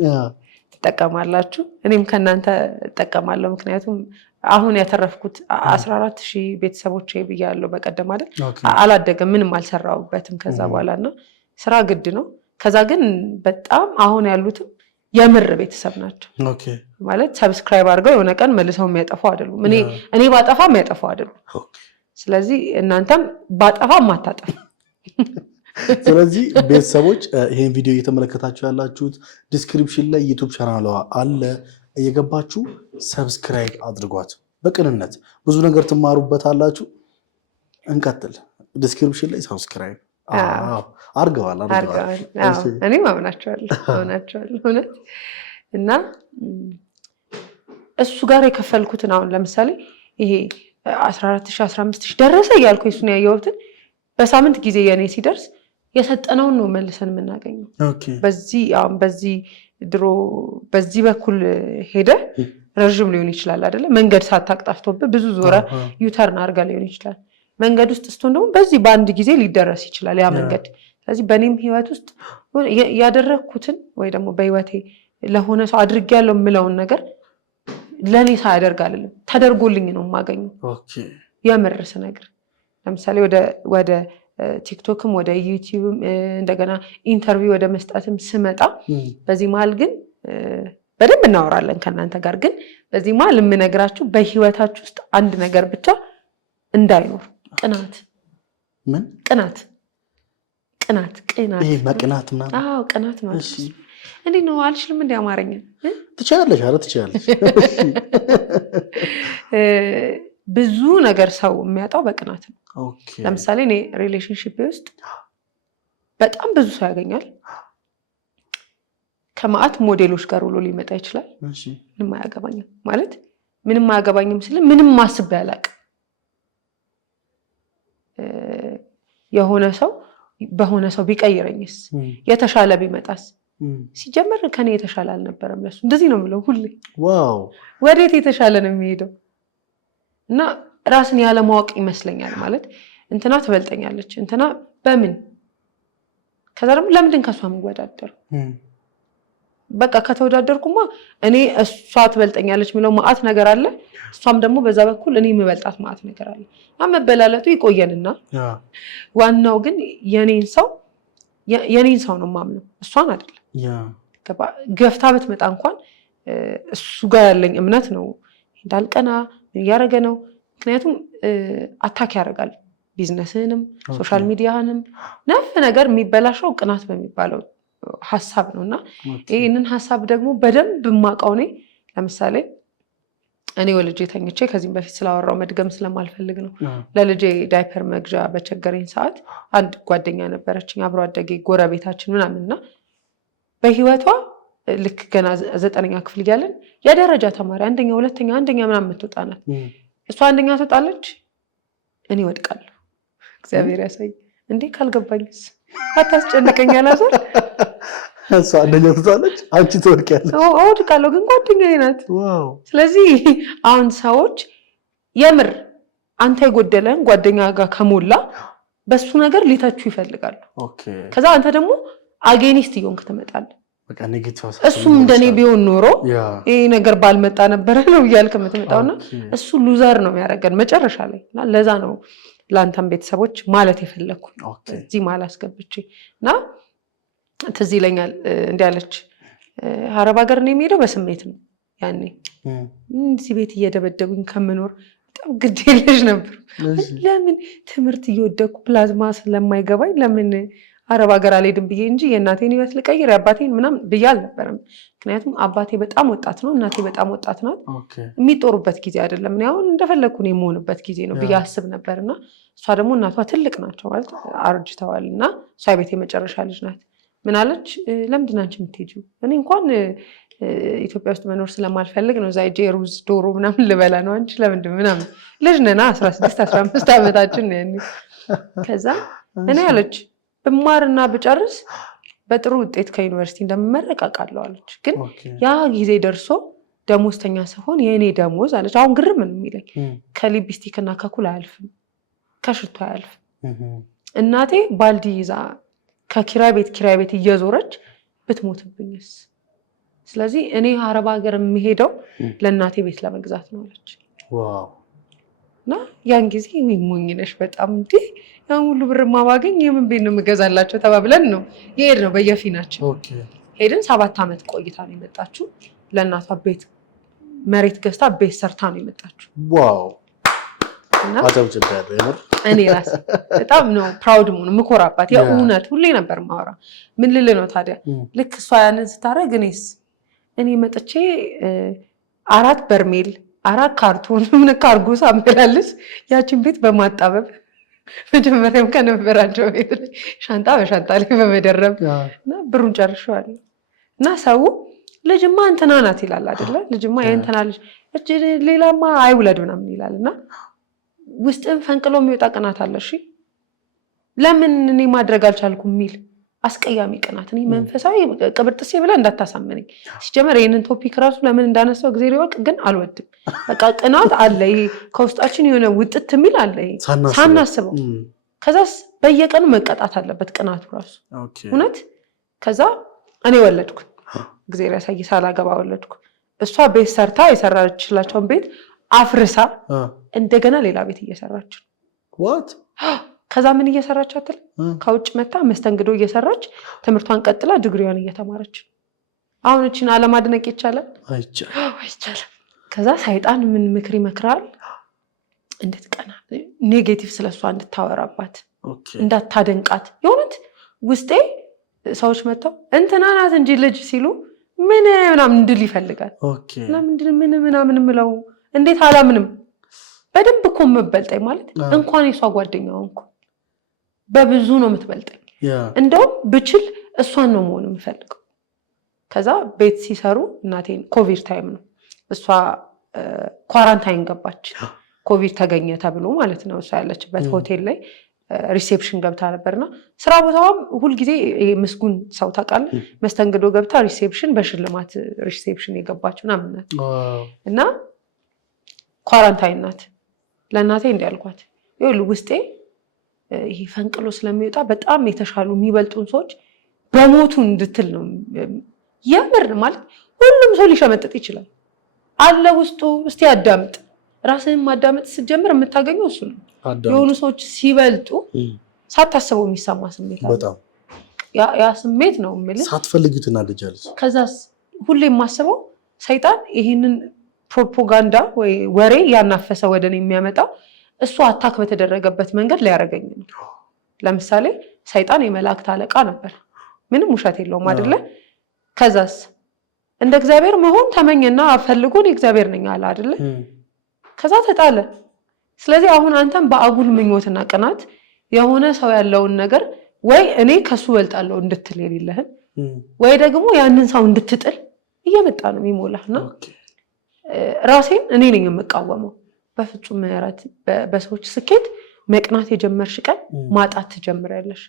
ትጠቀማላችሁ። እኔም ከእናንተ እጠቀማለሁ። ምክንያቱም አሁን ያተረፍኩት 14,000 ቤተሰቦች ብያለሁ በቀደም አይደል? አላደገም፣ ምንም አልሰራሁበትም ከዛ በኋላ እና ስራ ግድ ነው። ከዛ ግን በጣም አሁን ያሉትም የምር ቤተሰብ ናቸው ማለት ሰብስክራይብ አድርገው የሆነ ቀን መልሰው የሚያጠፉ አይደሉም። እኔ ባጠፋ የሚያጠፉ አይደሉም። ስለዚህ እናንተም ባጠፋ ማታጠፉ ስለዚህ ቤተሰቦች ይሄን ቪዲዮ እየተመለከታችሁ ያላችሁት ዲስክሪፕሽን ላይ ዩቲዩብ ቻናሏ አለ፣ እየገባችሁ ሰብስክራይብ አድርጓት። በቅንነት ብዙ ነገር ትማሩበታላችሁ። እንቀጥል። ዲስክሪፕሽን ላይ ሰብስክራይብ አድርገዋል። እኔም አምናቸዋለሁ እና እሱ ጋር የከፈልኩትን አሁን ለምሳሌ ይሄ 14,000 15,000 ደረሰ እያልኩ እሱን ያየሁትን በሳምንት ጊዜ የኔ ሲደርስ የሰጠነውን ነው መልሰን የምናገኘው። በዚህ ድሮ በዚህ በኩል ሄደ ረዥም ሊሆን ይችላል አይደለ? መንገድ ሳታቅጣፍቶብህ ብዙ ዞረ ዩተርን አድርጋ ሊሆን ይችላል። መንገድ ውስጥ ስትሆን ደግሞ በዚህ በአንድ ጊዜ ሊደረስ ይችላል ያ መንገድ። ስለዚህ በእኔም ህይወት ውስጥ ያደረግኩትን ወይ ደግሞ በህይወቴ ለሆነ ሰው አድርጌያለሁ የምለውን ነገር ለእኔ ሳያደርግ አይደለም ተደርጎልኝ ነው የማገኘው። የምር ስነግር ለምሳሌ ወደ ቲክቶክም ወደ ዩቲዩብም እንደገና ኢንተርቪው ወደ መስጠትም ስመጣ በዚህ መሀል ግን በደንብ እናወራለን ከእናንተ ጋር። ግን በዚህ መሀል የምነግራችሁ በህይወታችሁ ውስጥ አንድ ነገር ብቻ እንዳይኖር፣ ቅናት። ምን ቅናት? ይሄ መቅናት ምናምን? አዎ ቅናት ማለት እንዴ ነው። አልችልም እንደ አማርኛ ትችላለሽ? ኧረ ትችላለሽ። ብዙ ነገር ሰው የሚያጣው በቅናት ነው። ለምሳሌ እኔ ሪሌሽንሺፕ ውስጥ በጣም ብዙ ሰው ያገኛል። ከማአት ሞዴሎች ጋር ውሎ ሊመጣ ይችላል። ምንም አያገባኝም ማለት ምንም አያገባኝም ስለ ምንም ማስብ ያላቅ የሆነ ሰው በሆነ ሰው ቢቀይረኝስ የተሻለ ቢመጣስ? ሲጀመር ከኔ የተሻለ አልነበረም ለሱ። እንደዚህ ነው የምለው ሁሌ። ዋው ወዴት የተሻለ ነው የሚሄደው? እና ራስን ያለማወቅ ይመስለኛል። ማለት እንትና ትበልጠኛለች እንትና በምን ከዛ ደግሞ ለምንድን ከሷ የምወዳደረው? በቃ ከተወዳደርኩማ እኔ እሷ ትበልጠኛለች የሚለው ማአት ነገር አለ፣ እሷም ደግሞ በዛ በኩል እኔ የምበልጣት ማአት ነገር አለ። መበላለጡ ይቆየንና ዋናው ግን የኔን ሰው ነው የማምነው፣ እሷን አይደለም። ገፍታ ብትመጣ እንኳን እሱ ጋር ያለኝ እምነት ነው እንዳልቀና እያደረገ ነው። ምክንያቱም አታክ ያደርጋል ቢዝነስህንም ሶሻል ሚዲያህንም። ነፍ ነገር የሚበላሸው ቅናት በሚባለው ሀሳብ ነው። እና ይህንን ሀሳብ ደግሞ በደንብ የማውቀው እኔ ለምሳሌ እኔ ወልጄ ተኝቼ ከዚህም በፊት ስላወራው መድገም ስለማልፈልግ ነው። ለልጄ ዳይፐር መግዣ በቸገረኝ ሰዓት አንድ ጓደኛ ነበረችኝ፣ አብሮ አደጌ ጎረቤታችን ምናምን እና በህይወቷ ልክ ገና 9ኛ ክፍል እያለን የደረጃ ተማሪ 1ኛ 2ኛ 1ኛ ምናምን የምትወጣ ናት። እሷ 1ኛ ትወጣለች፣ እኔ ወድቃለሁ። እግዚአብሔር ያሳይ እንዴ ካልገባኝስ አታስጨንቀኝ አላሰር። እሷ 1ኛ ትወጣለች፣ አንቺ ትወድቂያለሽ። እወድቃለሁ ግን ጓደኛዬ ናት። ስለዚህ አሁን ሰዎች የምር አንተ የጎደለን ጓደኛ ጋር ከሞላ በሱ ነገር ሊተቹ ይፈልጋሉ። ከዛ አንተ ደግሞ አጌኒስት እየሆንክ ትመጣለህ። እሱም እንደኔ ቢሆን ኖሮ ይሄ ነገር ባልመጣ ነበረ ነው እያልክ የምትመጣውና እሱ ሉዘር ነው የሚያደርገን መጨረሻ ላይ። እና ለዛ ነው ለአንተም ቤተሰቦች ማለት የፈለግኩ እዚህ ማል አስገብቼ እና ትዝ ይለኛል እንዲህ አለች፣ አረብ ሀገር ነው የሚሄደው በስሜት ነው። ያኔ እዚህ ቤት እየደበደቡኝ ከምኖር በጣም ግድ የለሽ ነበር። ለምን ትምህርት እየወደኩ ፕላዝማ ስለማይገባኝ ለምን አረብ ሀገር አልሄድም ብዬ እንጂ የእናቴን ህይወት ልቀይር የአባቴን ምናምን ብዬ አልነበረም። ምክንያቱም አባቴ በጣም ወጣት ነው፣ እናቴ በጣም ወጣት ናት። የሚጦሩበት ጊዜ አይደለም። እኔ አሁን እንደፈለግኩ ነው የምሆንበት ጊዜ ነው ብዬ አስብ ነበር። እና እሷ ደግሞ እናቷ ትልቅ ናቸው ማለት አርጅተዋል። እና እሷ ቤት የመጨረሻ ልጅ ናት። ምን አለች፣ ለምንድን አንቺ የምትሄጂው? እኔ እንኳን ኢትዮጵያ ውስጥ መኖር ስለማልፈልግ ነው፣ እዛ ሄጄ ሩዝ ዶሮ ምናምን ልበላ ነው። አንቺ ለምንድን ምናምን ልጅ ነና 16-15 ዓመታችን ነው ያኔ። ከዛ እኔ አለች ብማርና ብጨርስ በጥሩ ውጤት ከዩኒቨርሲቲ እንደምመረቅ አውቃለሁ አለች። ግን ያ ጊዜ ደርሶ ደሞዝተኛ ስሆን የእኔ ደሞዝ አለች አሁን ግርም ነው የሚለኝ ከሊፕስቲክ እና ከኩል አያልፍም፣ ከሽቶ አያልፍም። እናቴ ባልዲ ይዛ ከኪራይ ቤት እየዞረች ብትሞትብኝስ? ስለዚህ እኔ አረብ ሀገር የሚሄደው ለእናቴ ቤት ለመግዛት ነው አለች። እና ያን ጊዜ ሞኝ ነሽ በጣም እንዴ ያን ሁሉ ብር ማባገኝ የምን ቤት ነው የምገዛላቸው ተባብለን ነው የሄድነው። በየፊናችን ሄድን። 7 ዓመት ቆይታ ነው የመጣችው። ለእናቷ ቤት መሬት ገዝታ ቤት ሰርታ ነው የመጣችው። ዋው! እና እኔ ራሴ በጣም ነው ፕራውድ መሆን የምኮራባት የእውነት ሁሌ ነበር ማወራ ምን ልል ነው ታዲያ ልክ እሷ ያንን ስታረግ እኔ መጥቼ 4 በርሜል 4 ካርቶን ምን ካርጎ ሳምላለች ያችን ቤት በማጣበብ መጀመሪያም ከነበራቸው ቤት ላይ ሻንጣ በሻንጣ ላይ በመደረብ እና ብሩን ጨርሼዋለሁ እና ሰው ልጅማ እንትና ናት ይላል አይደለ ልጅማ የእንትና ልጅ እጅ ሌላማ አይውለድ ምናምን ይላልና ውስጥን ፈንቅሎ የሚወጣ ቅናት አለ እሺ ለምን እኔ ማድረግ አልቻልኩም ሚል አስቀያሚ ቅናት እኔ መንፈሳዊ ቅብርጥሴ ብለ እንዳታሳመነኝ ሲጀመር ይሄንን ቶፒክ ራሱ ለምን እንዳነሳው እግዚአብሔር ይወቅ ግን አልወድም በቃ ቅናት አለ ይሄ ከውስጣችን የሆነ ውጥት የሚል አለ ይሄ ሳናስበው ከዛስ በየቀኑ መቀጣት አለበት ቅናቱ ራሱ እውነት ከዛ እኔ ወለድኩ እግዚአብሔር ያሳይ ሳላገባ ወለድኩ እሷ ቤት ሰርታ የሰራችላቸውን ቤት አፍርሳ እንደገና ሌላ ቤት እየሰራች what ከዛ ምን እየሰራች አትል ከውጭ መጣ መስተንግዶ እየሰራች ትምህርቷን ቀጥላ ዲግሪዋን እየተማረች አሁን እቺን አለማድነቅ ይቻላል አይቻልም ከዛ ሰይጣን ምን ምክር ይመክራል እንድትቀና ኔጌቲቭ ስለሷ እንድታወራባት እንዳታደንቃት የሆነት ውስጤ ሰዎች መጣው እንትና ናት እንጂ ልጅ ሲሉ ምን ምናምን እንድል ይፈልጋል ለምንድን ምን ምናምን ምለው እንዴት አላምንም በደንብ እኮ መበልጠኝ ማለት እንኳን የሷ ጓደኛው እንኳን በብዙ ነው የምትበልጠኝ እንደው ብችል እሷን ነው መሆን የምፈልገው ከዛ ቤት ሲሰሩ እናቴን ኮቪድ ታይም ነው እሷ ኳራንታይን ገባች ኮቪድ ተገኘ ተብሎ ማለት ነው እሷ ያለችበት ሆቴል ላይ ሪሴፕሽን ገብታ ነበርና ስራ ቦታውም ሁሉ ጊዜ መስጉን ሰው ታውቃለህ መስተንግዶ ገብታ ሪሴፕሽን በሽልማት ሪሴፕሽን የገባችው ናምናት እና ኳራንታይን ናት ለእናቴ እንዲያልኳት ይኸውልህ ውስጤ ይሄ ፈንቅሎ ስለሚወጣ በጣም የተሻሉ የሚበልጡን ሰዎች በሞቱ እንድትል ነው የምር ማለት ሁሉም ሰው ሊሸመጥጥ ይችላል አለ ውስጡ እስቲ አዳምጥ ራስህን ማዳመጥ ስትጀምር የምታገኘው እሱ ነው የሆኑ ሰዎች ሲበልጡ ሳታስበው የሚሰማ ስሜት አለ በጣም ያ ስሜት ነው ማለት ሳትፈልጊው ትናደጃለሽ ከዛስ ሁሌ የማስበው ሰይጣን ይሄንን ፕሮፓጋንዳ ወይ ወሬ ያናፈሰ ወደኔ የሚያመጣው እሱ አታክ በተደረገበት መንገድ ሊያረጋኝ ነው ለምሳሌ ሰይጣን የመላእክት አለቃ ነበር ምንም ውሸት የለውም አይደለ ከዛስ እንደ እግዚአብሔር መሆን ተመኘና ፈልጎን እግዚአብሔር ነኝ አለ አይደለ ከዛ ተጣለ ስለዚህ አሁን አንተም በአጉል ምኞትና ቅናት የሆነ ሰው ያለውን ነገር ወይ እኔ ከሱ ወልጣለሁ እንድትል የሌለህን ወይ ደግሞ ያንን ሰው እንድትጥል እየመጣ ነው የሚሞላህና ራሴን እኔ ነኝ የምቃወመው በፍጹም ምህረት በሰዎች ስኬት መቅናት የጀመርሽ ቀን ማጣት ትጀምሪያለሽ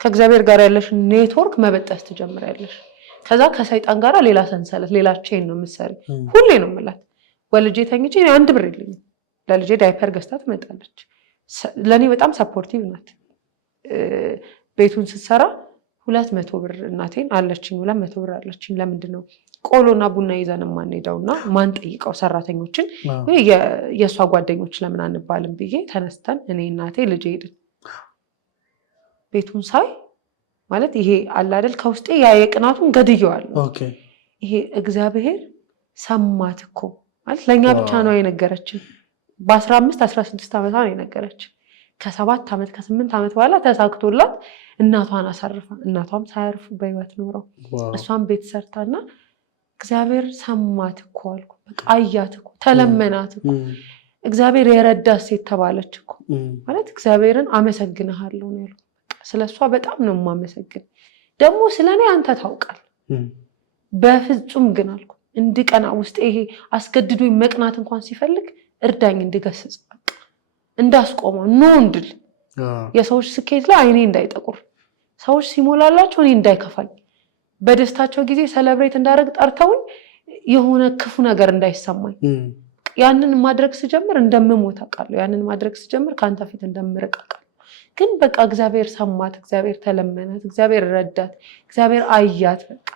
ከእግዚአብሔር ጋር ያለሽ ኔትወርክ መበጠስ ትጀምሪያለሽ ከዛ ከሰይጣን ጋር ሌላ ሰንሰለት ሌላ ቼን ነው የምትሰሪ ሁሌ ነው የምላት ወልጄ ተኝቼ አንድ ብር የለኝም ለልጄ ዳይፐር ገዝታ ትመጣለች ለኔ በጣም ሰፖርቲቭ ናት ቤቱን ስትሰራ 200 ብር እናቴን አለችኝ 200 ብር አለችኝ ለምንድነው ቆሎና ቡና ይዘን ማንሄደውና ማን ጠይቀው ሰራተኞችን ወይ የሷ ጓደኞች ለምን አንባልም ብዬ ተነስተን እኔ እናቴ ልጄ ሄድን ቤቱን ሳይ ማለት ይሄ አለ አይደል ከውስጤ ያ የቅናቱን ገድየዋለሁ ኦኬ ይሄ እግዚአብሔር ሰማት እኮ ማለት ለኛ ብቻ ነው የነገረችን በ15 16 ዓመቷ ነው የነገረችን ከ7 ዓመት ከ8 ዓመት በኋላ ተሳክቶላት እናቷን አሳርፋ እናቷም ሳያርፉ በህይወት ኖረው እሷም ቤት ሰርታና እግዚአብሔር ሰማት እኮ አልኩ በቃ አያት እኮ ተለመናት እኮ እግዚአብሔር የረዳት ሴት ተባለች እኮ ማለት እግዚአብሔርን አመሰግንሃለሁ ነው ያለው በቃ ስለሷ በጣም ነው ማመሰግን ደግሞ ስለኔ አንተ ታውቃል በፍጹም ግን አልኩ እንድቀና ውስጥ ይሄ አስገድዶኝ መቅናት እንኳን ሲፈልግ እርዳኝ እንድገስጽ በቃ እንዳስቆመው ነው እንድል የሰዎች ስኬት ላይ አይኔ እንዳይጠቁር ሰዎች ሲሞላላቸው እኔ እንዳይከፋኝ በደስታቸው ጊዜ ሰለብሬት እንዳረግ ጠርተውኝ የሆነ ክፉ ነገር እንዳይሰማኝ ያንን ማድረግ ስጀምር እንደምሞት አውቃለሁ ያንን ማድረግ ስጀምር ካንተ ፊት እንደምርቅ አውቃለሁ ግን በቃ እግዚአብሔር ሰማት እግዚአብሔር ተለመናት እግዚአብሔር ረዳት እግዚአብሔር አያት በቃ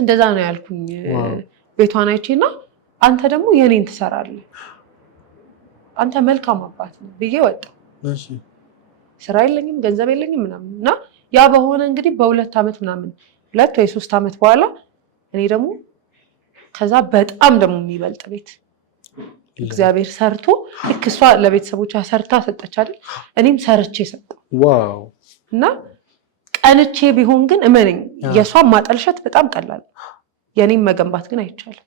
እንደዛ ነው ያልኩኝ ቤቷን አይቼና አንተ ደግሞ የኔን ትሰራለህ አንተ መልካም አባት ነህ ብዬ ወጣ እሺ ስራ የለኝም ገንዘብ የለኝም ምናምንና ያ በሆነ እንግዲህ በ2 ዓመት ምናምን 2 ወይ 3 ዓመት በኋላ እኔ ደግሞ ከዛ በጣም ደግሞ የሚበልጥ ቤት እግዚአብሔር ሰርቶ ልክ እሷ ለቤተሰቦቿ ሰርታ ሰጠች አይደል እኔም ሰርቼ ሰጠው ዋው እና ቀንቼ ቢሆን ግን እመነኝ የሷን ማጠልሸት በጣም ቀላል የኔም መገንባት ግን አይቻልም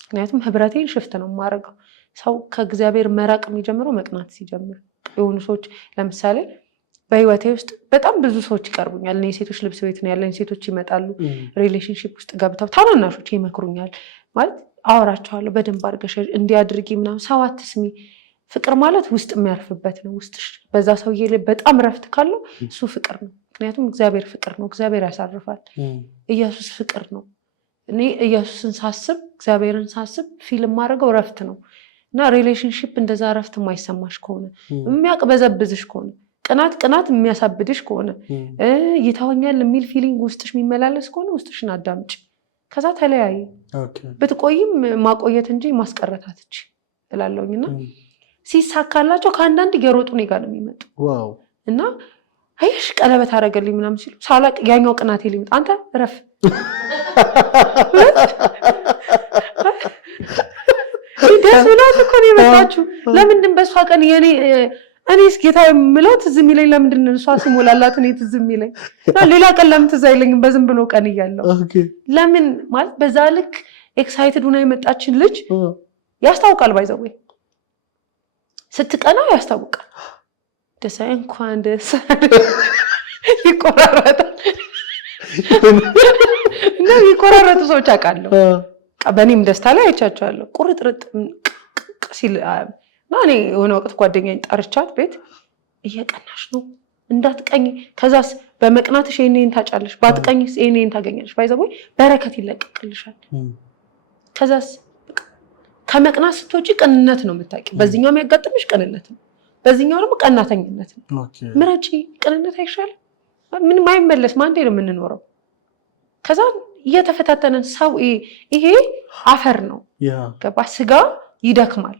ምክንያቱም ህብረቴን ሽፍት ነው የማደርገው ሰው ከእግዚአብሔር መራቅ የሚጀምረው መቅናት ሲጀምር የሆኑ ሰዎች ለምሳሌ በህይወቴ ውስጥ በጣም ብዙ ሰዎች ይቀርቡኛል እኔ ሴቶች ልብስ ቤት ነው ያለኝ ሴቶች ይመጣሉ ሪሌሽንሺፕ ውስጥ ገብተው ታናናሾች ይመክሩኛል ማለት አወራቸዋለሁ በደንብ አድርገሽ እንዲያድርጊ ምናምን ሰው አትስሚ ፍቅር ማለት ውስጥ የሚያርፍበት ነው ውስጥሽ በዛ ሰውዬ ላይ በጣም ረፍት ካለው እሱ ፍቅር ነው ምክንያቱም እግዚአብሔር ፍቅር ነው እግዚአብሔር ያሳርፋል ኢየሱስ ፍቅር ነው እኔ ኢየሱስን ሳስብ እግዚአብሔርን ሳስብ ፊልም ማድረገው ረፍት ነው እና ሪሌሽንሺፕ እንደዛ ረፍት የማይሰማሽ ከሆነ የሚያቅበዘብዝሽ ከሆነ ቅናት የሚያሳብድሽ ከሆነ ይታወኛል የሚል ፊሊንግ ውስጥሽ የሚመላለስ ከሆነ ውስጥሽን አዳምጪ ከዛ ተለያይ ብትቆይም ማቆየት እንጂ ማስቀረት አትች እላለሁኝና ሲሳካላቸው ከአንዳንድ የሮጡ እኔ ጋር ነው የሚመጡ እና አይሽ ቀለበት አደረገልኝ ምናምን ሲሉ ሳላቅ ያኛው ቅናቴ ሊመጣ አንተ ረፍ ደስ ብሏት እኮ ነው የመጣችው ለምንድን በሷ ቀን የኔ እኔስ ጌታ የምለው ትዝ የሚለኝ ለምንድን ነው እሷ ሲሞላላት እኔ ትዝ የሚለኝ ሌላ ቀን ለምን ትዝ አይለኝም በዝም ብሎ ቀን እያለው ለምን ማለት በዛ ልክ ኤክሳይትድ ሆና የመጣችን ልጅ ያስታውቃል ባይዘው ስትቀና ያስታውቃል ደስ እንኳን ደስ ይቆራረጣል እና ይቆራረጡ ሰዎች አውቃለሁ በእኔም ደስታ ላይ አይቻቸዋለሁ ቁርጥርጥ ሲል ማኔ የሆነ ወቅት ጓደኛዬን ጠርቻት ቤት እየቀናሽ ነው እንዳትቀኝ ከዛስ በመቅናትሽ የኔን ታጫለሽ ባትቀኝስ የኔን ታገኛለሽ ባይዘው በረከት ይለቀቅልሻል ከዛስ ከመቅናት ስትወጪ ቅንነት ነው የምታውቂው በዚህኛው የሚያጋጥምሽ ቅንነት ነው በዚህኛው ደግሞ ቀናተኝነት ነው ምረጪ ቅንነት አይሻልም ምንም አይመለስ ማንዴ ነው የምንኖረው ከዛ እየተፈታተነን ሰው ይሄ አፈር ነው ገባ ስጋ ይደክማል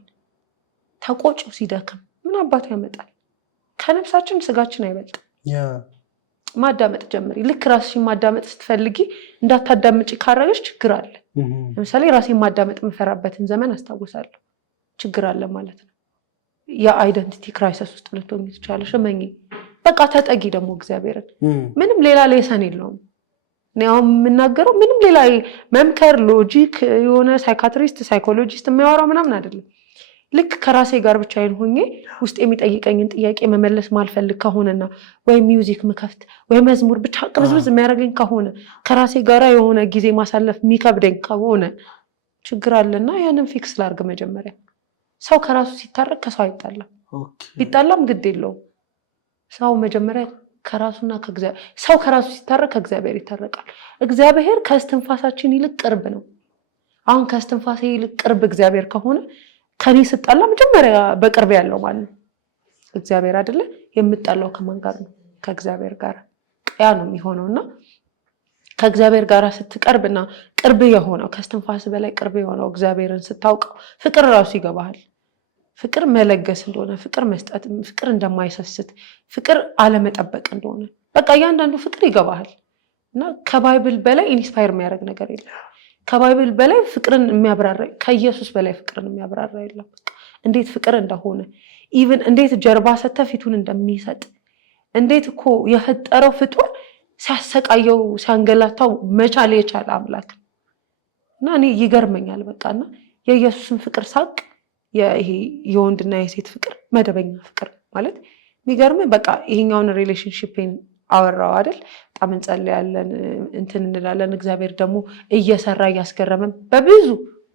ተቆጩ ሲደክም ምን አባቱ ያመጣል ከነፍሳችን ስጋችን አይበልጥ ማዳመጥ ጀምሪ ልክ ራስሽን ማዳመጥ ስትፈልጊ እንዳታዳምጪ ካረገሽ ችግር አለ ለምሳሌ ራሴን ማዳመጥ የምፈራበትን ዘመን አስታውሳለሁ ችግር አለ ማለት ነው የአይደንቲቲ ክራይሲስ ውስጥ ልትሆኚ ትችላለሽ እመኚ በቃ ተጠጊ ደግሞ እግዚአብሔርን ምንም ሌላ ሌሰን የለውም ነው የምናገረው ምንም ሌላ መምከር ሎጂክ የሆነ ሳይካትሪስት ሳይኮሎጂስት የሚያወራው ምናምን አይደለም ልክ ከራሴ ጋር ብቻዬን ሆኜ ውስጥ የሚጠይቀኝን ጥያቄ መመለስ ማልፈልግ ከሆነና ወይ ሚውዚክ መከፍት ወይ መዝሙር ብቻ ቅብዝብዝ የሚያደርገኝ ከሆነ ከራሴ ጋር የሆነ ጊዜ ማሳለፍ የሚከብደኝ ከሆነ ችግር አለና ያንን ፊክስ ላድርግ መጀመሪያ ሰው ከራሱ ሲታረቅ ከሰው አይጣላም ቢጣላም ግድ የለውም ሰው መጀመሪያ ከራሱና ከእግዚአብሔር ሰው ከራሱ ሲታረቅ ከእግዚአብሔር ይታረቃል እግዚአብሔር ከእስትንፋሳችን ይልቅ ቅርብ ነው አሁን ከእስትንፋሴ ይልቅ ቅርብ እግዚአብሔር ከሆነ ከኔ ስጣላ መጀመሪያ በቅርብ ያለው ማለት እግዚአብሔር አይደለ የምጣላው ከማን ጋር ነው ከእግዚአብሔር ጋር ያ ነው የሚሆነውና ከእግዚአብሔር ጋር ስትቀርብና ቅርብ የሆነው ከእስትንፋስ በላይ ቅርብ የሆነው እግዚአብሔርን ስታውቀው ፍቅር ራሱ ይገባሃል ፍቅር መለገስ እንደሆነ ፍቅር መስጠት ፍቅር እንደማይሰስት ፍቅር አለመጠበቅ እንደሆነ በቃ ያንዳንዱ ፍቅር ይገባሃል እና ከባይብል በላይ ኢንስፓየር የሚያደርግ ነገር የለም ከባይብል በላይ ፍቅርን የሚያብራራ ከኢየሱስ በላይ ፍቅርን የሚያብራራ የለም እንዴት ፍቅር እንደሆነ ኢቭን እንዴት ጀርባ ሰተ ፊቱን እንደሚሰጥ እንዴት እኮ የፈጠረው ፍጡር ሲያሰቃየው ሲያንገላታው መቻል የቻለ አምላክ እና እኔ ይገርመኛል በቃና የኢየሱስን ፍቅር ሳቅ ይሄ የወንድና የሴት ፍቅር መደበኛ ፍቅር ማለት የሚገርም በቃ ይሄኛውን ሪሌሽንሺፕን አወራው አይደል በጣም እንጸልያለን እንትን እንላለን እግዚአብሔር ደግሞ እየሰራ እያስገረመን በብዙ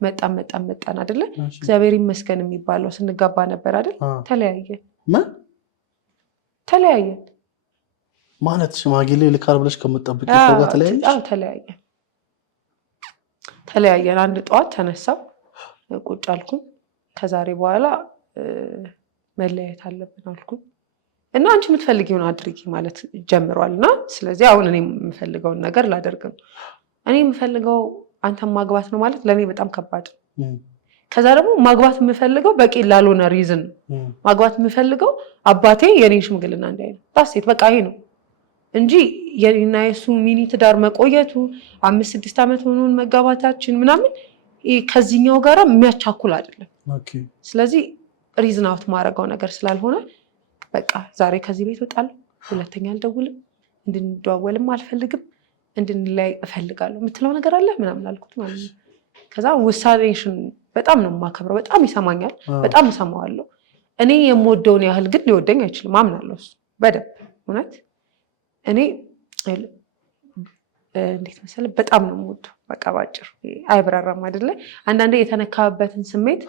መጣን አይደል እግዚአብሔር ይመስገን የሚባለው ስንጋባ ነበር አይደል ተለያየን ማለት ሽማግሌ ልካር ብለሽ ከመጠበቅ ይፈጋ ተለያየን አንድ ጧት ተነሳው ቁጭ አልኩኝ ከዛሬ በኋላ መለያየት አለብን አልኩኝ እና አንቺ የምትፈልጊውን አድርጊ ማለት ጀምሯልና ስለዚህ አሁን እኔ የምፈልገውን ነገር ላደርግ ነው እኔ የምፈልገው አንተን ማግባት ነው ማለት ለኔ በጣም ከባድ ከዛ ደግሞ ማግባት የምፈልገው በቂ ላልሆነ ሪዝን ማግባት የምፈልገው አባቴ የኔን ሽምግልና እንዳይ ነው ታሴት በቃ ይሄ ነው እንጂ የኔና የሱ ሚኒ ትዳር መቆየቱ 5-6 አመት ሆኖን መጋባታችን ምናምን ከዚህኛው ጋራ የሚያቻኩል አይደለም ስለዚህ ሪዝን አውት ማድረገው ነገር ስላልሆነ በቃ ዛሬ ከዚህ ቤት እወጣለሁ፣ ሁለተኛ አልደውልም፣ እንድንደዋወልም አልፈልግም፣ እንድንለያይ እፈልጋለሁ የምትለው ነገር አለ ምናምን አልኩት ማለት ነው። ከዛ ውሳኔሽን በጣም ነው የማከብረው፣ በጣም ይሰማኛል፣ በጣም እሰማዋለሁ። እኔ የምወደውን ያህል ግን ሊወደኝ አይችልም፣ አምናለሁ እሱ በደንብ እውነት። እኔ እንዴት መሰለህ በጣም ነው የምወደው፣ በቃ ባጭሩ አይብራራም አይደለ? አንዳንዴ የተነካበትን ስሜት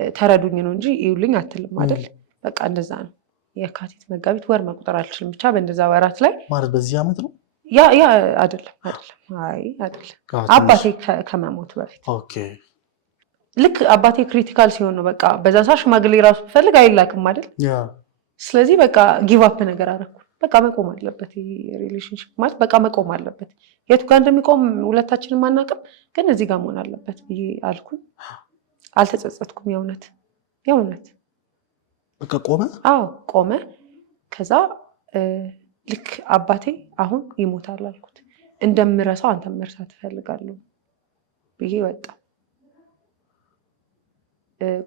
ተረዱኝ ነው እንጂ ይውልኝ አትልም አይደል? በቃ እንደዛ ነው። የካቲት መጋቢት ወር መቁጠር አልችልም፣ ብቻ በእንደዛ ወራት ላይ ማለት በዚህ ዓመት ነው ያ አይደለም አባቴ ከመሞቱ በፊት ልክ አባቴ ክሪቲካል ሲሆን ነው በቃ በዛ ሰዓት ሽማግሌ ራሱ ፈልግ አይላክም አይደል? ስለዚህ በቃ ጊቭ አፕ ነገር አደረኩ። በቃ መቆም አለበት ሪሌሽንሺፕ ማለት በቃ መቆም አለበት። የቱ ጋር እንደሚቆም ሁለታችንም አናውቅም፣ ግን እዚህ ጋር መሆን አለበት ብዬ አልኩኝ። አልተጸጸትኩም። የእውነት በቃ ቆመ። አዎ ቆመ። ከዛ ልክ አባቴ አሁን ይሞታል አልኩት። እንደምረሳው አንተም መርሳት እፈልጋለሁ ብዬ ወጣ።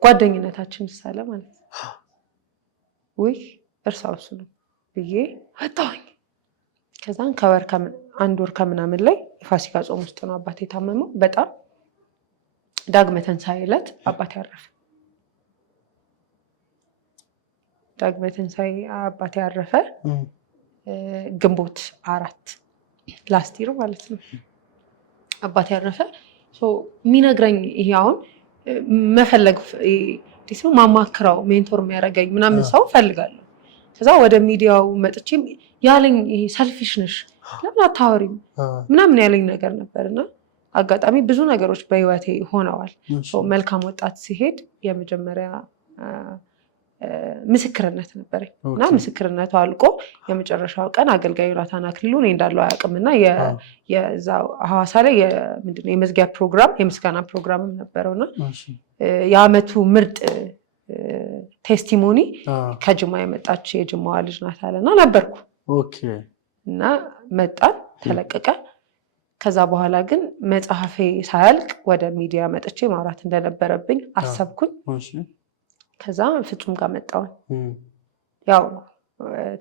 ጓደኝነታችን ሳለ ማለት ነው። ውይ እርሳው እሱ ነው ብዬ ወጣሁኝ። ከዛን አንድ ወር ከምናምን ላይ የፋሲካ ጾም ውስጥ ነው አባቴ የታመመው። በጣም ዳግመ ትንሣኤ ዕለት አባቴ አረፈ። ዳግመ ትንሣኤ አባቴ አረፈ። ግንቦት 4 ላስት ይር ማለት ነው አባቴ አረፈ። የሚነግረኝ ይሄ አሁን መፈለግ ማማክራው ሜንቶር የሚያደርገኝ ምናምን ሰው ፈልጋለሁ። ከዛ ወደ ሚዲያው መጥቼም ያለኝ ይሄ ሰልፊሽ ነሽ ለምን አታወሪም ምናምን ያለኝ ነገር ነበርና አጋጣሚ ብዙ ነገሮች በህይወቴ ሆነዋል። መልካም ወጣት ሲሄድ የመጀመሪያ ምስክርነት ነበረኝ እና ምስክርነቱ አልቆ የመጨረሻው ቀን አገልጋይ ዮናታን አክሊሉ እኔ እንዳለው አያውቅምና የዛው ሐዋሳ ላይ ምንድነው የመዝጊያ ፕሮግራም የምስጋና ፕሮግራምም ነበረውና የዓመቱ ምርጥ ቴስቲሞኒ ከጅማ የመጣች የጅማዋ ልጅ ናት አለና ነበርኩ። እና መጣን ተለቀቀ። ከዛ በኋላ ግን መጽሐፌ ሳያልቅ ወደ ሚዲያ መጥቼ ማውራት እንደነበረብኝ አሰብኩኝ። ከዛ ፍጹም ጋር መጣሁኝ። ያው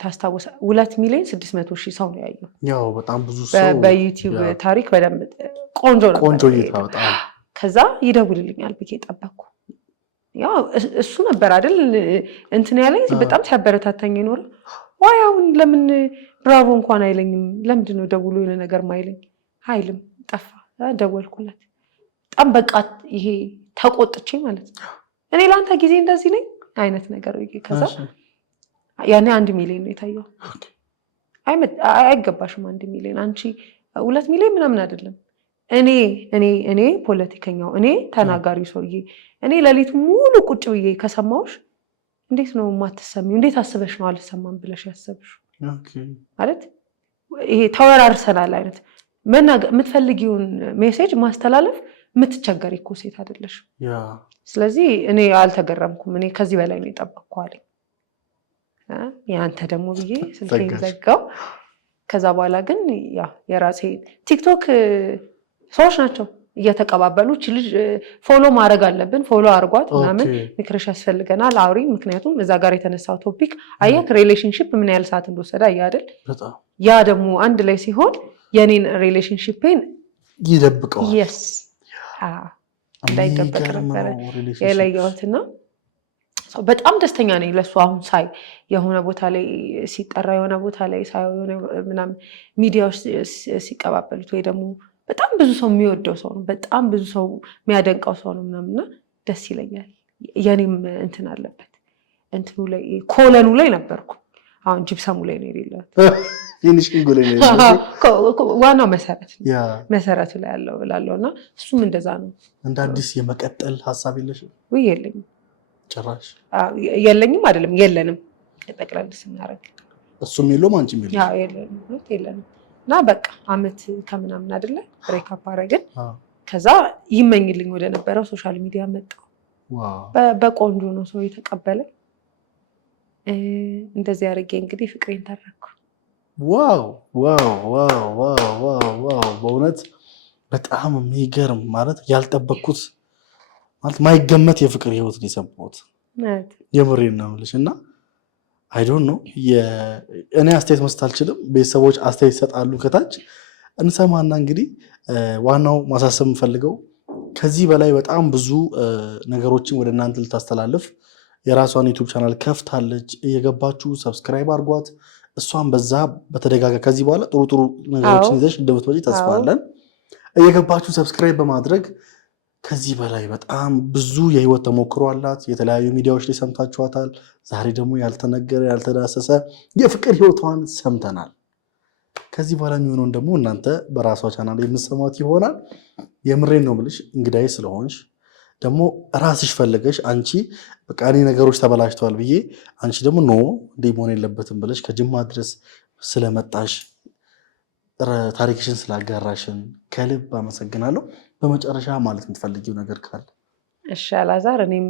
ታስታውሳ 2,600,000 ሰው ነው ያየው። ያው በጣም ብዙ ሰው በዩቲዩብ ታሪክ በደንብ ቆንጆ ነው። ከዛ ይደውልልኛል ብዬ ጠበቅኩ። ያው እሱ ነበር አይደል እንትን ያለኝ በጣም ሲያበረታታኝ ይኖር። ዋይ አሁን ለምን ብራቮ እንኳን አይለኝም? ለምንድን ነው ደውሎ የሆነ ነገር ማይለኝ? አይልም። ጠፋ። ደወልኩለት። በጣም በቃ ይሄ ተቆጥቼ ማለት ነው እኔ ለአንተ ጊዜ እንደዚህ ነኝ አይነት ነገር። ከዛ ያኔ 1 ሚሊዮን ነው የታየው። አይገባሽም 1 ሚሊዮን አንቺ 2 ሚሊዮን ምናምን አይደለም። እኔ ፖለቲከኛው እኔ ተናጋሪው ሰውዬ እኔ ሌሊት ሙሉ ቁጭ ብዬ ከሰማሁሽ እንዴት ነው የማትሰሚው? እንዴት አስበሽ ነው አልሰማም ብለሽ ያሰብሽው? ማለት ይሄ ተወራርሰናል አይነት የምትፈልጊውን ሜሴጅ ማስተላለፍ የምትቸገሪ እኮ ሴት አይደለሽ። ስለዚህ እኔ አልተገረምኩም። እኔ ከዚህ በላይ ነው የጠበቅኩ አለኝ። ያንተ ደግሞ ብዬ ስልኬን ዘጋው። ከዛ በኋላ ግን የራሴ ቲክቶክ ሰዎች ናቸው እየተቀባበሉ ልጅ ፎሎ ማድረግ አለብን፣ ፎሎ አርጓት ምናምን ምክርሽ ያስፈልገናል አውሪ። ምክንያቱም እዛ ጋር የተነሳው ቶፒክ አየህ ሪሌሽንሺፕ ምን ያህል ሰዓት እንደወሰደ አየህ አይደል? ያ ደግሞ አንድ ላይ ሲሆን የኔን ሪሌሽንሺፕን ይደብቀዋል። የስ እንዳይደበቅ ነበረ የለየሁትና በጣም ደስተኛ ነኝ ለሱ። አሁን ሳይ የሆነ ቦታ ላይ ሲጠራ የሆነ ቦታ ላይ ሳይ የሆነ ምናምን ሚዲያዎች ሲቀባበሉት ወይ ደግሞ በጣም ብዙ ሰው የሚወደው ሰው ነው፣ በጣም ብዙ ሰው የሚያደንቀው ሰው ነው ምናምንና ደስ ይለኛል። የኔም እንትን አለበት እንትኑ ላይ ኮለኑ ላይ ነበርኩ። አሁን ጅብሰሙ ላይ ነው የሌለሁት። ዋናው መሰረቱ ላይ ያለው ብላለሁ እና እሱም እንደዛ ነው። እንደ አዲስ የመቀጠል ሀሳብ የለሽም? ውይ የለኝም፣ ጭራሽ የለኝም። አይደለም የለንም፣ ጠቅላላ ስናደርግ እሱም የለውም አንቺም የለንም። እና በቃ አመት ከምናምን አይደለ ብሬክአፕ አደረግን። ከዛ ይመኝልኝ ወደ ነበረው ሶሻል ሚዲያ መጣሁ። በቆንጆ ነው ሰው የተቀበለ። እንደዚህ አድርጌ እንግዲህ ፍቅሬን ተረኩ። ዋው በእውነት በጣም የሚገርም ማለት ያልጠበቅኩት ማለት ማይገመት የፍቅር ህይወት ነው የሰማሁት። የምሬን ነው የምልሽ እና አይ ዶንት ኖ እኔ አስተያየት መስጠት አልችልም። ቤተሰቦች አስተያየት ይሰጣሉ ከታች እንሰማና እንግዲህ ዋናው ማሳሰብ የምፈልገው ከዚህ በላይ በጣም ብዙ ነገሮችን ወደ እናንተ ልታስተላልፍ የራሷን ዩቲዩብ ቻናል ከፍታለች። እየገባችሁ ሰብስክራይብ አድርጓት። እሷን በዛ በተደጋጋሚ ከዚህ በኋላ ጥሩ ጥሩ ነገሮችን ይዘሽ እንደምትመጪ ተስፋ አለን። እየገባችሁ ሰብስክራይብ በማድረግ ከዚህ በላይ በጣም ብዙ የህይወት ተሞክሮ አላት። የተለያዩ ሚዲያዎች ላይ ሰምታችኋታል። ዛሬ ደግሞ ያልተነገረ ያልተዳሰሰ የፍቅር ህይወቷን ሰምተናል። ከዚህ በኋላ የሚሆነውን ደግሞ እናንተ በራሷ ቻናል የምትሰማት ይሆናል። የምሬን ነው ብልሽ እንግዳይ ስለሆንሽ ደግሞ ራስሽ ፈልገሽ አንቺ በቃ እኔ ነገሮች ተበላሽተዋል ብዬ አንቺ ደግሞ ኖ እንዲህ መሆን የለበትም ብለሽ ከጅማ ድረስ ስለመጣሽ ታሪክሽን ስላጋራሽን ከልብ አመሰግናለሁ። በመጨረሻ ማለት የምትፈልጊው ነገር ካለ? እሺ አላዛር፣ እኔም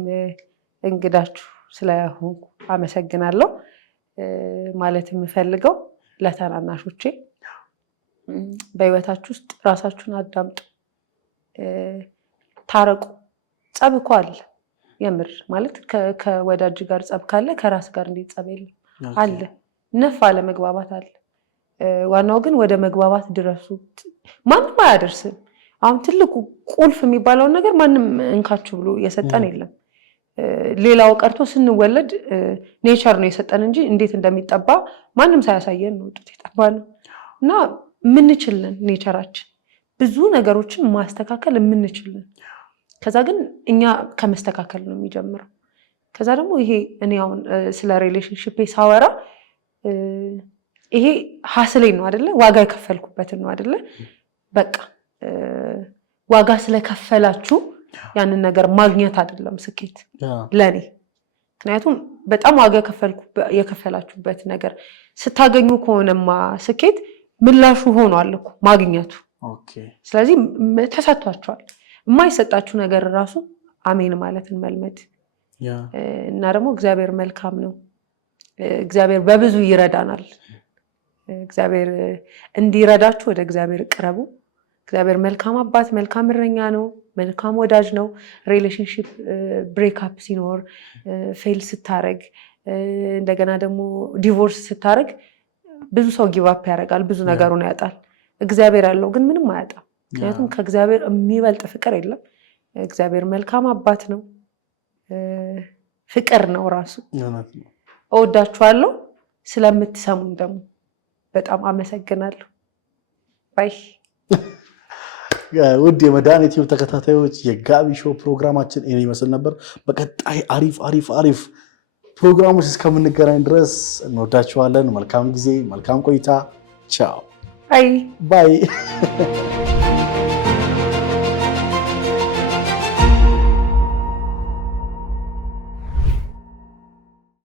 እንግዳችሁ ስለሆንኩ አመሰግናለሁ። ማለት የምፈልገው ለታናናሾቼ በህይወታችሁ ውስጥ ራሳችሁን አዳምጡ፣ ታረቁ። ጸብ እኮ አለ የምር ማለት ከወዳጅ ጋር ጸብ ካለ ከራስ ጋር እንዴት ጸብ የለም አለ። ነፍ አለ መግባባት አለ። ዋናው ግን ወደ መግባባት ድረሱ። ማንም አያደርስም። አሁን ትልቁ ቁልፍ የሚባለውን ነገር ማንም እንካችሁ ብሎ የሰጠን የለም። ሌላው ቀርቶ ስንወለድ ኔቸር ነው የሰጠን እንጂ እንዴት እንደሚጠባ ማንም ሳያሳየን ነው ጡት የጠባ ነው። እና የምንችልን ኔቸራችን ብዙ ነገሮችን ማስተካከል የምንችልን። ከዛ ግን እኛ ከመስተካከል ነው የሚጀምረው። ከዛ ደግሞ ይሄ እኔ አሁን ስለ ሪሌሽንሽፕ ሳወራ ይሄ ሀስሌ ነው አይደለ? ዋጋ የከፈልኩበትን ነው አይደለ? በቃ ዋጋ ስለከፈላችሁ ያንን ነገር ማግኘት አይደለም ስኬት ለኔ። ምክንያቱም በጣም ዋጋ የከፈላችሁበት ነገር ስታገኙ ከሆነማ ስኬት ምላሹ ሆኗል እኮ ማግኘቱ። ስለዚህ ተሰጥቷችኋል። የማይሰጣችሁ ነገር ራሱ አሜን ማለትን መልመድ እና ደግሞ እግዚአብሔር መልካም ነው። እግዚአብሔር በብዙ ይረዳናል። እግዚአብሔር እንዲረዳችሁ ወደ እግዚአብሔር ቅረቡ። እግዚአብሔር መልካም አባት፣ መልካም እረኛ ነው፣ መልካም ወዳጅ ነው። ሪሌሽንሺፕ ብሬክአፕ ሲኖር፣ ፌል ስታረግ፣ እንደገና ደግሞ ዲቮርስ ስታረግ ብዙ ሰው ጊቫፕ ያደርጋል፣ ብዙ ነገሩን ያጣል። እግዚአብሔር ያለው ግን ምንም አያጣም። ምክንያቱም ከእግዚአብሔር የሚበልጥ ፍቅር የለም። እግዚአብሔር መልካም አባት ነው፣ ፍቅር ነው ራሱ። እወዳችኋለሁ። ስለምትሰሙን ደግሞ በጣም አመሰግናለሁ። ባይ። ውድ የመድኃኒት ዩቲዩብ ተከታታዮች የጋቢ ሾው ፕሮግራማችን ይህን ይመስል ነበር። በቀጣይ አሪፍ ፕሮግራሞች እስከምንገናኝ ድረስ እንወዳችኋለን። መልካም ጊዜ፣ መልካም ቆይታ። ቻው ባይ።